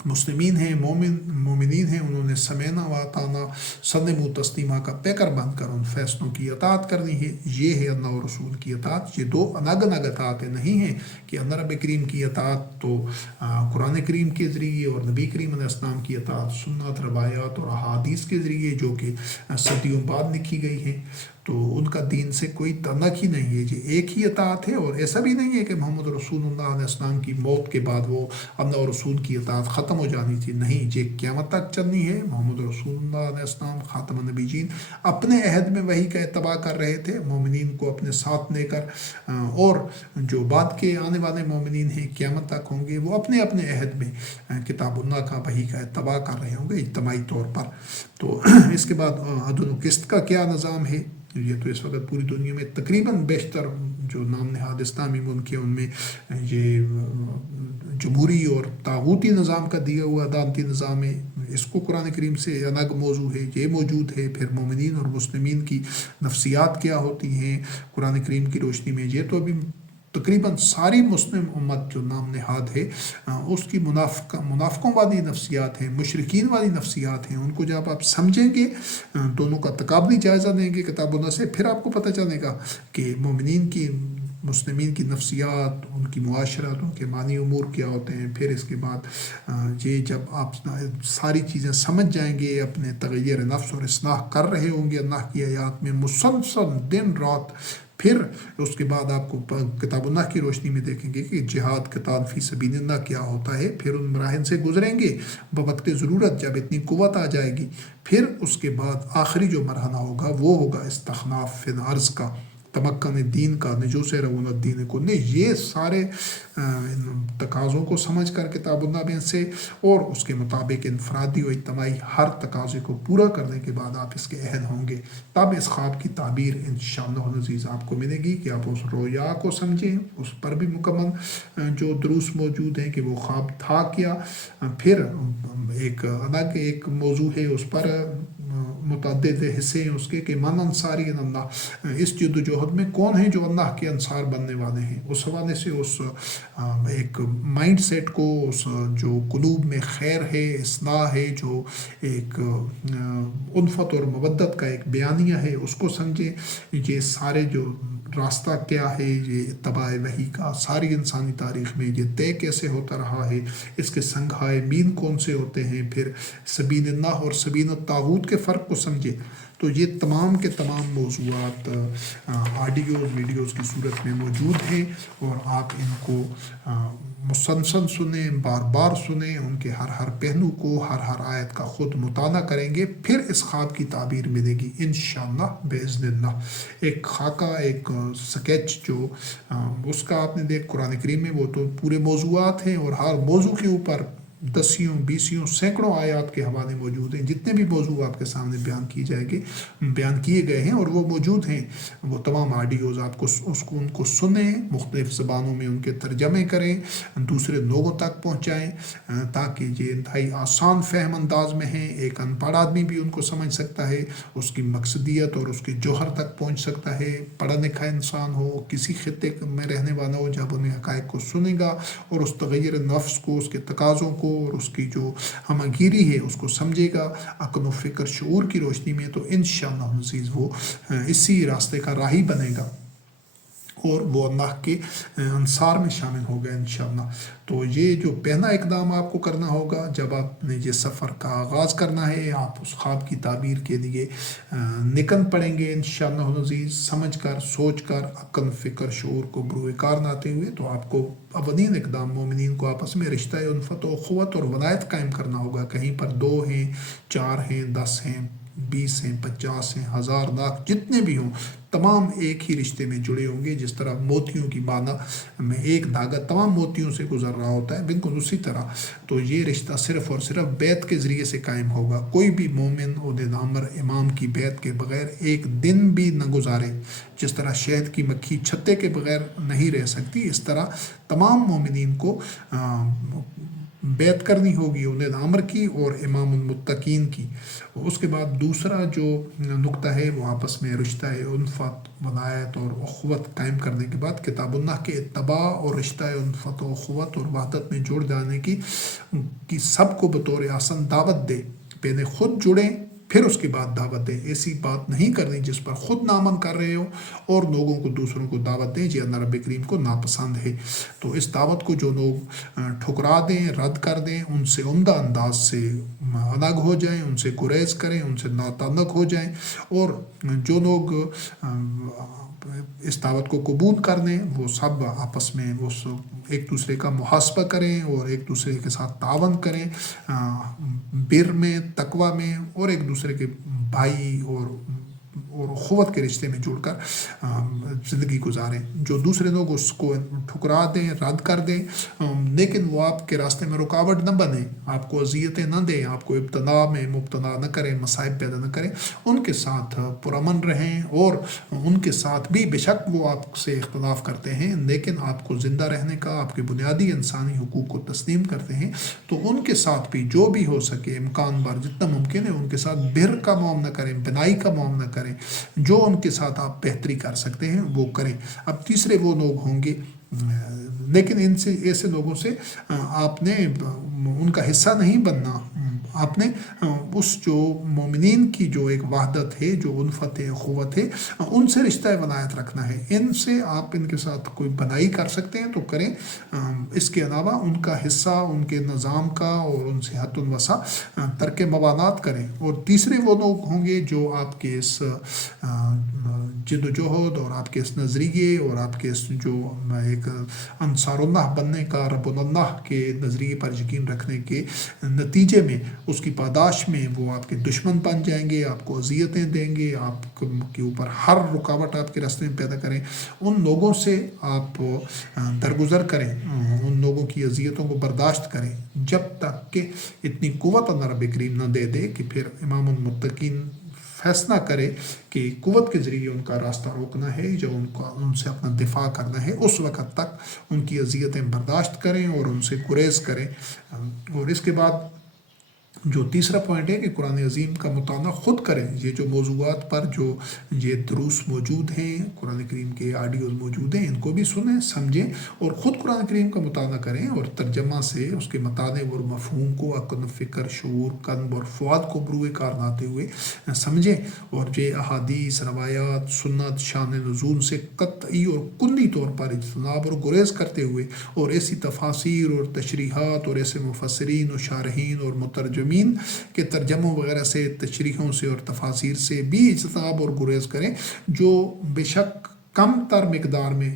مسلمین ہیں، مومنین ہیں، انہوں نے سمینا و اطاعنا سلم و تسلیمہ کا پیکر بن کر ان فیصلوں کی اطاعت کرنی ہے۔ یہ ہے اللہ و رسول کی اطاعت۔ یہ دو الگ الگ اطاعتیں نہیں ہیں کہ اللہ رب کریم کی اطاعت تو قرآن کریم کے ذریعے اور نبی کریم علیہ السلام کی اطاعت سنت، روایات اور احادیث کے ذریعے جو کہ صدیوں بعد لکھی گئی ہیں، تو ان کا دین سے کوئی تعلق ہی نہیں ہے۔ یہ ایک ہی اطاعت ہے، اور ایسا بھی نہیں ہے کہ محمد رسول اللہ علیہ السلام کی موت کے بعد وہ اللہ اور رسول کی اطاعت ختم ہو جانی تھی۔ نہیں، یہ قیامت تک چلنی ہے۔ محمد رسول اللہ علیہ السلام خاتم النبیین اپنے عہد میں وہی کا اتباع کر رہے تھے، مومنین کو اپنے ساتھ لے کر، اور جو بعد کے آنے والے مومنین ہیں قیامت تک ہوں گے، وہ اپنے اپنے عہد میں کتاب اللہ کا وحی کا اتباع کر رہے ہوں گے اجتماعی طور پر۔ تو اس کے بعد عدل و قسط کا کیا نظام ہے؟ یہ تو اس وقت پوری دنیا میں تقریباً بیشتر جو نام نہاد اسلامی ملک ہیں ان میں یہ جمہوری اور طاغوتی نظام کا دیا ہوا عدالتی نظام ہے۔ اس کو قرآن کریم سے الگ موضوع ہے، یہ موجود ہے۔ پھر مومنین اور مسلمین کی نفسیات کیا ہوتی ہیں قرآن کریم کی روشنی میں، یہ تو ابھی تقریباً ساری مسلم امت جو نام نہاد ہے اس کی منافقوں والی نفسیات ہیں، مشرکین والی نفسیات ہیں، ان کو جب آپ سمجھیں گے، دونوں کا تقابلی جائزہ لیں گے کتاب اللہ سے، پھر آپ کو پتہ چلے گا کہ مومنین کی، مسلمین کی نفسیات، ان کی معاشرت، ان کے معنی امور کیا ہوتے ہیں۔ پھر اس کے بعد یہ جب آپ ساری چیزیں سمجھ جائیں گے، اپنے تغیر نفس اور اصلاح کر رہے ہوں گے اللہ کی آیات میں مسلسل دن رات، پھر اس کے بعد آپ کو کتاب اللہ کی روشنی میں دیکھیں گے کہ جہاد قتال فی سبیل اللہ کیا ہوتا ہے۔ پھر ان مراحل سے گزریں گے بوقت ضرورت، جب اتنی قوت آ جائے گی۔ پھر اس کے بعد آخری جو مرحلہ ہوگا وہ ہوگا استخلاف فی الارض کا، تمکن دین کا، نجوس رون الدین کو۔ یہ سارے تقاضوں کو سمجھ کر کتاب اللہ میں سے اور اس کے مطابق انفرادی و اجتماعی ہر تقاضے کو پورا کرنے کے بعد آپ اس کے اہل ہوں گے، تب اس خواب کی تعبیر انشاءاللہ العزیز آپ کو ملے گی کہ آپ اس رویا کو سمجھیں۔ اس پر بھی مکمل جو دروس موجود ہیں کہ وہ خواب تھا کیا۔ پھر ایک الگ ایک موضوع ہے، اس پر متعدد حصے ہیں اس کے کہ من انصاری اللہ، اس جد و جہد میں کون ہیں جو اللہ کے انصار بننے والے ہیں۔ اس حوالے سے اس ایک مائنڈ سیٹ کو، اس جو قلوب میں خیر ہے، اصلاح ہے، جو ایک الفت اور مودت کا ایک بیانیہ ہے، اس کو سمجھیں۔ یہ سارے جو راستہ کیا ہے، یہ اتباع وحی کا ساری انسانی تاریخ میں یہ طے کیسے ہوتا رہا ہے، اس کے سنگھائے مین کون سے ہوتے ہیں، پھر سبیل اللہ اور سبیل الطاغوت کے فرق کو سمجھے۔ تو یہ تمام کے تمام موضوعات آڈیوز ویڈیوز کی صورت میں موجود ہیں، اور آپ ان کو مسلسل سنیں، بار بار سنیں، ان کے ہر ہر پہلو کو، ہر ہر آیت کا خود مطالعہ کریں گے، پھر اس خواب کی تعبیر ملے گی انشاءاللہ باذن اللہ۔ ایک خاکہ، ایک سکیچ جو اس کا آپ نے دیکھ قرآن کریم میں، وہ تو پورے موضوعات ہیں، اور ہر موضوع کے اوپر 10 20 سینکڑوں آیات کے حوالے موجود ہیں۔ جتنے بھی موضوع آپ کے سامنے بیان کیے گئے ہیں اور وہ موجود ہیں، وہ تمام آڈیوز آپ کو ان کو سنیں، مختلف زبانوں میں ان کے ترجمے کریں، دوسرے لوگوں تک پہنچائیں، تاکہ یہ انتہائی آسان فہم انداز میں ہیں، ایک ان پڑھ آدمی بھی ان کو سمجھ سکتا ہے، اس کی مقصدیت اور اس کے جوہر تک پہنچ سکتا ہے۔ پڑھا لکھا انسان ہو، کسی خطے میں رہنے والا ہو، جب انہیں حقائق کو سنے گا اور اس تغیر نفس کو، اس کے تقاضوں کو اور اس کی جو ہمگیری ہے اس کو سمجھے گا عقل و فکر شعور کی روشنی میں، تو انشاءاللہ العزیز وہ اسی راستے کا راہی بنے گا اور وہ اللہ کے انصار میں شامل ہوگا انشاءاللہ۔ تو یہ جو پہلا اقدام آپ کو کرنا ہوگا جب آپ نے یہ سفر کا آغاز کرنا ہے، آپ اس خواب کی تعبیر کے لیے نکل پڑیں گے انشاءاللہ العزیز، سمجھ کر، سوچ کر، عقل فکر شعور کو بروئے کار لاتے ہوئے۔ تو آپ کو اولین اقدام مومنین کو آپس میں رشتہ الفت و اخوت اور ولایت قائم کرنا ہوگا۔ کہیں پر 2 ہیں، 4 ہیں، 10 ہیں، 20 ہیں، 50 ہیں، 1000 لاکھ جتنے بھی ہوں، تمام ایک ہی رشتے میں جڑے ہوں گے۔ جس طرح موتیوں کی بالا میں ایک دھاگا تمام موتیوں سے گزر رہا ہوتا ہے، بالکل اسی طرح تو یہ رشتہ صرف اور صرف بیعت کے ذریعے سے قائم ہوگا۔ کوئی بھی مومن عہدہ دامر امام کی بیعت کے بغیر ایک دن بھی نہ گزارے۔ جس طرح شہد کی مکھی چھتے کے بغیر نہیں رہ سکتی، اس طرح تمام مومنین کو بیعت کرنی ہوگی اولاد امر کی اور امام المتقین کی۔ اس کے بعد دوسرا جو نقطہ ہے وہ آپس میں رشتہ الفت ولایت اور اخوت قائم کرنے کے بعد کتاب اللہ کے اتباع اور رشتہ الفت و اخوت اور وحدت میں جڑ جانے کی سب کو بطور آسن دعوت دے، پہلے خود جڑیں پھر اس کے بعد دعوت دیں۔ ایسی بات نہیں کرنی جس پر خود نامن کر رہے ہو اور لوگوں کو دوسروں کو دعوت دیں جی اللہ رب کریم کو ناپسند ہے۔ تو اس دعوت کو جو لوگ ٹھکرا دیں، رد کر دیں، ان سے عمدہ انداز سے الگ ہو جائیں، ان سے گریز کریں، ان سے ناتعلق ہو جائیں، اور جو لوگ اس دعوت کو قبول کر لیں وہ سب آپس میں وہ ایک دوسرے کا محاسبہ کریں اور ایک دوسرے کے ساتھ تعاون کریں، بر میں، تقوی میں، اور ایک دوسرے کے بھائی اور اخوت کے رشتے میں جڑ کر زندگی گزاریں۔ جو دوسرے لوگ اس کو ٹھکرا دیں، رد کر دیں، لیکن وہ آپ کے راستے میں رکاوٹ نہ بنیں، آپ کو اذیتیں نہ دیں، آپ کو ابتلا میں مبتلا نہ کریں، مصائب پیدا نہ کریں، ان کے ساتھ پرامن رہیں، اور ان کے ساتھ بھی بے شک وہ آپ سے اختلاف کرتے ہیں لیکن آپ کو زندہ رہنے کا، آپ کے بنیادی انسانی حقوق کو تسلیم کرتے ہیں، تو ان کے ساتھ بھی جو بھی ہو سکے امکان بار جتنا ممکن ہے ان کے ساتھ بر کا معاملہ کریں، بنائی کا معاملہ کریں، جو ان کے ساتھ آپ بہتری کر سکتے ہیں وہ کریں۔ اب تیسرے وہ لوگ ہوں گے، لیکن ان سے ایسے لوگوں سے آپ نے ان کا حصہ نہیں بننا، آپ نے اس جو مومنین کی جو ایک وحدت ہے، جو الفت ہے، اخوت ہے، ان سے رشتہ ولایت رکھنا ہے۔ ان سے آپ ان کے ساتھ کوئی بنائی کر سکتے ہیں تو کریں، اس کے علاوہ ان کا حصہ، ان کے نظام کا اور ان سے حد الوسع ترک موالات کریں۔ اور تیسرے وہ لوگ ہوں گے جو آپ کے اس جد و جہد اور آپ کے اس نظریے اور آپ کے اس جو ایک انصار اللہ بننے کا، رب اللہ کے نظریے پر یقین رکھنے کے نتیجے میں اس کی پاداش میں وہ آپ کے دشمن بن جائیں گے، آپ کو اذیتیں دیں گے، آپ کے اوپر ہر رکاوٹ آپ کے راستے میں پیدا کریں، ان لوگوں سے آپ درگزر کریں، ان لوگوں کی اذیتوں کو برداشت کریں جب تک کہ اتنی قوت اللہ رب کریم نہ دے دے کہ پھر امام المتقین فیصلہ کرے کہ قوت کے ذریعے ان کا راستہ روکنا ہے یا ان سے اپنا دفاع کرنا ہے۔ اس وقت تک ان کی اذیتیں برداشت کریں اور ان سے گریز کریں۔ اور اس کے بعد جو تیسرا پوائنٹ ہے کہ قرآن عظیم کا مطالعہ خود کریں۔ یہ جو موضوعات پر جو یہ دروس موجود ہیں، قرآن کریم کے آڈیوز موجود ہیں، ان کو بھی سنیں، سمجھیں اور خود قرآن کریم کا مطالعہ کریں اور ترجمہ سے اس کے مطالعے اور مفہوم کو عقل، فکر، شعور، قلب اور فؤاد کو بروئے کار لاتے ہوئے سمجھیں، اور یہ احادیث، روایات، سنت، شان نزول سے قطعی اور کلی طور پر اجتناب اور گریز کرتے ہوئے، اور ایسی تفاسیر اور تشریحات اور ایسے مفسرین اور شارحین اور مترجمین کے ترجموں وغیرہ سے، تشریحوں سے اور تفاسیر سے بھی اجتناب اور گریز کریں، جو بے شک کم تر مقدار میں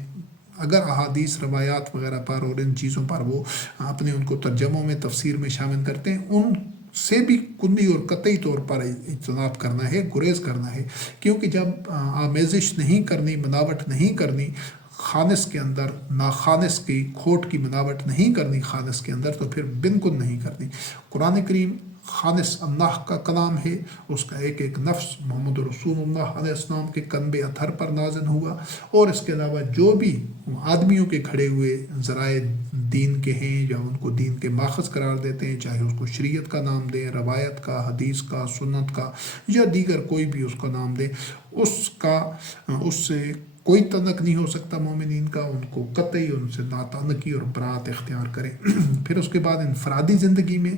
اگر احادیث، روایات وغیرہ پر اور ان چیزوں پر وہ اپنے ان کو ترجموں میں، تفسیر میں شامل کرتے ہیں، ان سے بھی کلی اور قطعی طور پر اجتناب کرنا ہے، گریز کرنا ہے، کیونکہ جب آمیزش نہیں کرنی، بناوٹ نہیں کرنی خالص کے اندر، ناخالص کی کھوٹ کی بناوٹ نہیں کرنی خالص کے اندر، تو پھر بالکل نہیں کرنی۔ قرآن کریم خالص اللہ کا کلام ہے، اس کا ایک ایک لفظ محمد رسول اللہ علیہ السلام کے قلب اطہر پر نازل ہوا، اور اس کے علاوہ جو بھی آدمیوں کے کھڑے ہوئے ذرائع دین کے ہیں یا ان کو دین کے ماخذ قرار دیتے ہیں، چاہے اس کو شریعت کا نام دیں، روایت کا، حدیث کا، سنت کا یا دیگر کوئی بھی اس کا نام دیں، اس سے کوئی تعلق نہیں ہو سکتا مومنین کا، ان کو قطعی ان سے ناتعلقی اور برات اختیار کریں۔ پھر اس کے بعد انفرادی زندگی میں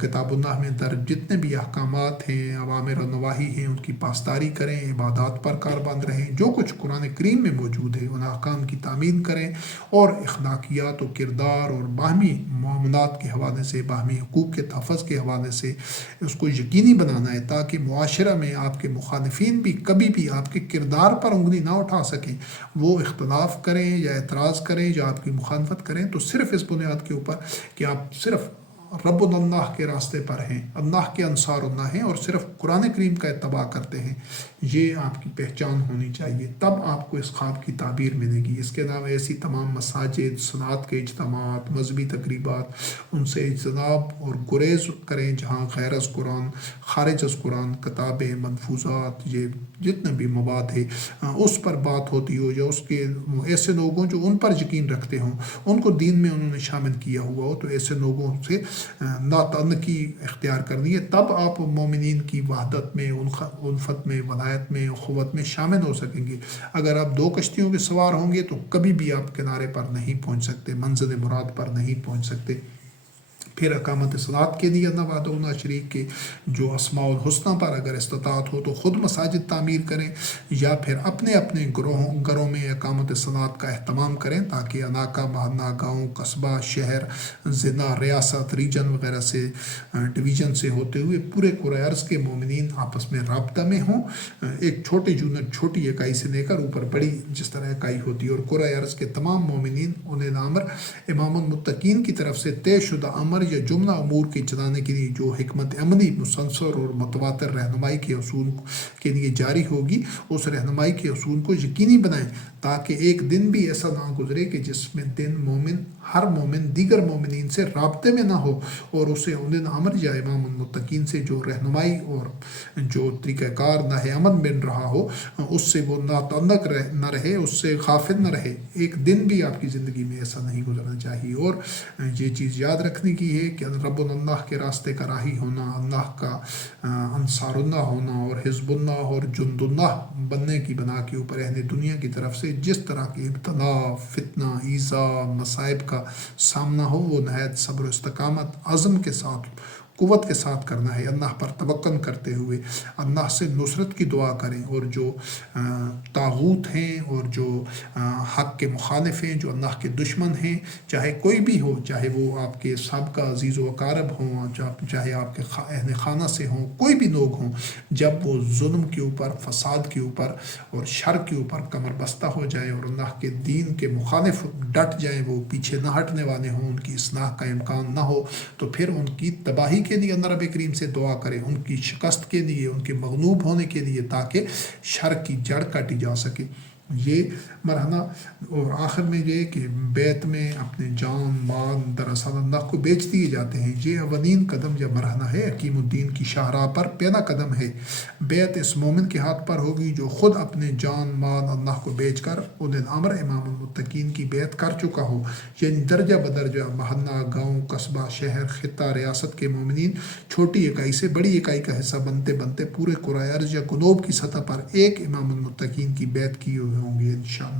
کتاب اللہ میں درج جتنے بھی احکامات ہیں، اوامر و نواہی ہیں، ان کی پاسداری کریں، عبادات پر کاربند رہیں، جو کچھ قرآن کریم میں موجود ہے ان احکام کی تعمیل کریں، اور اخلاقیات و کردار اور باہمی معاملات کے حوالے سے، باہمی حقوق کے تحفظ کے حوالے سے اس کو یقینی بنانا ہے، تاکہ معاشرہ میں آپ کے مخالفین بھی کبھی بھی آپ کے کردار پر انگلی نہ اٹھا سکیں۔ وہ اختلاف کریں یا اعتراض کریں یا آپ کی مخالفت کریں تو صرف اس بنیاد کے اوپر کہ آپ صرف رب اللہ کے راستے پر ہیں، اللہ کے انصار اللہ ہیں اور صرف قرآن کریم کا اتباع کرتے ہیں، یہ آپ کی پہچان ہونی چاہیے، تب آپ کو اس خواب کی تعبیر ملے گی۔ اس کے علاوہ ایسی تمام مساجد، صنعت کے اجتماعات، مذہبی تقریبات، ان سے اجتناب اور گریز کریں جہاں غیر از قرآن، خارج از قرآن، کتابیں، ملفوظات، یہ جتنے بھی مواد ہے اس پر بات ہوتی ہو، یا اس کے ایسے لوگ ہوں جو ان پر یقین رکھتے ہوں، ان کو دین میں انہوں نے شامل کیا ہوا ہو، تو ایسے لوگوں سے ناتعنقی اختیار کرنی ہے، تب آپ مومنین کی وحدت میں، الفت میں، ولایت میں، اخوت میں شامل ہو سکیں گے۔ اگر آپ دو کشتیوں کے سوار ہوں گے تو کبھی بھی آپ کنارے پر نہیں پہنچ سکتے، منزل مراد پر نہیں پہنچ سکتے۔ پھر اقامت صلاۃ کے لیے اللہ وحدہ لا شریک کے جو اسماء الحسنہ پر اگر استطاعت ہو تو خود مساجد تعمیر کریں، یا پھر اپنے اپنے گھروں میں اقامت صلاۃ کا اہتمام کریں، تاکہ علاقہ، محلہ، گاؤں، قصبہ، شہر، ضلع، ریاست، ریجن وغیرہ سے، ڈویژن سے ہوتے ہوئے پورے کرۂ ارض کے مومنین آپس میں رابطہ میں ہوں۔ ایک چھوٹے یونٹ، چھوٹی اکائی سے لے کر اوپر بڑی جس طرح اکائی ہوتی ہے، اور کرۂ ارض کے تمام مومنین اولئے الامر امام المتقین کی طرف سے طے شدہ امر یا جملہ امور کے چلانے کے لیے جو حکمت عملی مسلسل اور متواتر رہنمائی کے اصول کے لیے جاری ہوگی، اس رہنمائی کے اصول کو یقینی بنائیں، تاکہ ایک دن بھی ایسا نہ گزرے کہ جس میں ہر مومن دیگر مومنین سے رابطے میں نہ ہو، اور اسے اولئے امر یا امام المتقین سے جو رہنمائی اور جو طریقہ کار نہ امن بن رہا ہو، اس سے وہ ناتعلق نہ رہے، اس سے غافل نہ رہے۔ ایک دن بھی آپ کی زندگی میں ایسا نہیں گزرنا چاہیے۔ اور یہ چیز یاد رکھنے کی ہے کہ رب اللہ کے راستے کا راہی ہونا، اللہ کا انصار اللہ ہونا، اور حزب اللہ اور جند اللہ بننے کی بنا کے اوپر اہل دنیا کی طرف سے جس طرح کی ابتلا، فتنہ، ایذا، مصائب کا سامنا ہو، وہ نہایت صبر و استقامت، عزم کے ساتھ، قوت کے ساتھ کرنا ہے، اللہ پر توکل کرتے ہوئے اللہ سے نصرت کی دعا کریں، اور جو طاغوت ہیں اور جو حق کے مخالف ہیں، جو اللہ کے دشمن ہیں، چاہے کوئی بھی ہو، چاہے وہ آپ کے سابقہ عزیز و اقارب ہوں، چاہے آپ کے اہل خانہ سے ہوں، کوئی بھی لوگ ہوں، جب وہ ظلم کے اوپر، فساد کے اوپر اور شر کے اوپر کمر بستہ ہو جائیں اور اللہ کے دین کے مخالف ڈٹ جائیں، وہ پیچھے نہ ہٹنے والے ہوں، ان کی اصلاح کا امکان نہ ہو، تو پھر ان کی تباہی کے لیے اللہ رب کریم سے دعا کریں، ان کی شکست کے لیے، ان کے مغلوب ہونے کے لیے، تاکہ شر کی جڑ کاٹی جا سکے۔ یہ مرحلہ، اور آخر میں یہ کہ بیت میں اپنے جان، مال دراصل اللہ کو بیچ دیے جاتے ہیں۔ یہ اولین قدم یا مرحلہ ہے حکیم الدین کی شاہراہ پر، پہلا قدم ہے۔ بیت اس مومن کے ہاتھ پر ہوگی جو خود اپنے جان، مال اللہ کو بیچ کر اولئے الامر امام المتقین کی بیعت کر چکا ہو، یعنی درجہ بدرجہ محلہ، گاؤں، قصبہ، شہر، خطہ، ریاست کے مومنین چھوٹی اکائی سے بڑی اکائی کا حصہ بنتے بنتے پورے کرۂ ارض یا گلوب کی سطح پر ایک امام المتقین کی بیعت کیے ہوئے ہوں گے انشاءاللہ۔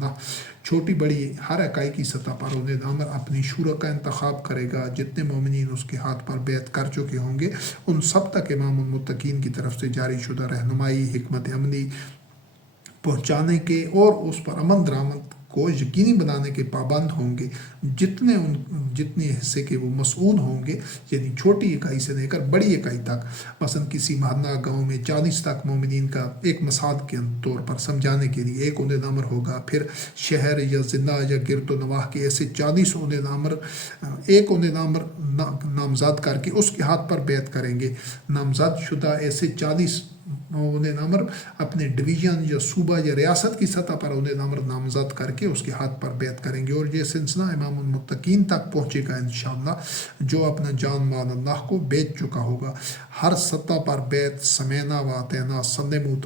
چھوٹی بڑی ہر اکائی کی سطح پر اولئے الامر اپنی شورا کا انتخاب کرے گا، جتنے مومنین اس کے ہاتھ پر بیعت کر چکے ہوں گے، ان سب تک امام المتقین کی طرف سے جاری شدہ رہنمائی، حکمت عملی پہنچانے کے اور اس پر عمل درآمد کو یقینی بنانے کے پابند ہوں گے، جتنے حصے کے وہ مسئول ہوں گے، یعنی چھوٹی اکائی سے لے کر بڑی اکائی تک۔ مثلا کسی محلہ، گاؤں میں 40 تک مومنین کا ایک مثال کے طور پر سمجھانے کے لیے ایک اولئے الامر ہوگا، پھر شہر یا ضلع یا گرد و نواح کے ایسے 40 اولئے الامر، ایک اولئے الامر نامزد کر کے اس کے ہاتھ پر بیعت کریں گے، نامزد شدہ ایسے 40 اولئے الامر اپنے ڈویژن یا صوبہ یا ریاست کی سطح پر اولئے الامر نامزد کر کے اس کے ہاتھ پر بیعت کریں گے، اور یہ سلسلہ امام المتقین تک پہنچے گا انشاءاللہ، جو اپنا جان، مال اللہ کو بیچ چکا ہوگا۔ ہر سطح پر بیعت سمینا و اطعنا، سلموا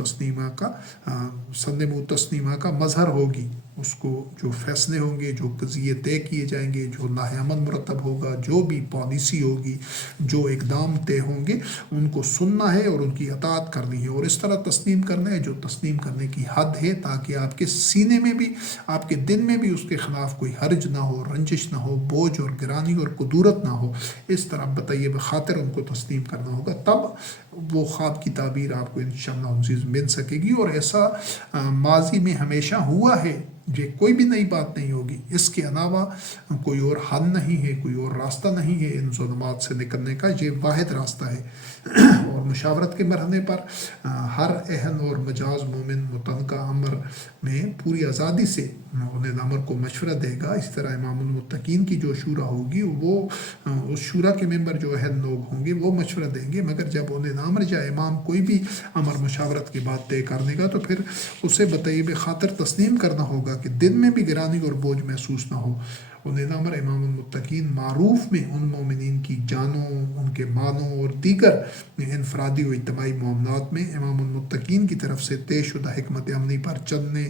تسلیما کا مظہر ہوگی۔ اس کو جو فیصلے ہوں گے، جو قضیے طے کیے جائیں گے، جو ناہ عمل مرتب ہوگا، جو بھی پالیسی ہوگی، جو اقدام طے ہوں گے، ان کو سننا ہے اور ان کی اطاعت کرنی ہے، اور اس طرح تسلیم کرنا ہے جو تسلیم کرنے کی حد ہے، تاکہ آپ کے سینے میں بھی، آپ کے دل میں بھی اس کے خلاف کوئی حرج نہ ہو، رنجش نہ ہو، بوجھ اور گرانی اور قدورت نہ ہو۔ اس طرح بطیب خاطر ان کو تسلیم کرنا ہوگا، تب وہ خواب کی تعبیر آپ کو انشاءاللہ عزیز مل سکے گی۔ اور ایسا ماضی میں ہمیشہ ہوا ہے، یہ کوئی بھی نئی بات نہیں ہوگی، اس کے علاوہ کوئی اور حل نہیں ہے، کوئی اور راستہ نہیں ہے ان ظلمات سے نکلنے کا، یہ واحد راستہ ہے۔ اور مشاورت کے مرحلے پر ہر اہل اور مجاز مومن متعلقہ امر میں پوری آزادی سے اولاد امر کو مشورہ دے گا، اس طرح امام المتقین کی جو شورا ہوگی وہ اس شورا کے ممبر جو اہل لوگ ہوں گے وہ مشورہ دیں گے، مگر جب اولاد امر یا امام کوئی بھی امر مشاورت کی بات طے کرنے گا تو پھر اسے بطیب خاطر تسلیم کرنا ہوگا کہ دل میں بھی گرانی اور بوجھ محسوس نہ ہو۔ اولاد امر امام المتقین معروف میں ان مومنین کی جانوں، ان کے مالوں اور دیگر انفرادی و اجتماعی معاملات میں امام المتقین کی طرف سے طے شدہ حکمت عملی پر چلنے،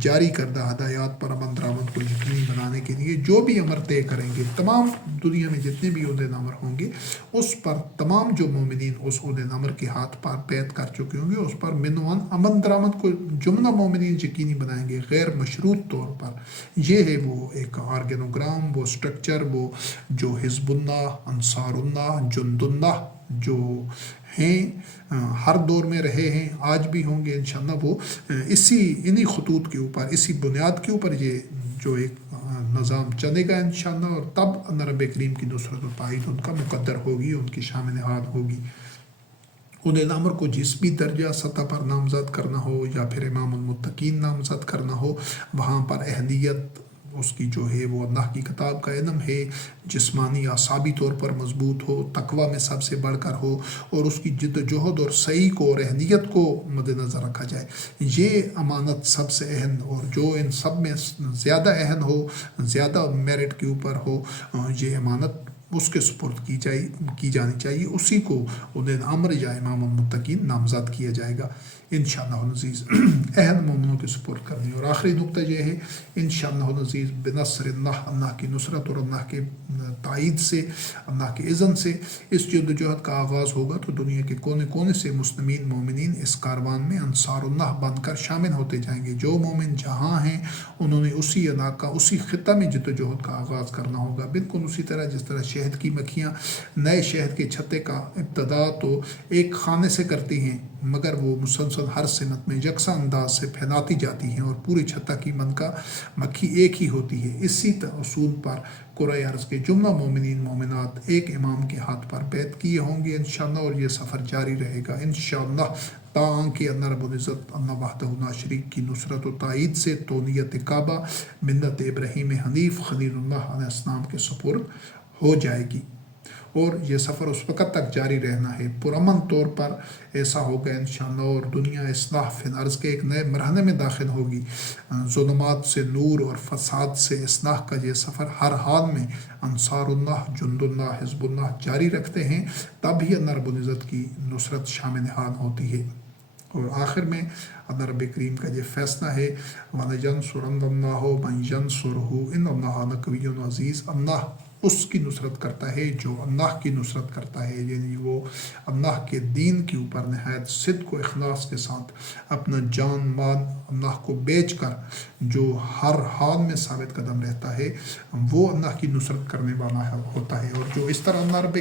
جاری کردہ ہدایات پر عمل درآمد کو یقینی بنانے کے لیے جو بھی امر طے کریں گے، تمام دنیا میں جتنے بھی اولاد امر ہوں گے اس پر تمام جو مومنین اس اولاد امر کے ہاتھ پر بیعت کر چکے ہوں گے اس پر منوان عمل درآمد کو جملہ مومنین یقینی بنائیں گے غیر مشروط طور پر۔ یہ ہے وہ ایک آرگینوگرام، وہ سٹرکچر، وہ جو حزب اللہ، انصار اللہ، جند اللہ جو ہیں ہر دور میں رہے ہیں، آج بھی ہوں گے انشاءاللہ، وہ انہی خطوط کے اوپر، اسی بنیاد کے اوپر یہ جو ایک نظام چلے گا انشاءاللہ، اور تب اللہ رب کریم کی نصرت و تائید ان کا مقدر ہوگی، ان کی شامل نہاد ہوگی۔ اولاد امر کو جس بھی درجہ سطح پر نامزد کرنا ہو یا پھر امام المتقین نامزد کرنا ہو، وہاں پر اہلیت اس کی جو ہے وہ اللہ کی کتاب کا علم ہے، جسمانی اعصابی طور پر مضبوط ہو، تقوی میں سب سے بڑھ کر ہو، اور اس کی جد و جہد اور سعی کو اور اہلیت کو مد نظر رکھا جائے۔ یہ امانت سب سے اہم، اور جو ان سب میں زیادہ اہم ہو، زیادہ میرٹ کے اوپر ہو، یہ امانت اس کے سپرد کی جانی چاہیے، اسی کو اولاد امر یا امام المتقین نامزد کیا جائے گا انشاءاللہ العزیز، اہل مومنوں کے سپرد کرنی۔ اور آخری نقطہ یہ ہے انشاءاللہ العزیز بنصر اللہ، اللہ کی نصرت اور اللہ کے تائید سے، اللہ کے اذن سے اس جد و جہد کا آغاز ہوگا تو دنیا کے کونے کونے سے مسلمین مومنین اس کاروان میں انصار اللہ بن کر شامل ہوتے جائیں گے۔ جو مومن جہاں ہیں انہوں نے اسی علاقہ، اسی خطہ میں جد و جہد کا آغاز کرنا ہوگا، بالکل اسی طرح جس طرح شہد کی مکھیاں نئے شہد کے چھتے کا ابتدا تو ایک خانے سے کرتی ہیں، مگر وہ مسلسل ہر سمت میں یکساں انداز سے پھیلاتی جاتی ہیں اور پوری چھتہ کی من کا مکھی ایک ہی ہوتی ہے، اسی اصول پر قرآن عرض کے جملہ مومنین مومنات ایک امام کے ہاتھ پر بیعت کیے ہوں گے انشاءاللہ، اور یہ سفر جاری رہے گا انشاءاللہ تاکہ اللہ رب العزت اللہ وحدہ لا شریک کی نصرت و تائید سے تونیت کعبہ ملت ابراہیم حنیف خلیل اللہ علیہ السلام کے سپرد ہو جائے گی، اور یہ سفر اس وقت تک جاری رہنا ہے، پرامن طور پر ایسا ہوگا انشاءاللہ، اور دنیا اصلاح فی الارض کے ایک نئے مرحلے میں داخل ہوگی، ظلمات سے نور اور فساد سے اصلاح کا یہ سفر ہر حال میں انصار اللہ، جند اللہ، حزب اللہ جاری رکھتے ہیں، تب ہی اللہ رب العزت کی نصرت شامل حال ہوتی ہے۔ اور آخر میں اللہ رب کریم کا یہ فیصلہ ہے وَلَيَنْصُرَنَّ اللَّهُ مَنْ يَنْصُرُهُ إِنَّ اللَّهَ لَقَوِيٌّ عَزِيزٌ، اللہ اس کی نصرت کرتا ہے جو اللہ کی نصرت کرتا ہے، یعنی وہ اللہ کے دین کے اوپر نہایت صدق و اخلاص کے ساتھ اپنا جان مال اللہ کو بیچ کر جو ہر حال میں ثابت قدم رہتا ہے وہ اللہ کی نصرت کرنے والا ہوتا ہے، اور جو اس طرح اللہ رب